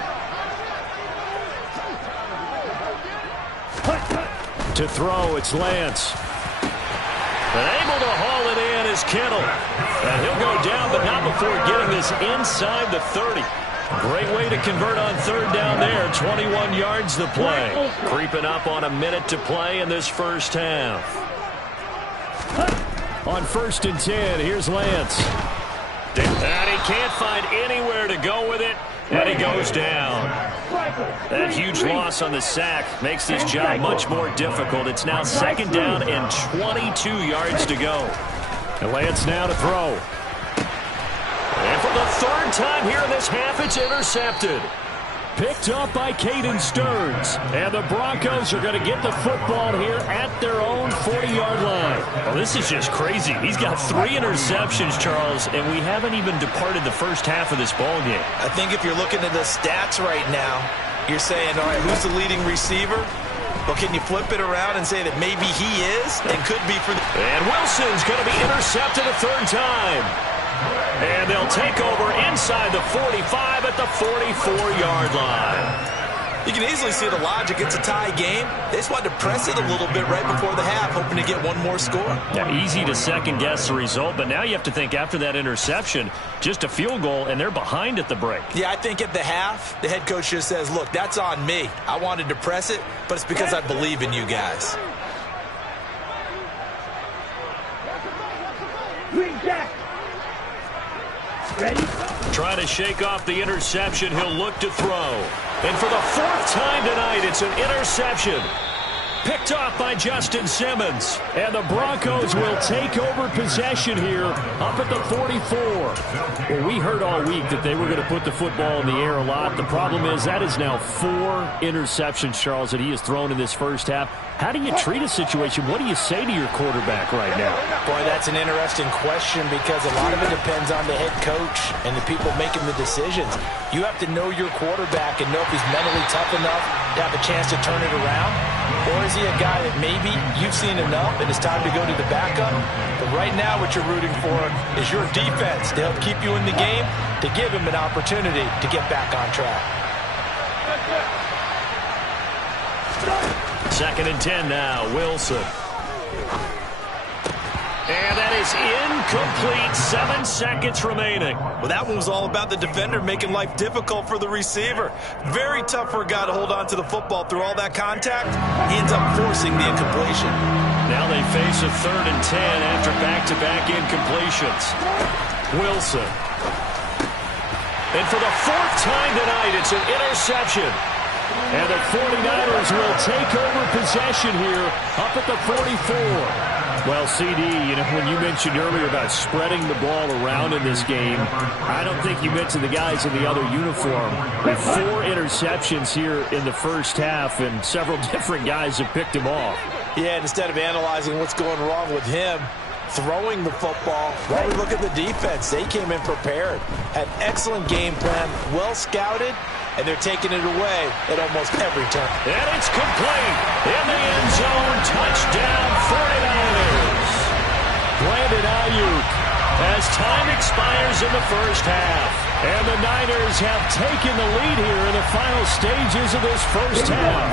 To throw, it's Lance. And able to haul it in is Kittle. And he'll go down, but not before getting this inside the 30. Great way to convert on third down there. 21 yards the play. Creeping up on a minute to play in this first half. On 1st and 10, here's Lance. And he can't find anywhere to go with it. And he goes down. That huge loss on the sack makes this job much more difficult. It's now 2nd down and 22 yards to go. And Lance now to throw. And for the 3rd time here in this half, it's intercepted. Picked up by Caden Stearns. And the Broncos are going to get the football here at their own 40-yard line. Well, this is just crazy. He's got 3 interceptions, Charles, and we haven't even departed the first half of this ball game. I think if you're looking at the stats right now, you're saying, all right, who's the leading receiver? Well, can you flip it around and say that maybe he is and could be for the... And Wilson's going to be intercepted a 3rd time. And they'll take over inside the 45 at the 44-yard line. You can easily see the logic. It's a tie game. They just wanted to press it a little bit right before the half, hoping to get one more score. Yeah, easy to second-guess the result, but now you have to think after that interception, just a field goal, and they're behind at the break. Yeah, I think at the half, the head coach just says, look, that's on me. I wanted to press it, but it's because I believe in you guys. Green Jack. Ready? Trying to shake off the interception. He'll look to throw. And for the 4th time tonight, it's an interception. Picked off by Justin Simmons. And the Broncos will take over possession here up at the 44. Well, we heard all week that they were going to put the football in the air a lot. The problem is that is now 4 interceptions, Charles, that he has thrown in this first half. How do you treat a situation? What do you say to your quarterback right now? Boy, that's an interesting question because a lot of it depends on the head coach and the people making the decisions. You have to know your quarterback and know if he's mentally tough enough to have a chance to turn it around. Or is he a guy that maybe you've seen enough and it's time to go to the backup? But right now what you're rooting for is your defense to help keep you in the game, to give him an opportunity to get back on track. 2nd and 10 now, Wilson. And that is incomplete. 7 seconds remaining. Well, that one was all about the defender making life difficult for the receiver. Very tough for a guy to hold on to the football through all that contact. He ends up forcing the incompletion. Now they face a 3rd and 10 after back-to-back incompletions. Wilson. And for the 4th time tonight, it's an interception. And the 49ers will take over possession here up at the 44. Well, CD, you know, when you mentioned earlier about spreading the ball around in this game, I don't think you mentioned the guys in the other uniform. With 4 interceptions here in the first half, and several different guys have picked him off. Yeah, and instead of analyzing what's going wrong with him, throwing the football, well, we look at the defense. They came in prepared, had excellent game plan, well scouted, and they're taking it away at almost every turn. And it's complete. In the end zone, touchdown 49ers. Brandon Ayuk as time expires in the first half. And the Niners have taken the lead here in the final stages of this first half.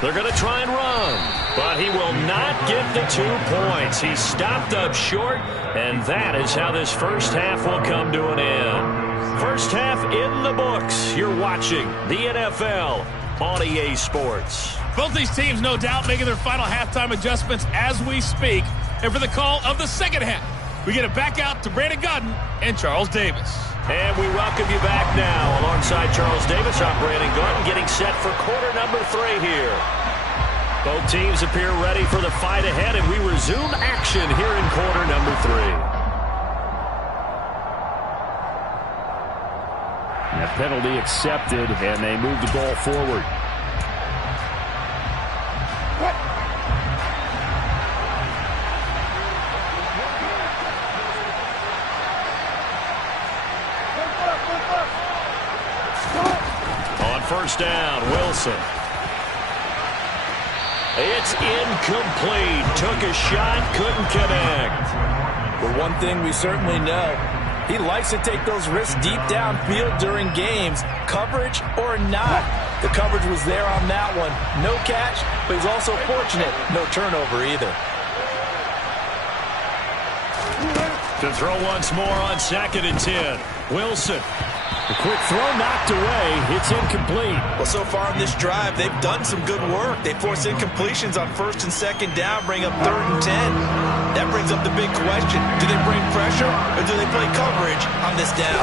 They're going to try and run, but he will not get the 2 points. He's stopped up short, and that is how this first half will come to an end. First half in the books. You're watching the NFL on EA Sports. Both these teams, no doubt, making their final halftime adjustments as we speak. And for the call of the second half, we get it back out to Brandon Gaudin and Charles Davis. And we welcome you back now. Alongside Charles Davis, I'm Brandon Gaudin, getting set for quarter number 3 here. Both teams appear ready for the fight ahead, and we resume action here in quarter number 3. A penalty accepted, and they move the ball forward. On first down, Wilson. It's incomplete. Took a shot, couldn't connect. But one thing we certainly know, He likes to take those risks deep downfield during games, coverage or not. The coverage was there on that one. No catch, but he's also fortunate. No turnover either. To throw once more on 2nd and 10. Wilson. The quick throw knocked away. It's incomplete. Well, so far in this drive, they've done some good work. They force incompletions on 1st and 2nd down, bring up 3rd and 10. That brings up the big question. Do they bring pressure or do they play coverage on this down?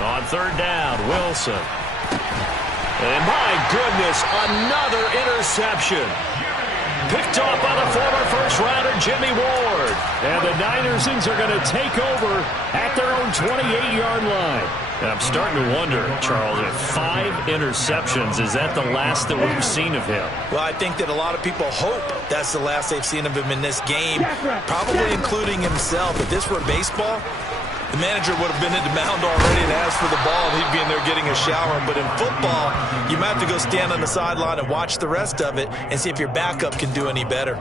On 3rd down, Wilson. And my goodness, another interception. Picked off by the former first-rounder Jimmy Ward. And the Niners are going to take over at their own 28-yard line. And I'm starting to wonder, Charles, if 5 interceptions, is that the last that we've seen of him? Well, I think that a lot of people hope that's the last they've seen of him in this game, probably including himself. If this were baseball, the manager would have been at the mound already and asked for the ball, and he'd be in there getting a shower. But in football, you might have to go stand on the sideline and watch the rest of it and see if your backup can do any better.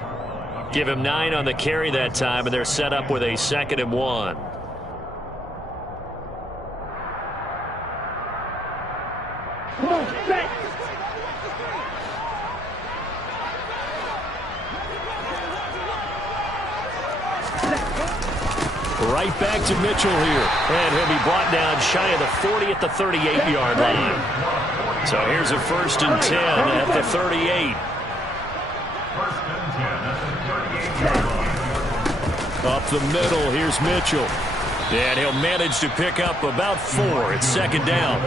Give him 9 on the carry that time, and they're set up with a 2nd and 1. Come on, set. Right back to Mitchell here. And he'll be brought down shy of the 40 at the 38-yard line. So here's a 1st and 10 at the 38. 1st and 10 at the 38-yard line. Up the middle, here's Mitchell. And he'll manage to pick up about 4 at 2nd down.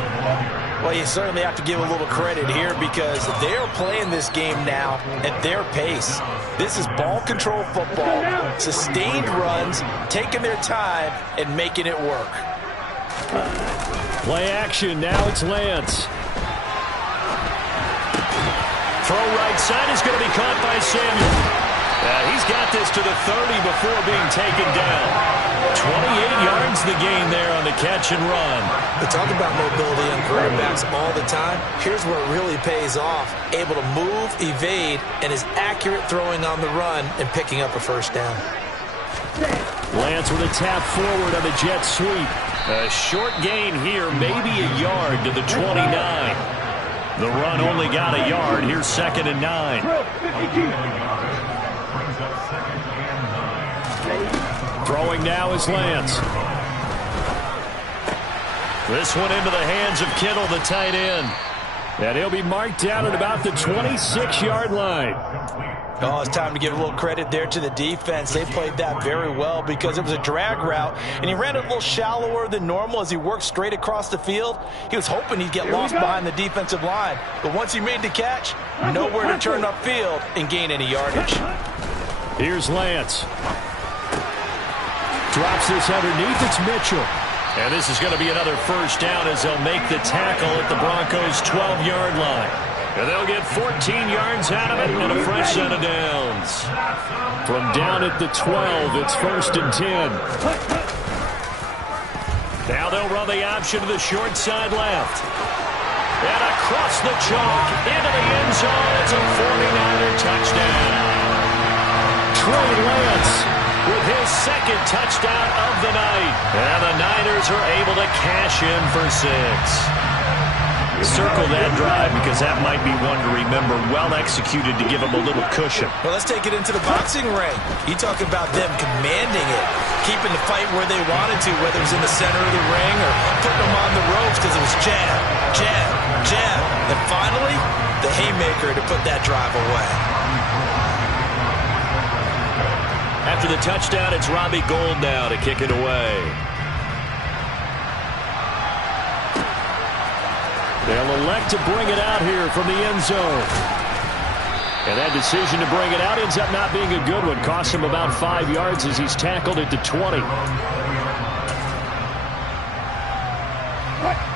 Well, you certainly have to give a little credit here because they're playing this game now at their pace. This is ball control football, sustained runs, taking their time and making it work. Play action, now it's Lance. Throw right side is going to be caught by Samuel. He's got this to the 30 before being taken down. 28 yards the gain there on the catch and run. We talk about mobility on quarterbacks all the time. Here's where it really pays off. Able to move, evade, and is accurate throwing on the run and picking up a 1st down. Lance with a tap forward on the jet sweep. A short gain here, maybe a yard to the 29. The run only got a yard. Here's 2nd and 9. Throwing now is Lance. This one into the hands of Kittle, the tight end. And he'll be marked down at about the 26-yard line. Oh, it's time to give a little credit there to the defense. They played that very well because it was a drag route, and he ran it a little shallower than normal as he worked straight across the field. He was hoping he'd get lost behind the defensive line, but once he made the catch, nowhere to turn upfield and gain any yardage. Here's Lance. Drops this underneath. It's Mitchell. And this is going to be another 1st down as they'll make the tackle at the Broncos' 12-yard line. And they'll get 14 yards out of it and a fresh set of downs. From down at the 12, it's 1st and 10. Now they'll run the option to the short side left. And across the chalk into the end zone. It's a 49er touchdown. Trey Lance with his 2nd touchdown of the night. And the Niners are able to cash in for 6. Circle that drive because that might be one to remember. Well executed to give them a little cushion. Well, let's take it into the boxing ring. You talk about them commanding it, keeping the fight where they wanted to, whether it was in the center of the ring or putting them on the ropes because it was jab, jab, jab. And finally, the haymaker to put that drive away. After the touchdown, it's Robbie Gould now to kick it away. They'll elect to bring it out here from the end zone. And that decision to bring it out ends up not being a good one. Costs him about 5 yards as he's tackled at the 20.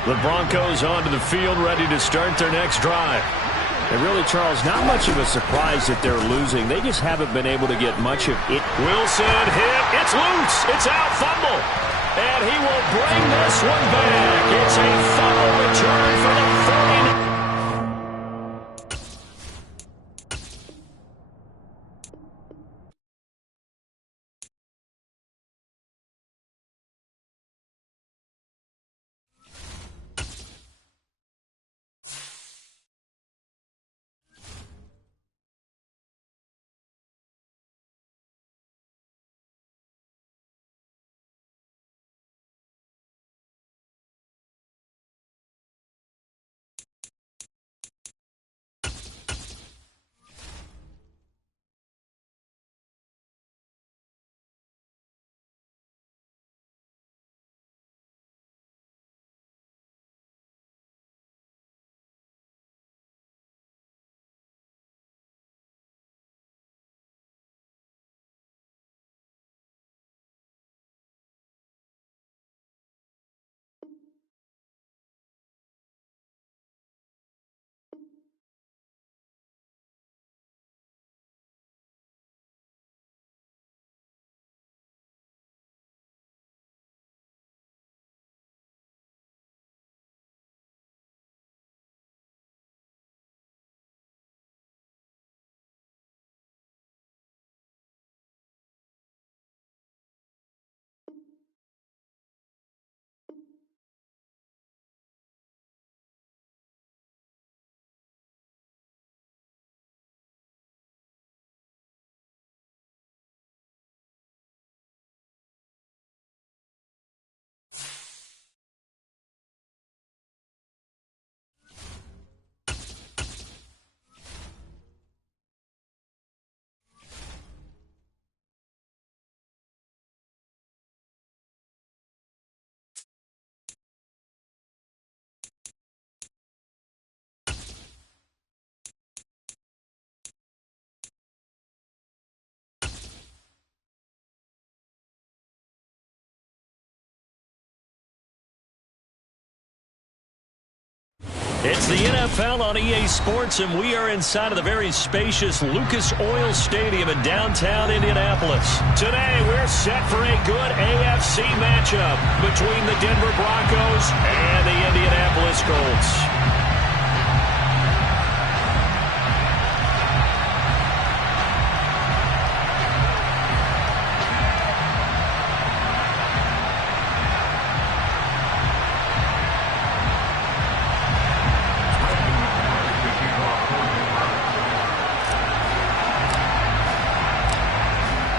The Broncos onto the field, ready to start their next drive. And really, Charles, not much of a surprise that they're losing. They just haven't been able to get much of it. Wilson hit. It's loose. It's out. Fumble. And he will bring this one back. It's a fumble return for the 49ers. It's the NFL on EA Sports, and we are inside of the very spacious Lucas Oil Stadium in downtown Indianapolis. Today, we're set for a good AFC matchup between the Denver Broncos and the Indianapolis Colts.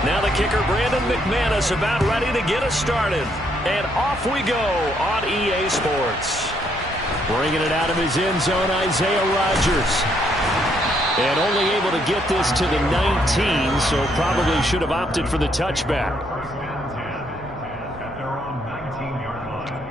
Now the kicker, Brandon McManus, about ready to get us started. And off we go on EA Sports. Bringing it out of his end zone, Isaiah Rodgers. And only able to get this to the 19, so probably should have opted for the touchback. First and 10 at their own 19-yard line.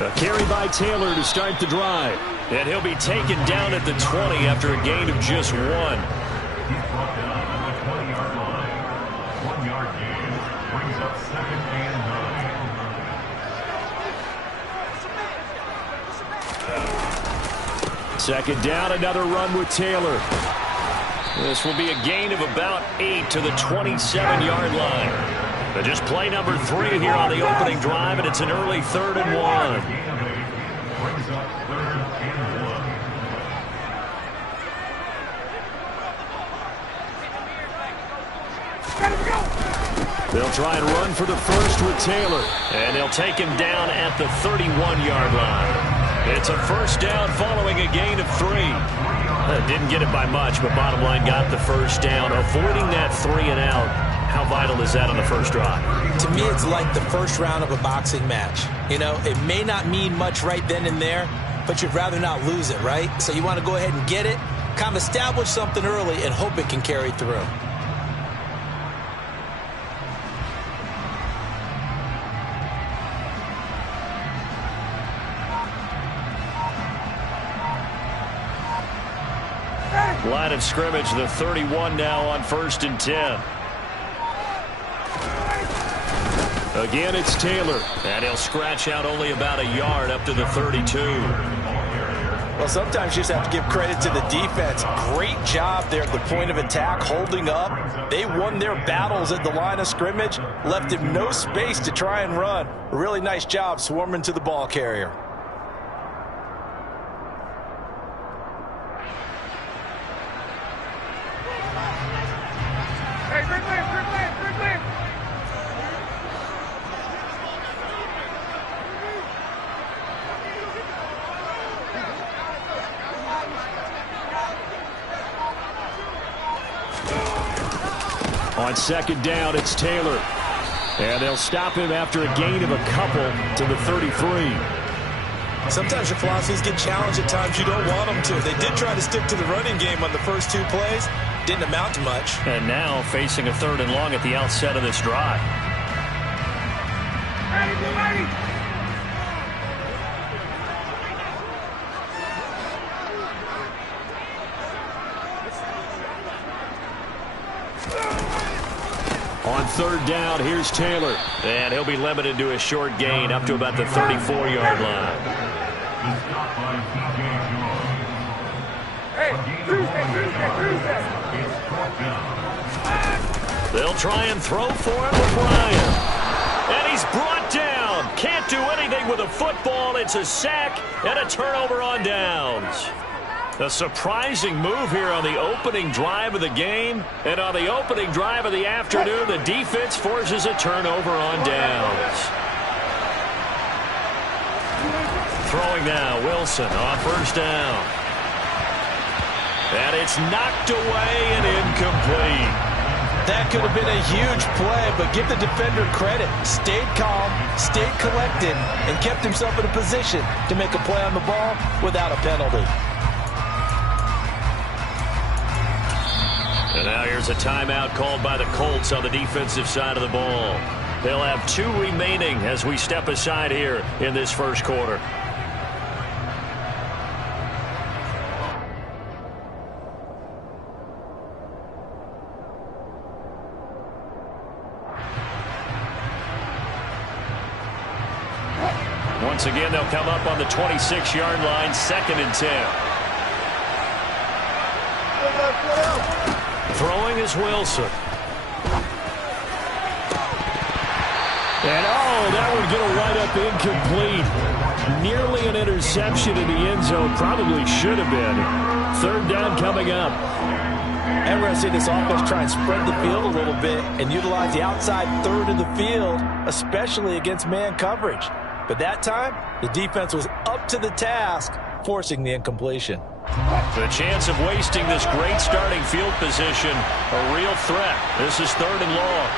A carry by Taylor to start the drive. And he'll be taken down at the 20 after a gain of just 1. He's brought down at the 20-yard line. 1-yard gain brings up 2nd and 9. Second down, another run with Taylor. This will be a gain of about 8 to the 27-yard line. But just play number 3 here on the opening drive, and it's an early 3rd and 1. Gain of 8 brings up 3rd and 1. They'll try and run for the first with Taylor. And they'll take him down at the 31-yard line. It's a first down following a gain of 3. Didn't get it by much, but bottom line got the first down. Avoiding that 3 and out. How vital is that on the first drive? To me, it's like the first round of a boxing match. You know, it may not mean much right then and there, but you'd rather not lose it, right? So you want to go ahead and get it, kind of establish something early, and hope it can carry through. Line of scrimmage, the 31 now on 1st and 10. Again, it's Taylor. And he'll scratch out only about a yard up to the 32. Well, sometimes you just have to give credit to the defense. Great job there at the point of attack, holding up. They won their battles at the line of scrimmage, left him no space to try and run. A really nice job swarming to the ball carrier. On second down, it's Taylor. And they'll stop him after a gain of a couple to the 33. Sometimes your philosophies get challenged at times you don't want them to. They did try to stick to the running game on the first 2 plays. Didn't amount to much. And now facing a 3rd and long at the outset of this drive. On 3rd down, here's Taylor. And he'll be limited to a short gain up to about the 34-yard line. They'll try and throw for him with Ryan. And he's brought down. Can't do anything with a football. It's a sack and a turnover on downs. A surprising move here on the opening drive of the game. And on the opening drive of the afternoon, the defense forces a turnover on downs. Throwing now, Wilson on 1st down. And it's knocked away and incomplete. That could have been a huge play, but give the defender credit. Stayed calm, stayed collected, and kept himself in a position to make a play on the ball without a penalty. And now here's a timeout called by the Colts on the defensive side of the ball. They'll have 2 remaining as we step aside here in this first quarter. Once again, they'll come up on the 26-yard line, 2nd and 10. Throwing is Wilson. And, that would get a right-up incomplete. Nearly an interception in the end zone. Probably should have been. 3rd down coming up. And we're going to see this offense try and spread the field a little bit and utilize the outside third of the field, especially against man coverage. But that time, the defense was up to the task, forcing the incompletion. The chance of wasting this great starting field position, a real threat. This is 3rd and long.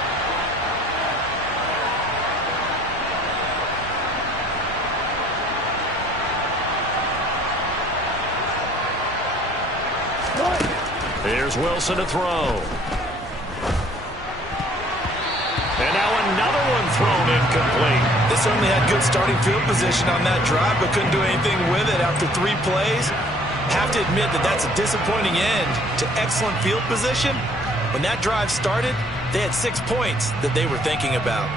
Here's Wilson to throw. And now another one thrown incomplete. They certainly had good starting field position on that drive, but couldn't do anything with it after 3 plays. Have to admit that that's a disappointing end to excellent field position. When that drive started, they had 6 points that they were thinking about.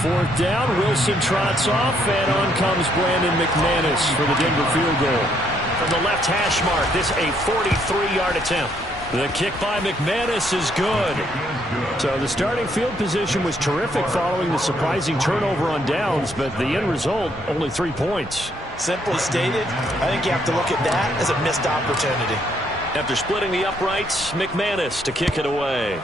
4th down, Wilson trots off, and on comes Brandon McManus for the Denver field goal. From the left hash mark, this a 43-yard attempt. The kick by McManus is good. So the starting field position was terrific following the surprising turnover on downs, but the end result, only 3 points. Simply stated, I think you have to look at that as a missed opportunity. After splitting the uprights, McManus to kick it away.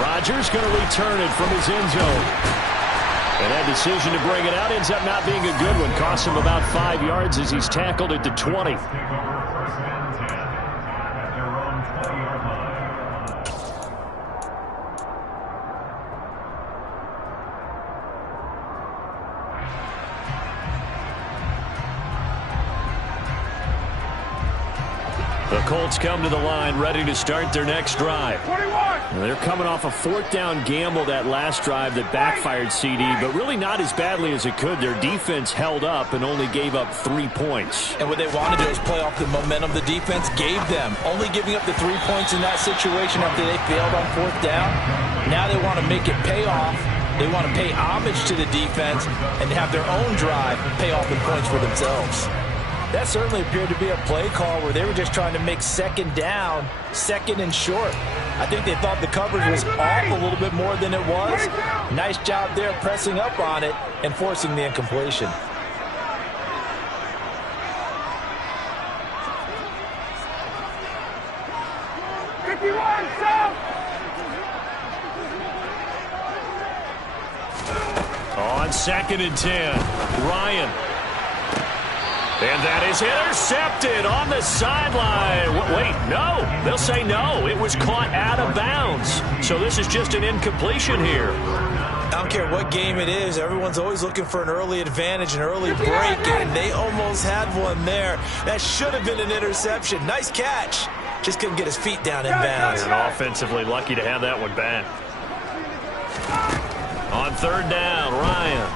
Rodgers going to return it from his end zone. And that decision to bring it out ends up not being a good one. Costs him about 5 yards as he's tackled at the 20. The Colts come to the line ready to start their next drive. They're coming off a 4th down gamble that last drive that backfired CD, but really not as badly as it could. Their defense held up and only gave up 3 points. And what they wanted to do is play off the momentum the defense gave them. Only giving up the 3 points in that situation after they failed on 4th down. Now they want to make it pay off. They want to pay homage to the defense and have their own drive pay off in points for themselves. That certainly appeared to be a play call where they were just trying to make 2nd down, 2nd and short. I think they thought the coverage was off a little bit more than it was. Nice job there pressing up on it and forcing the incompletion. On 2nd and 10, Ryan. And that is intercepted on the sideline. Wait, no. They'll say no. It was caught out of bounds. So this is just an incompletion here. I don't care what game it is. Everyone's always looking for an early advantage, an early break, and they almost had one there. That should have been an interception. Nice catch. Just couldn't get his feet down in bounds. And offensively lucky to have that one back. On 3rd down, Ryan.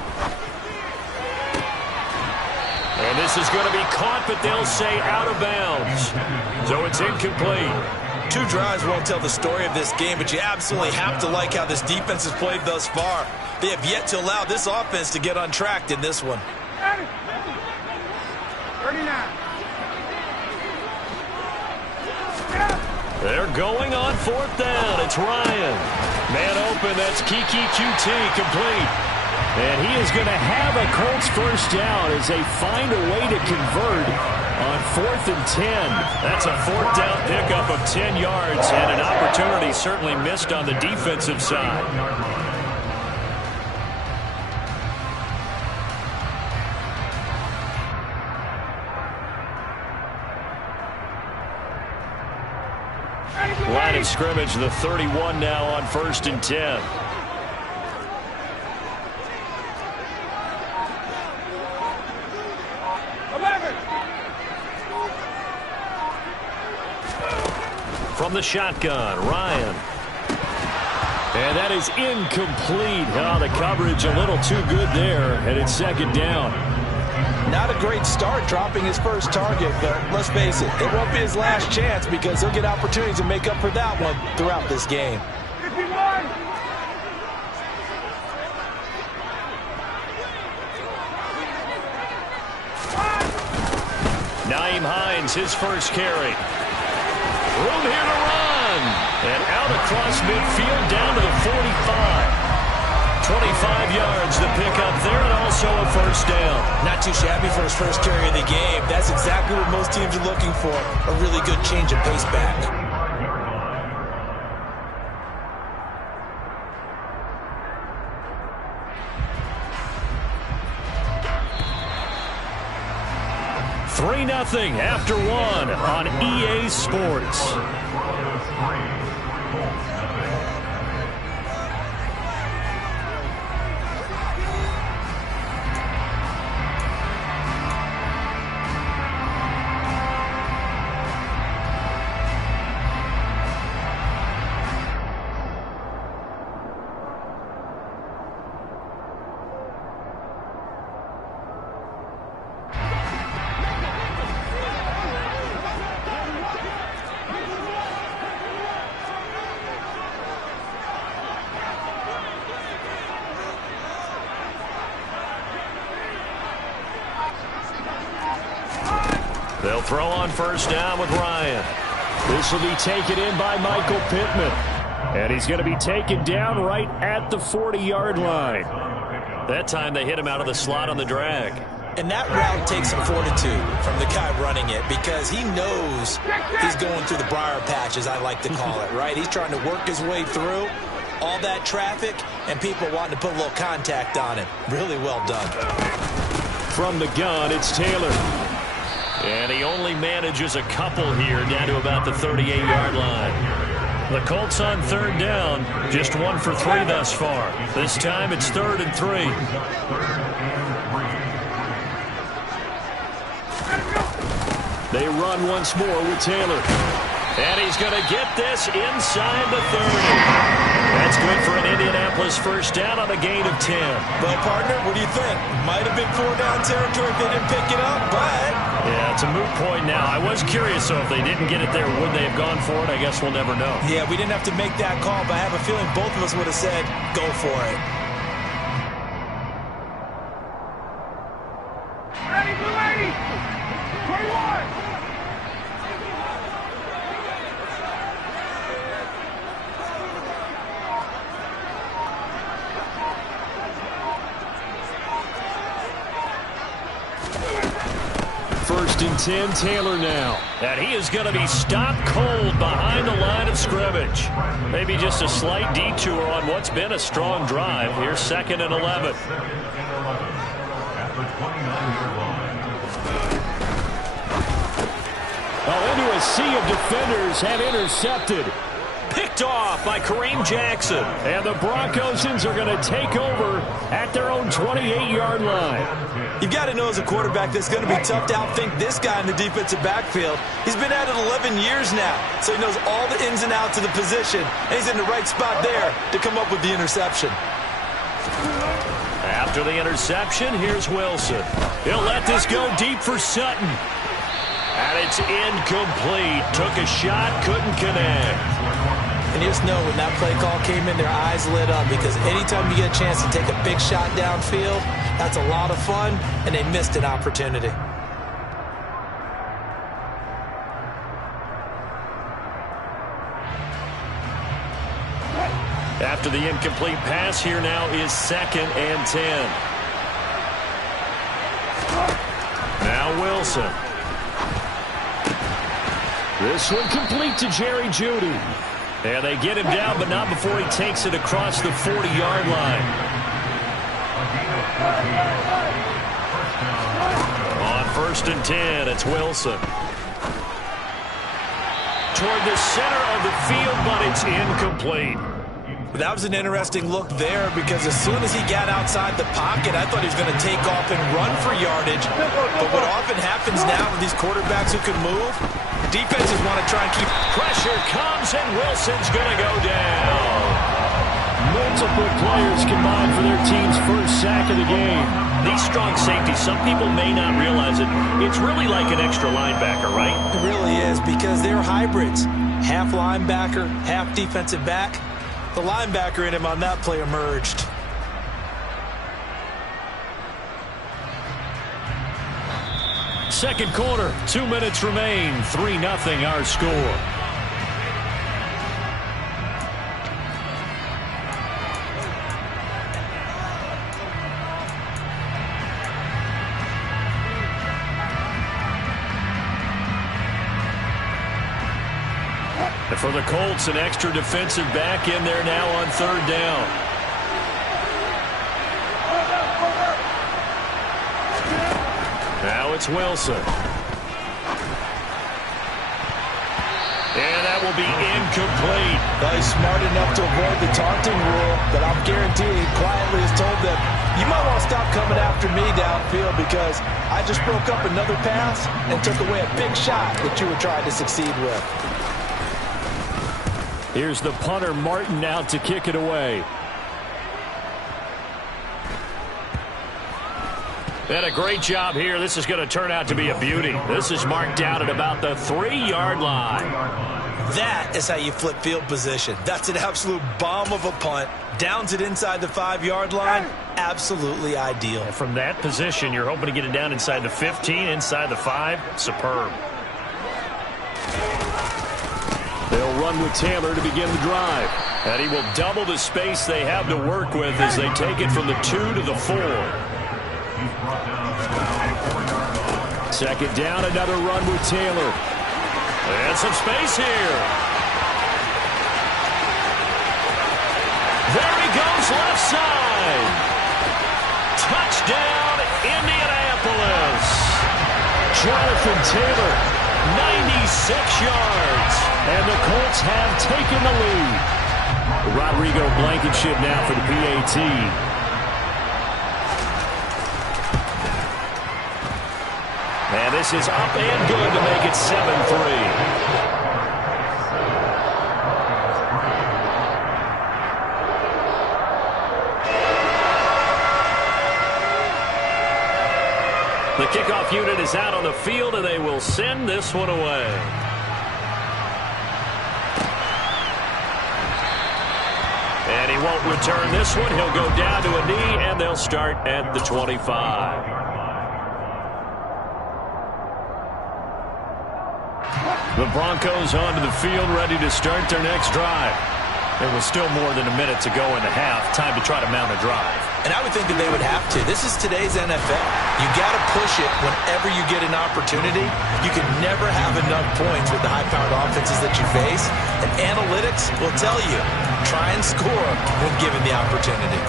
And this is going to be caught, but they'll say out of bounds. So it's incomplete. 2 drives won't tell the story of this game, but you absolutely have to like how this defense has played thus far. They have yet to allow this offense to get untracked in this one. 39. They're going on 4th down. It's Ryan. Man open. That's Kiki QT complete. And he is going to have a Colts 1st down as they find a way to convert on 4th and 10. That's a 4th down pickup of 10 yards and an opportunity certainly missed on the defensive side. Line of scrimmage, the 31 now on 1st and 10. From the shotgun, Ryan. And that is incomplete. Oh, the coverage a little too good there, and it's 2nd down. Not a great start dropping his first target, but let's face it, it won't be his last chance because he'll get opportunities to make up for that one throughout this game. 51. Naeem Hines, his first carry. Room here to run. And out across midfield down to the 45. 25 yards the pickup there, and also a 1st down. Not too shabby for his first carry of the game. That's exactly what most teams are looking for, a really good change of pace back. Nothing after 1 on EA Sports. They'll throw on 1st down with Ryan. This will be taken in by Michael Pittman. And he's going to be taken down right at the 40-yard line. That time they hit him out of the slot on the drag. And that route takes some fortitude from the guy running it because he knows he's going through the briar patch, as I like to call it, right? He's trying to work his way through all that traffic and people wanting to put a little contact on him. Really well done. From the gun, it's Taylor. And he only manages a couple here down to about the 38-yard line. The Colts on 3rd down, just 1 for 3 thus far. This time it's 3rd and 3. They run once more with Taylor. And he's going to get this inside the 30. That's good for an Indianapolis 1st down on a gain of 10. Well, partner, what do you think? Might have been 4-down territory if they didn't pick it up, but... Yeah, it's a moot point now. I was curious, so if they didn't get it there, would they have gone for it? I guess we'll never know. Yeah, we didn't have to make that call, but I have a feeling both of us would have said, go for it. Ready, 21. First and 10, Taylor now. And he is going to be stopped cold behind the line of scrimmage. Maybe just a slight detour on what's been a strong drive. Here's 2nd and 11. Oh, into a sea of defenders and intercepted. Picked off by Kareem Jackson. And the Broncosans are going to take over at their own 28-yard line. You've got to know as a quarterback that it's going to be tough to outthink this guy in the defensive backfield. He's been at it 11 years now, so he knows all the ins and outs of the position, and he's in the right spot there to come up with the interception. After the interception, here's Wilson. He'll let this go deep for Sutton. And it's incomplete. Took a shot, couldn't connect. And you just know when that play call came in, their eyes lit up because anytime you get a chance to take a big shot downfield, that's a lot of fun, and they missed an opportunity. After the incomplete pass, here now is 2nd and 10. Now Wilson. This one complete to Jerry Jeudy. And they get him down, but not before he takes it across the 40-yard line. On 1st and 10, it's Wilson. toward the center of the field, but it's incomplete. That was an interesting look there because as soon as he got outside the pocket, I thought he was going to take off and run for yardage. But what often happens now with these quarterbacks who can move, defenses want to try and keep... Pressure comes, and Wilson's going to go down. Multiple players combined for their team's first sack of the game. These strong safeties, some people may not realize it. It's really like an extra linebacker, right? It really is because they're hybrids. Half linebacker, half defensive back. The linebacker in him on that play emerged. Second quarter, 2 minutes remain. 3-0 our score. And for the Colts, an extra defensive back in there now on third down. Now it's Wilson. And that will be incomplete. Well, he's smart enough to avoid the taunting rule, but I'm guaranteeing quietly has told them, you might want to stop coming after me downfield because I just broke up another pass and took away a big shot that you were trying to succeed with. Here's the punter, Martin, out to kick it away. And a great job here. This is going to turn out to be a beauty. This is marked out at about the 3-yard line. That is how you flip field position. That's an absolute bomb of a punt. Downs it inside the 5-yard line. Absolutely ideal. And from that position, you're hoping to get it down inside the 15, inside the 5. Superb. They'll run with Taylor to begin the drive. And he will double the space they have to work with as they take it from the 2 to the 4. Second down, another run with Taylor. And some space here. There he goes, left side. Touchdown, Indianapolis. Jonathan Taylor, 96 yards. And the Colts have taken the lead. Rodrigo Blankenship now for the PAT. And this is up and good to make it 7-3. The kickoff unit is out on the field, and they will send this one away. And he won't return this one. He'll go down to a knee, and they'll start at the 25. The Broncos onto the field, ready to start their next drive. There was still more than a minute to go in the half. Time to try to mount a drive. And I would think that they would have to. This is today's NFL. You got to push it whenever you get an opportunity. You can never have enough points with the high-powered offenses that you face. And analytics will tell you, try and score when given the opportunity.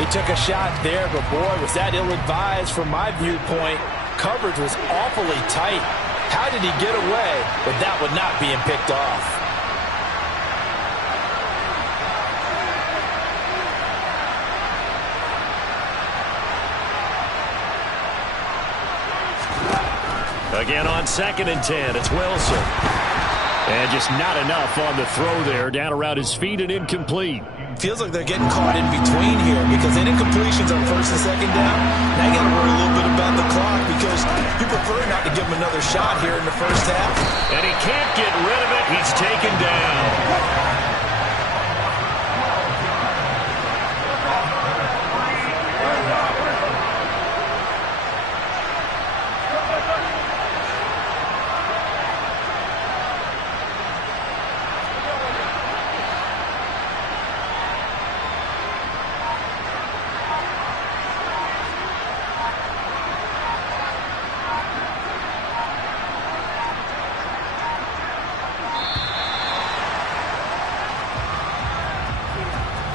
He took a shot there, but boy, was that ill-advised from my viewpoint. Coverage was awfully tight. How did he get away with that one not being picked off? Again on 2nd and 10, it's Wilson. And just not enough on the throw there. Down around his feet and incomplete. Feels like they're getting caught in between here because incompletions on 1st and 2nd down. Now you got to worry a little bit about the clock because you prefer not to give him another shot here in the first half. And he can't get rid of it. He's taken down.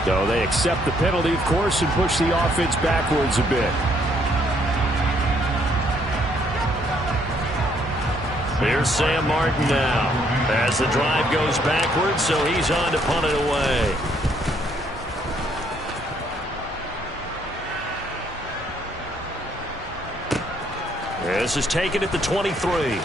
So they accept the penalty, of course, and push the offense backwards a bit. Here's Sam Martin now. As the drive goes backwards, so he's on to punt it away. This is taken at the 23. And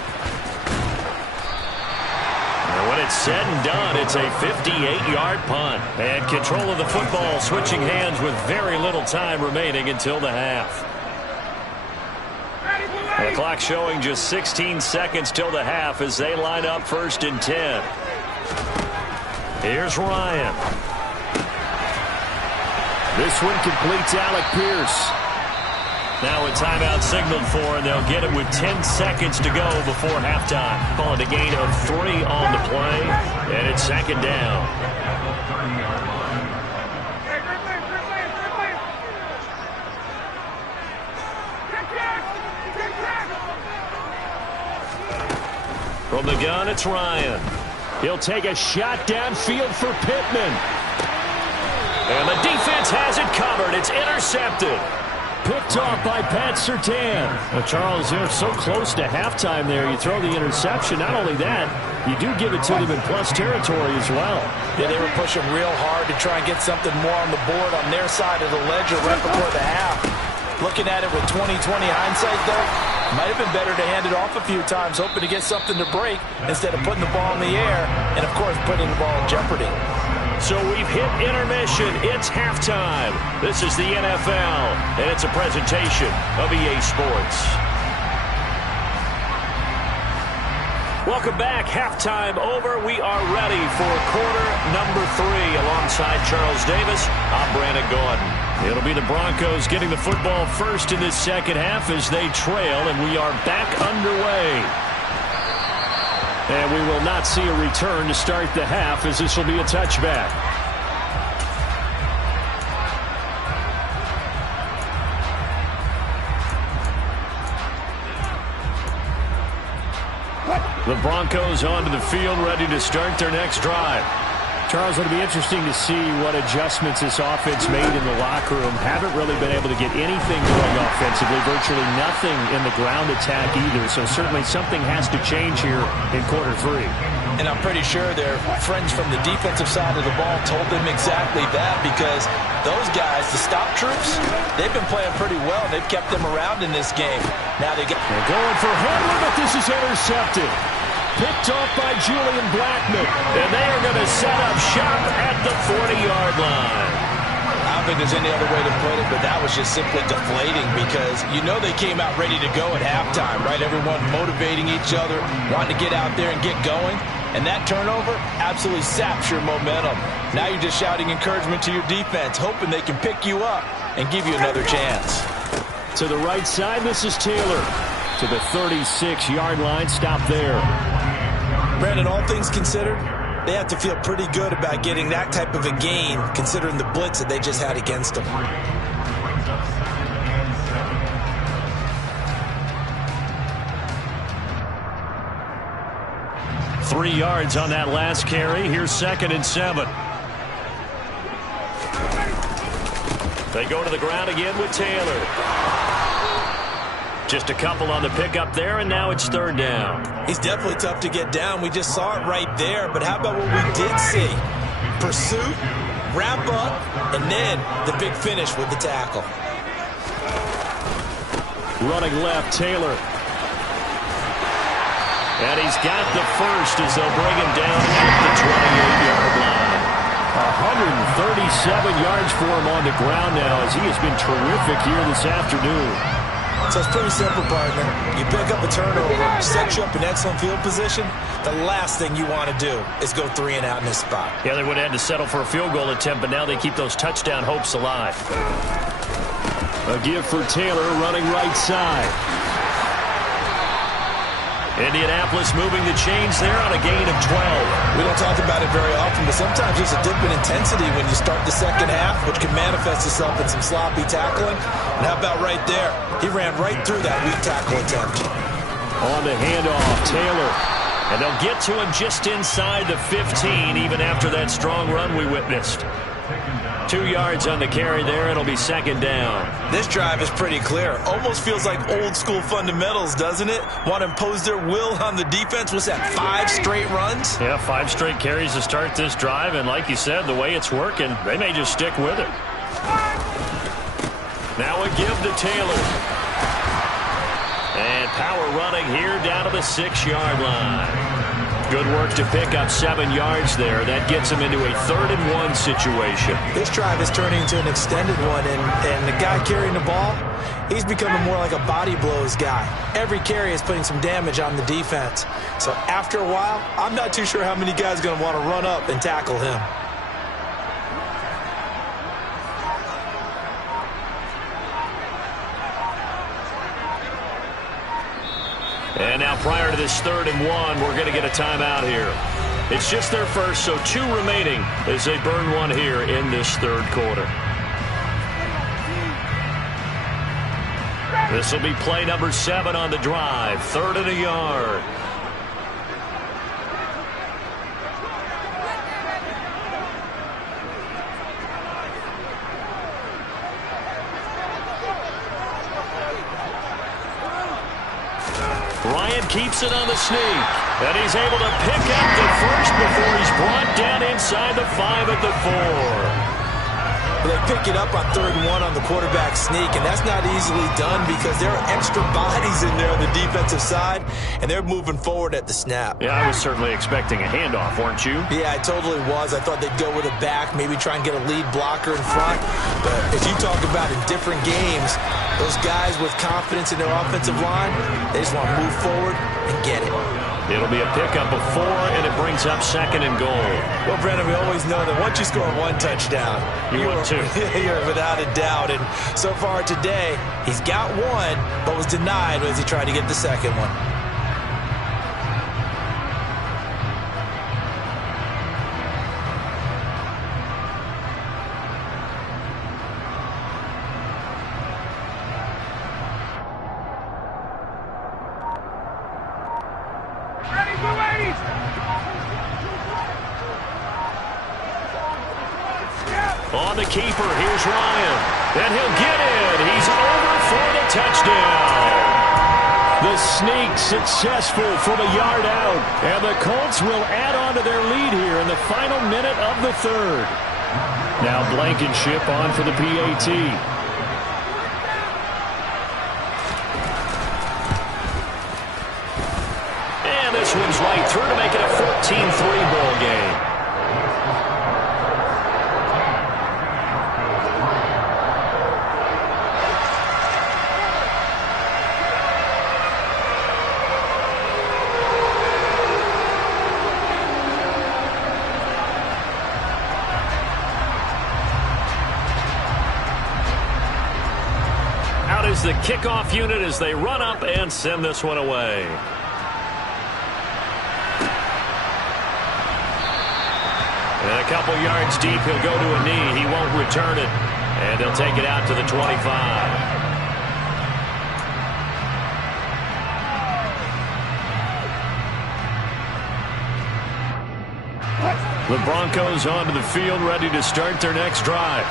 when it's said and done, it's a 58-yard punt. And control of the football switching hands with very little time remaining until the half. The clock showing just 16 seconds till the half as they line up 1st and 10. Here's Ryan. This one completes Alec Pierce. Now a timeout signaled for, and they'll get it with 10 seconds to go before halftime. Calling a gain of 3 on the play, and it's 2nd down. From the gun, it's Ryan. He'll take a shot downfield for Pittman. And the defense has it covered. It's intercepted. Picked off by Pat Surtain. Well, Charles, they're so close to halftime there. You throw the interception. Not only that, you do give it to them in plus territory as well. Yeah, they were pushing real hard to try and get something more on the board on their side of the ledger right before the half. Looking at it with 20/20 hindsight, though, might have been better to hand it off a few times, hoping to get something to break instead of putting the ball in the air and, of course, putting the ball in jeopardy. So we've hit intermission. It's halftime. This is the NFL, and it's a presentation of EA Sports. Welcome back. Halftime over. We are ready for quarter number 3. Alongside Charles Davis, I'm Brandon Gaudin. It'll be the Broncos getting the football first in this second half as they trail, and we are back underway. And we will not see a return to start the half, as this will be a touchback. The Broncos onto the field, ready to start their next drive. Charles, it'll be interesting to see what adjustments this offense made in the locker room. Haven't really been able to get anything going offensively, virtually nothing in the ground attack either. So certainly something has to change here in quarter 3. And I'm pretty sure their friends from the defensive side of the ball told them exactly that, because those guys, the stop troops, they've been playing pretty well. They've kept them around in this game. Now they're going for Henry, but this is intercepted. Picked off by Julian Blackmon. And they are going to set up shop at the 40-yard line. I don't think there's any other way to put it, but that was just simply deflating, because you know they came out ready to go at halftime, right? Everyone motivating each other, wanting to get out there and get going. And that turnover absolutely saps your momentum. Now you're just shouting encouragement to your defense, hoping they can pick you up and give you another chance. To the right side, this is Taylor. To the 36-yard line, stop there. Brandon, all things considered, they have to feel pretty good about getting that type of a gain, considering the blitz that they just had against them. Three yards on that last carry. Here's 2nd and 7. They go to the ground again with Taylor. Just a couple on the pickup there, and now it's 3rd down. He's definitely tough to get down. We just saw it right there. But how about what we did see? Pursuit, wrap up, and then the big finish with the tackle. Running left, Taylor. And he's got the first as they'll bring him down at the 28-yard line. 137 yards for him on the ground now, as he has been terrific here this afternoon. So it's pretty simple, partner. You pick up a turnover, set you up in excellent field position. The last thing you want to do is go 3 and out in this spot. Yeah, they would have had to settle for a field goal attempt, but now they keep those touchdown hopes alive. A give for Taylor, running right side. Indianapolis moving the chains there on a gain of 12. We don't talk about it very often, but sometimes there's a dip in intensity when you start the second half, which can manifest itself in some sloppy tackling. And how about right there? He ran right through that weak tackle attempt. On the handoff, Taylor. And they'll get to him just inside the 15, even after that strong run we witnessed. 2 yards on the carry there. It'll be second down. This drive is pretty clear. Almost feels like old school fundamentals, doesn't it? Want to impose their will on the defense. What's that, 5 straight runs? Yeah, 5 straight carries to start this drive. And like you said, the way it's working, they may just stick with it. Now a give to Taylor. And power running here down to the 6-yard line. Good work to pick up 7 yards there. That gets him into a 3rd-and-1 situation. This drive is turning into an extended one, and the guy carrying the ball, he's becoming more like a body blows guy. Every carry is putting some damage on the defense. So after a while, I'm not too sure how many guys are going to want to run up and tackle him. And now prior to this 3rd-and-1, we're going to get a timeout here. It's just their first, so 2 remaining as they burn one here in this 3rd quarter. This will be play number 7 on the drive. 3rd and a yard. Bryant keeps it on the sneak. And he's able to pick up the first before he's brought down inside the 5 at the 4. They pick it up on 3rd and 1 on the quarterback sneak, and that's not easily done because there are extra bodies in there on the defensive side, and they're moving forward at the snap. Yeah, I was certainly expecting a handoff, weren't you? Yeah, I totally was. I thought they'd go with a back, maybe try and get a lead blocker in front. But as you talk about in different games, those guys with confidence in their offensive line, they just want to move forward and get it. It'll be a pickup of 4, and it brings up 2nd and goal. Well, Brandon, we always know that once you score 1 touchdown, you want 2. You're without a doubt. And so far today, he's got 1, but was denied as he tried to get the 2nd one. On the keeper, here's Ryan. And he'll get it. He's over for the touchdown. The sneak successful from a yard out. And the Colts will add on to their lead here in the final minute of the 3rd. Now Blankenship on for the PAT. And this one's right through to make it a 14-3 ball game. Out is the kickoff unit as they run up and send this one away. And a couple yards deep, he'll go to a knee. He won't return it. And he'll take it out to the 25. The Broncos onto the field, ready to start their next drive.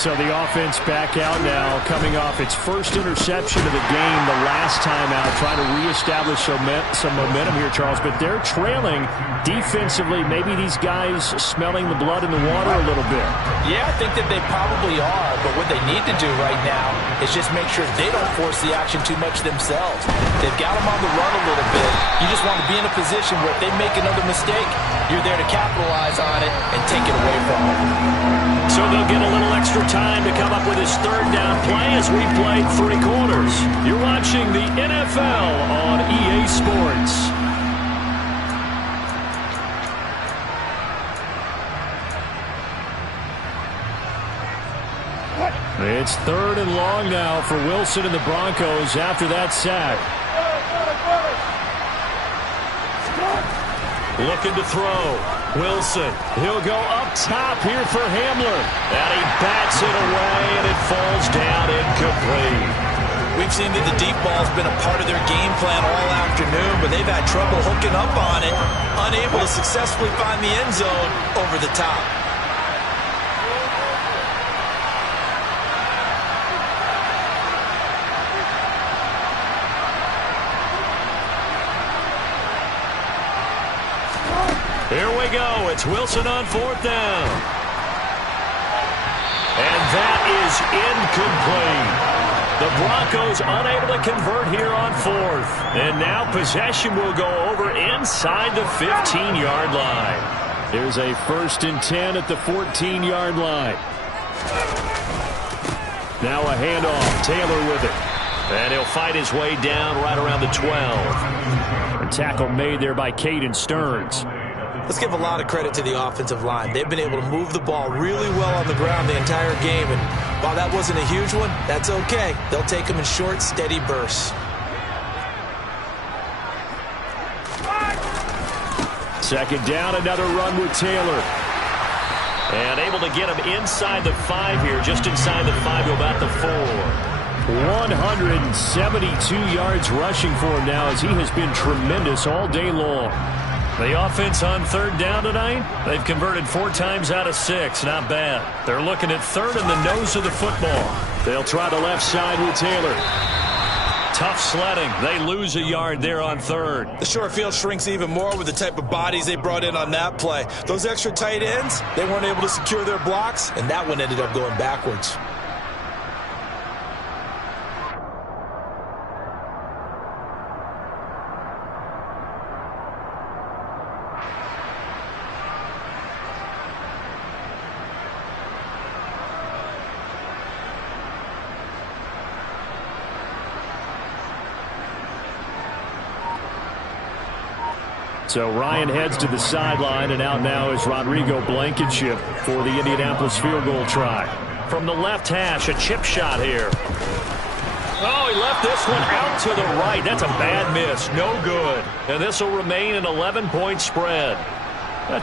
So the offense back out now, coming off its first interception of the game the last time out, trying to reestablish some momentum here, Charles. But they're trailing defensively. Maybe these guys smelling the blood in the water a little bit. Yeah, I think that they probably are. But what they need to do right now is just make sure they don't force the action too much themselves. They've got them on the run a little bit. You just want to be in a position where if they make another mistake, you're there to capitalize on it and take it away from them. So they'll get a little extra time to come up with his 3rd down play as we played 3 quarters. You're watching the NFL on EA Sports. It's 3rd and long now for Wilson and the Broncos after that sack. Looking to throw. Wilson, he'll go up top here for Hamler. And he bats it away, and it falls down incomplete. We've seen that the deep ball's been a part of their game plan all afternoon, but they've had trouble hooking up on it, unable to successfully find the end zone over the top. Here we go. It's Wilson on 4th down. And that is incomplete. The Broncos unable to convert here on 4th. And now possession will go over inside the 15-yard line. There's a 1st and 10 at the 14-yard line. Now a handoff. Taylor with it. And he'll fight his way down right around the 12. A tackle made there by Caden Stearns. Let's give a lot of credit to the offensive line. They've been able to move the ball really well on the ground the entire game. And while that wasn't a huge one, that's okay. They'll take them in short, steady bursts. Second down, another run with Taylor. And able to get him inside the 5 here, just inside the 5 to about the 4. 172 yards rushing for him now as he has been tremendous all day long. The offense on 3rd down tonight, they've converted 4 times out of 6. Not bad. They're looking at 3rd in the nose of the football. They'll try the left side with Taylor. Tough sledding. They lose a yard there on 3rd. The short field shrinks even more with the type of bodies they brought in on that play. Those extra tight ends, they weren't able to secure their blocks, and that one ended up going backwards. So Ryan heads to the sideline, and out now is Rodrigo Blankenship for the Indianapolis field goal try. From the left hash, a chip shot here. Oh, he left this one out to the right. That's a bad miss. No good. And this will remain an 11-point spread.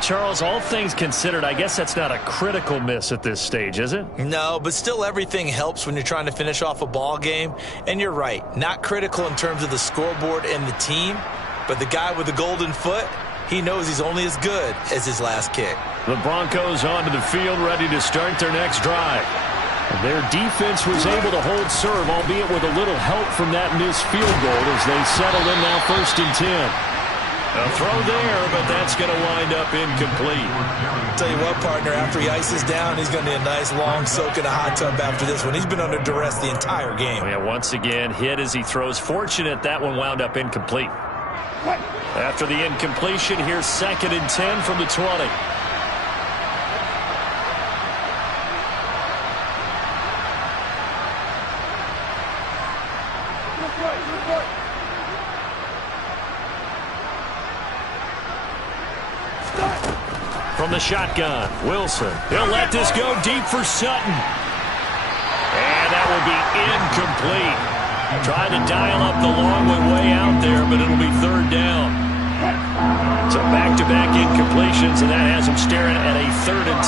Charles, all things considered, I guess that's not a critical miss at this stage, is it? No, but still everything helps when you're trying to finish off a ball game. And you're right, not critical in terms of the scoreboard and the team. But the guy with the golden foot, he knows he's only as good as his last kick. The Broncos onto the field, ready to start their next drive. Their defense was able to hold serve, albeit with a little help from that missed field goal as they settle in now 1st and 10. A throw there, but that's going to wind up incomplete. Tell you what, partner, after he ices down, he's going to need a nice long soak in a hot tub after this one. He's been under duress the entire game. Yeah, once again, hit as he throws. Fortunate that one wound up incomplete. After the incompletion, here's 2nd and 10 from the 20. From the shotgun, Wilson. He'll let this go deep for Sutton. And that will be incomplete. Trying to dial up the long one way out there, but it'll be 3rd down. So back-to-back incompletions, and that has him staring at a 3rd and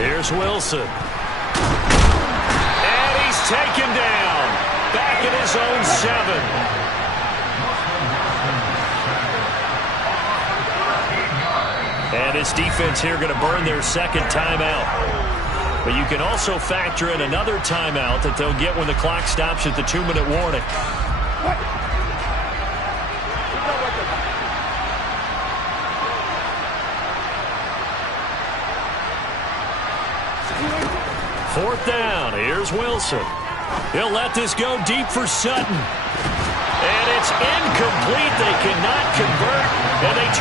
10. Here's Wilson. And he's taken down. Back at his own 7. And his defense here going to burn their 2nd timeout. But you can also factor in another timeout that they'll get when the clock stops at the 2-minute warning. Fourth down. Here's Wilson. He'll let this go deep for Sutton. And it's incomplete. They cannot convert. And they